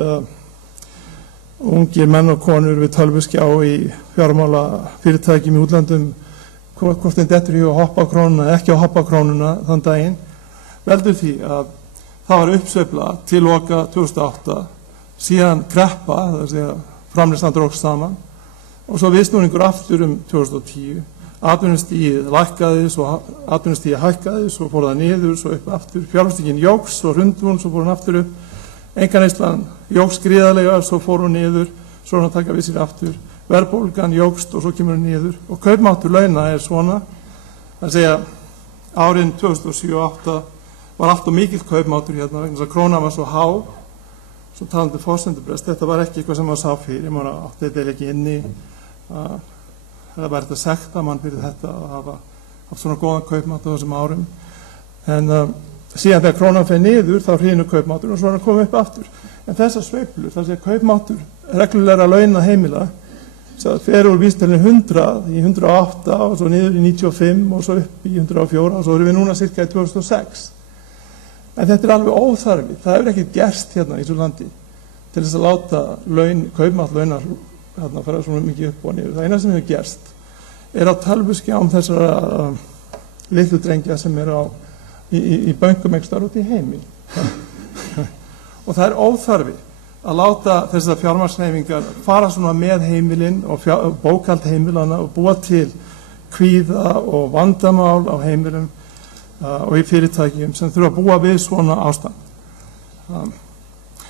ungir menn og konur við tölvuskjá í fjármála fyrirtækjum í útlöndum hvort þeim dettur í að hoppa á krónuna eða ekki að hoppa á krónuna þann daginn veldur því að það var uppsveifla til loka 2008 síðan kreppa, það er að segja framleiðslan drógst saman og svo viðsnúningur aftur 2010 atvinnustigið lækkaði, svo atvinnustigið hækkaði, svo fór það niður, svo upp aftur fjárfestingin jókst, svo hrundi hún, svo fór hún aftur upp einkaneyslan jókst gríðarlega, svo fór hún niður, svo hún að taka við sér aftur. Verðbólgan jókst og svo kemur hún niður. Og kaupmáttur launa er svona, að segja árin 2007-2008 var allt og mikill kaupmáttur hérna, vegna þess að krónan var svo há, svo talandi forsendubrest. Þetta var ekki eitthvað sem var sá fyrir, maður átti þetta ekki inni, það var þetta sekta mann fyrir þetta að hafa haft svona góðan kaupmátt á þessum árum. En síðan þegar krónan fer niður þá hrynur kaupmáttur og svo er hann komið upp aftur. En þessar sveiflur, það sé kaupmáttur reglulega launa heimila, það fer úr vísitölunni 100 í 108 og svo niður í 95 og svo upp í 104 og svo erum við núna cirka í 2006. En þetta er alveg óþarfi, það hefur ekkert gerst hérna í þessu landi til þess að láta kaupmátt launa hérna fara svona mikið upp og niður. Það eina sem hefur gerst er á tölvuskjám þessara litlu drengja sem eru í bönkum einhverstaðar út í heimi. Og það er óþarfi að láta þessar fjármagnshreyfingar fara svona með heimilin og bókhald heimilana og búa til kvíða og vandamál á heimilum og í fyrirtækjum sem þurfa að búa við svona ástand.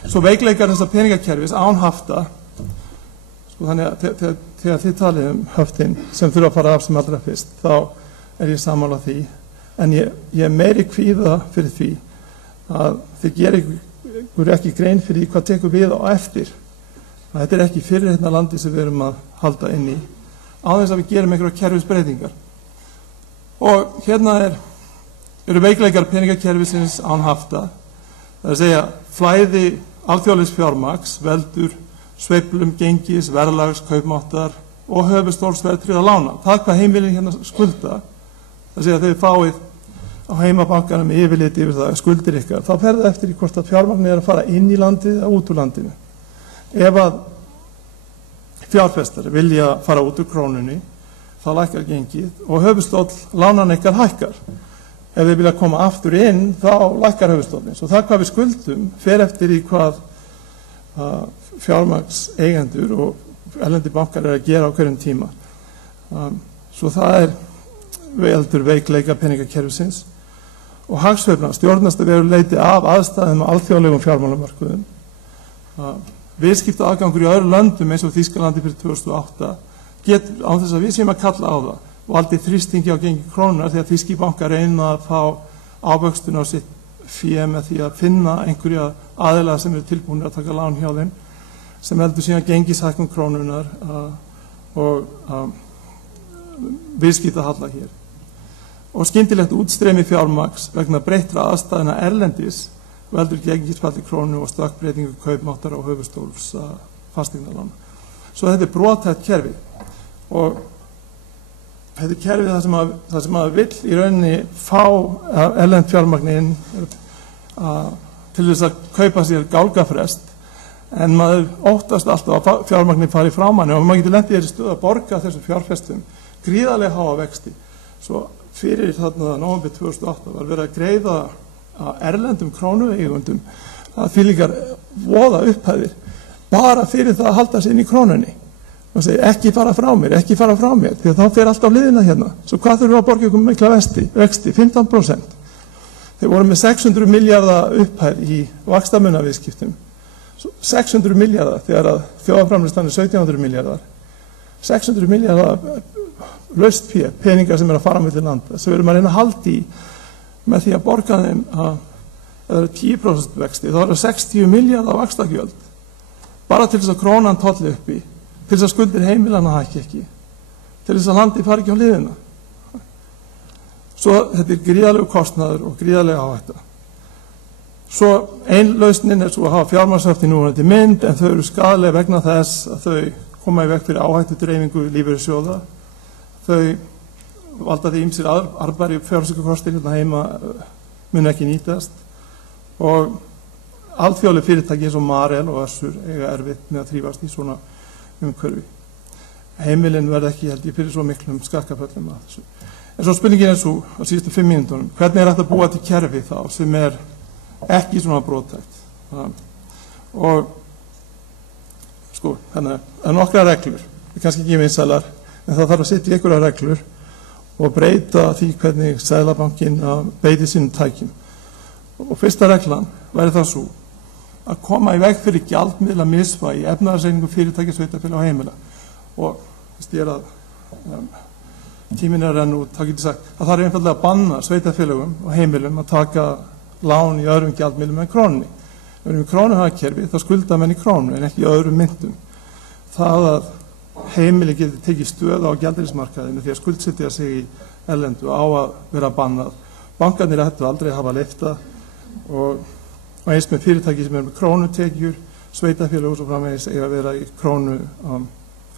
Svo veikleikar þessar peningakerfis án hafta, sko þannig að þegar þið talið höftin sem þurfa að fara af sem allra fyrst, þá er ég sammála því. En ég er meiri kvíða fyrir því að þið gerir ykkur ekki grein fyrir hvað tekur við á eftir. Þetta er ekki fyrir hérna landi sem við erum að halda inn í, á þess að við gerum einhverja kerfisbreytingar. Og hérna eru veikleikar peningakerfisins án hafta, það er að segja flæði alþjóðlegs fjármagns veldur sveiflum gengis, verðlags, kaupmáttar og höfuðstóls verðtryggðra lána. Það hvað heimilin hérna skulda Það segja að þau fáið á heimabankanum yfirlit yfir það skuldir ykkar, þá fer það eftir í hvort að fjármagnið er að fara inn í landið eða út úr landinu. Ef að fjárfestar vilja fara út úr krónunni, þá lækkar gengið og höfuðstóll lánanna ykkar hækkar. Ef þeir vilja koma aftur inn, þá lækkar höfuðstóllinn. Svo það hvað við skuldum fer eftir í hvað fjármagnseigendur og erlendi bankar er að gera á hverjum tíma. Svo það er veldur veikleika peningakerfisins og hagsveiflan stjórnast að veru leiti af aðstæðum á alþjóðlegum fjármálamarkuðum. Viðskipta aðgangur í öðru löndum eins og Þýskalandi fyrir 2008 getur, án þess að við séum að kalla á það, valdið þrýstingi á gengi krónunar þegar þýski bankar reyna að fá ávöxtun á sitt fé með því að finna einhverja aðilega sem eru tilbúinir að taka lán hjá þeim sem heldur síðan gengishækkun krónunar og viðskiptahalla hér. Og skyntilegt útstreymi fjármagns vegna breyttra aðstæðna erlendis veldur gengisfalli krónu og stökkbreytingu kaupmáttar og höfuðstóls fasteignalána. Svo þetta er brothætt kerfi og þetta er kerfi það sem að vill í rauninni fá erlend fjármagn inn til þess að kaupa sér gálgafrest en maður óttast alltaf að fjármagnin fari frá manni og maður getur lent í þessi stöð að borga þessum fjárfestum gríðarlega háa vexti. Svo fyrir þarna nóvember 2008 var verið að greiða erlendum krónueigundum að því líkar voða upphæðir bara fyrir það að halda sig inn í krónunni og segja ekki fara frá mér því að þá fer allt á liðina hérna. Svo hvað þurfum við að borga ykkur mikla vexti 15%. Þeir voru með 600 miljardar upphæð í vaxtamunaviðskiptum 600 miljardar þegar að þjóðarframleiðslan er 1700 miljardar 600 miljardar laust fé, peningar sem er að fara milli landa sem við erum að reyna að halda í með því að borga þeim að 10% vexti, þá eru 60 miljardar vaxtagjöld bara til þess að krónan tolli uppi, til þess að skuldir heimilanna hækki ekki, til þess að landi fari ekki á liðina. Svo þetta er gríðarlegu kostnaður og gríðarlega áhætta. Svo ein lausnin er svo að hafa fjármagnshöft í núverandi mynd en þau eru skaðlega vegna þess að þau koma í veg fyrir áhættu dreifingu lífeyrissjóða. Þau valda því ýmsir arðbæri fjárfestingarkostir hérna heima mun ekki nýtast og alþjóðleg fyrirtæki eins og Marel og Össur eiga erfitt með að þrífast í svona umhverfi. Heimilin verða ekki held ég fyrir svo miklum skakkaföllum að þessu. En svo spurningin er svo á síðustu 5 mínútunum, hvernig er þetta að búa til kerfi þá sem er ekki svona brothægt? Og sko, þannig að nokkra reglur, kannski ekki vinsælar, en það þarf að setja í einhverja reglur og breyta því hvernig Seðlabankinn beiti sínum tækjum. Og fyrsta reglan væri það svo að koma í veg fyrir gjaldmiðla misvægi í efnahagsreikningum fyrirtækja, sveitarfélaga og heimila. Og þess að tíminn er að renna út, það getur sagt að það er einfaldlega að banna sveitarfélagum og heimilum að taka lán í öðrum gjaldmiðlum en krónunni. Ef við erum í krónuhagkerfi þá skulda menn í krónu en ekki í öðrum myntum. Það að heimili getur tekið stöð á gjaldeyrismarkaðinu því að skuldsetja sig í erlendu á að vera bannað. Bankarnir ættu aldrei að hafa leyft það og eins með fyrirtæki sem er með krónutekjur, sveitarfélög og svo framvegis eiga að vera í krónu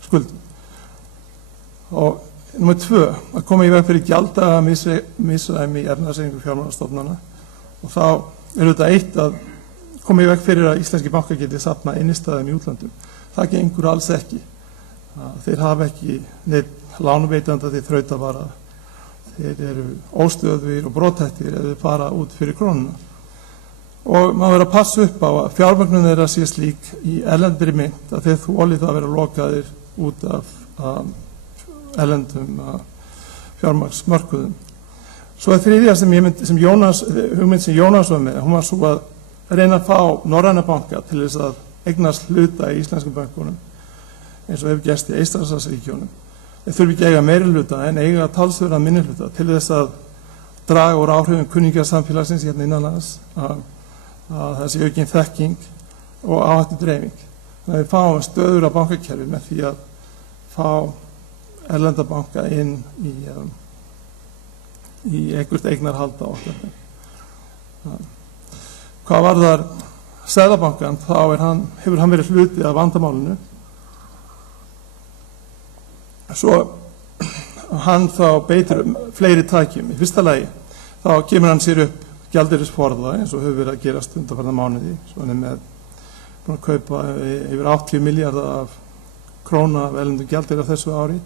skuldum. Og númer 2, að koma í veg fyrir gjalddaga misræmi í efnahagsreikningum fjármálastofnana og þá er þetta eitt að koma í veg fyrir að íslenski bankar geti safnað innistæðum í útlandum. Það gengur alls ekki. Þeir hafa ekki neitt lánuveitanda þeir þrautavara. Þeir eru óstöðugir og brothættir ef þeir fara út fyrir krónuna. Og maður verður að passa upp á að fjármögnun þeirra sé slík í erlendri mynt að þeir þolið það að vera lokaðir út af erlendum fjármagnsmörkuðum. Svo er þriðja hugmynd sem Jónas var með, hún var svo að reyna að fá norræna banka til þess að eignast hluta í íslenskum bankunum eins og hefur gerst í Eystrasaltsríkjunum. Þeir þurfi ekki eiga meiri hluta en eiga talsverðan minni hluta til þess að draga úr áhrifum kunningjasamfélagsins hérna innanlands að þessi aukin þekking og áhættu dreifing. Þannig að við fáum stöður á bankakerfi með því að fá erlenda banka inn í einhvert eignarhald á okkar. Hvað varðar Seðlabankann, þá hefur hann verið hluti af vandamálinu. Svo hann þá beitir fleiri tækjum. Í fyrsta lagi þá kemur hann sér upp gjaldeyrisforða eins og hefur verið að gerast undanfarna mánuði. Svo hann með búin að kaupa yfir 80 milljarða af króna af erlendum gjaldeyri á þessu ári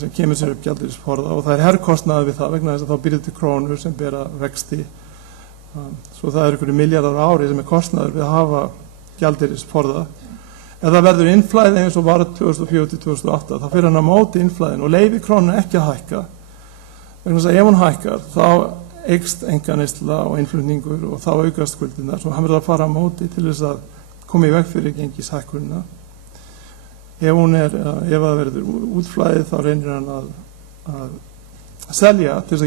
sem kemur sér upp gjaldeyrisforða og það herkostnaður við það vegna þess að þá býrðu til krónur sem bera vexti. Svo það einhverju milljarðar á ári sem kostnaður við að hafa gjaldeyrisforða. Ef það verður innflæði eins og var 2004-2008 þá fyrir hann á móti innflæðin og leyfi krónuna ekki að hækka. Vegna þess að ef hún hækkar þá eykst einkaneysla og innflutningur og þá aukast skuldirnar. Svo hann verður að fara á móti til þess að koma í veg fyrir gengishækkunina. Ef það verður útflæðið þá reynir hann að selja til þess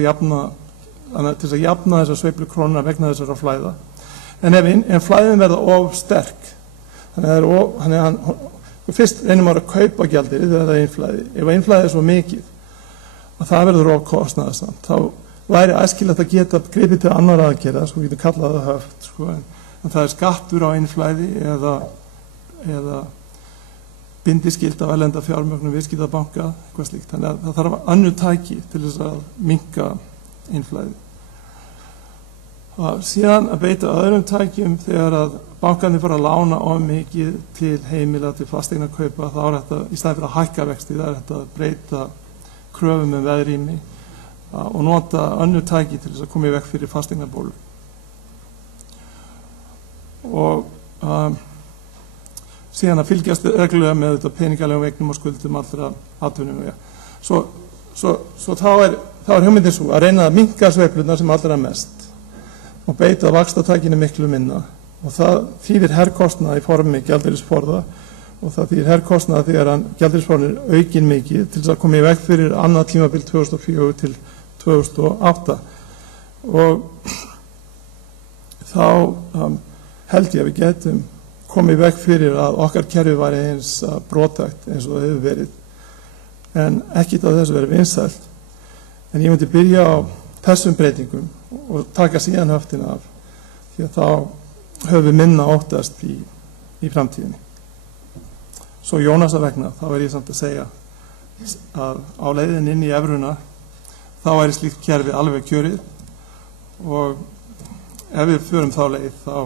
að jafna þessar sveiflu krónuna vegna þessara flæða. En ef flæðin verða of sterk, þannig að hann fyrst reynir maður að kaupa gjaldeyri þegar það er innflæði. Ef innflæðið er svo mikið að það verður of kostnaðarsamt, þá væri æskilegt að geta gripið til annar aðgerða, sko getur kallað það höft, sko, en það er skattur á innflæði eða bindiskild af erlenda fjármögnun viðskiptabanka, eitthvað slíkt. Þannig að það þarf önnur tæki til þess að minnka innflæði. Síðan að beita öðrum tækjum þegar að bankarnir fara að lána of mikið til heimila, til fasteignakaupa, þá er þetta, í staðinn fyrir að hækka vexti, það er þetta að breyta kröfum veðrými og nota önnur tæki til þess að koma í veg fyrir fasteignabólu. Og síðan að fylgjast reglulega með þetta peningalegum eignum og skuldum allra atvinnum. Svo þá er hugmyndin svo að reyna að minnka sveiflurnar sem allra mest og beita vaxtatækinu miklu minna og það þýðir herkostnað í formi gjaldeyrisforða og það þýðir herkostnað þegar gjaldeyrisforðin er aukin mikið til þess að koma í veg fyrir annað tímabil 2004 til 2008 og þá held ég að við getum komið í veg fyrir að okkar kerfi væri eins brothætt eins og það hefur verið en ekkert af þessu verið vinsælt en ég myndi byrja á þessum breytingum og taka síðan höftin af því að þá höfum við minna óttast í framtíðinni. Svo Jónasar vegna þá er ég samt að segja að á leiðin inn í evruna þá er slíkt kerfi alveg kjörið og ef við förum þá leið þá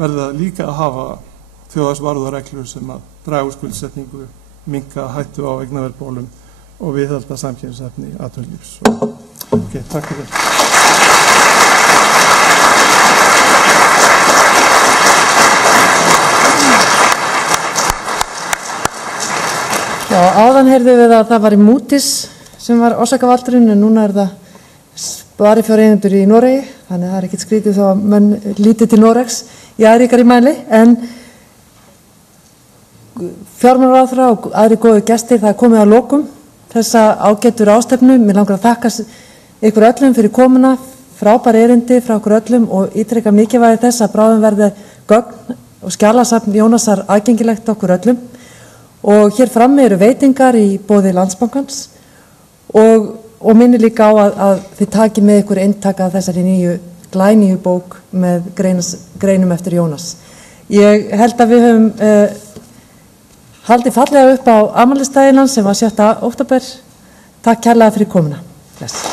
verður það líka að hafa þjóðhagsvarúðarreglur sem að draga úr skuldsetningu, minnka hættu á eignaverðbólum og viðhalda samkeppnishæfni atvinnulífs. Ok, takk fyrir þetta. Já, áðan heyrðum við að það var í Moody's sem var orsakavaldurinn en núna er það sparifjáreigendur í Noregi, þannig að það er ekkert skrítið þó að menn lítið til Noregs í ríkari mæli, en fjármálaráðherra og aðri góðu gestir, það er komið að lokum þessa ágætu ráðstefnu. Mér langar að þakka ykkur öllum fyrir komuna, frábæri erindi frá ykkur öllum og ítreka mikilvægi þess að bráðum verði gögn og skjalasafn Jónasar aðgengilegt okkur öllum og hér frammi eru veitingar í boði Landsbankans og minni líka á að þið taki með ykkur inntaka af þessari glænýju bók með greinum eftir Jónas. Ég held að við höfum haldið fallega upp á afmælisdaginn hans sem var 7. október. Takk kærlega fyrir komuna. Bless.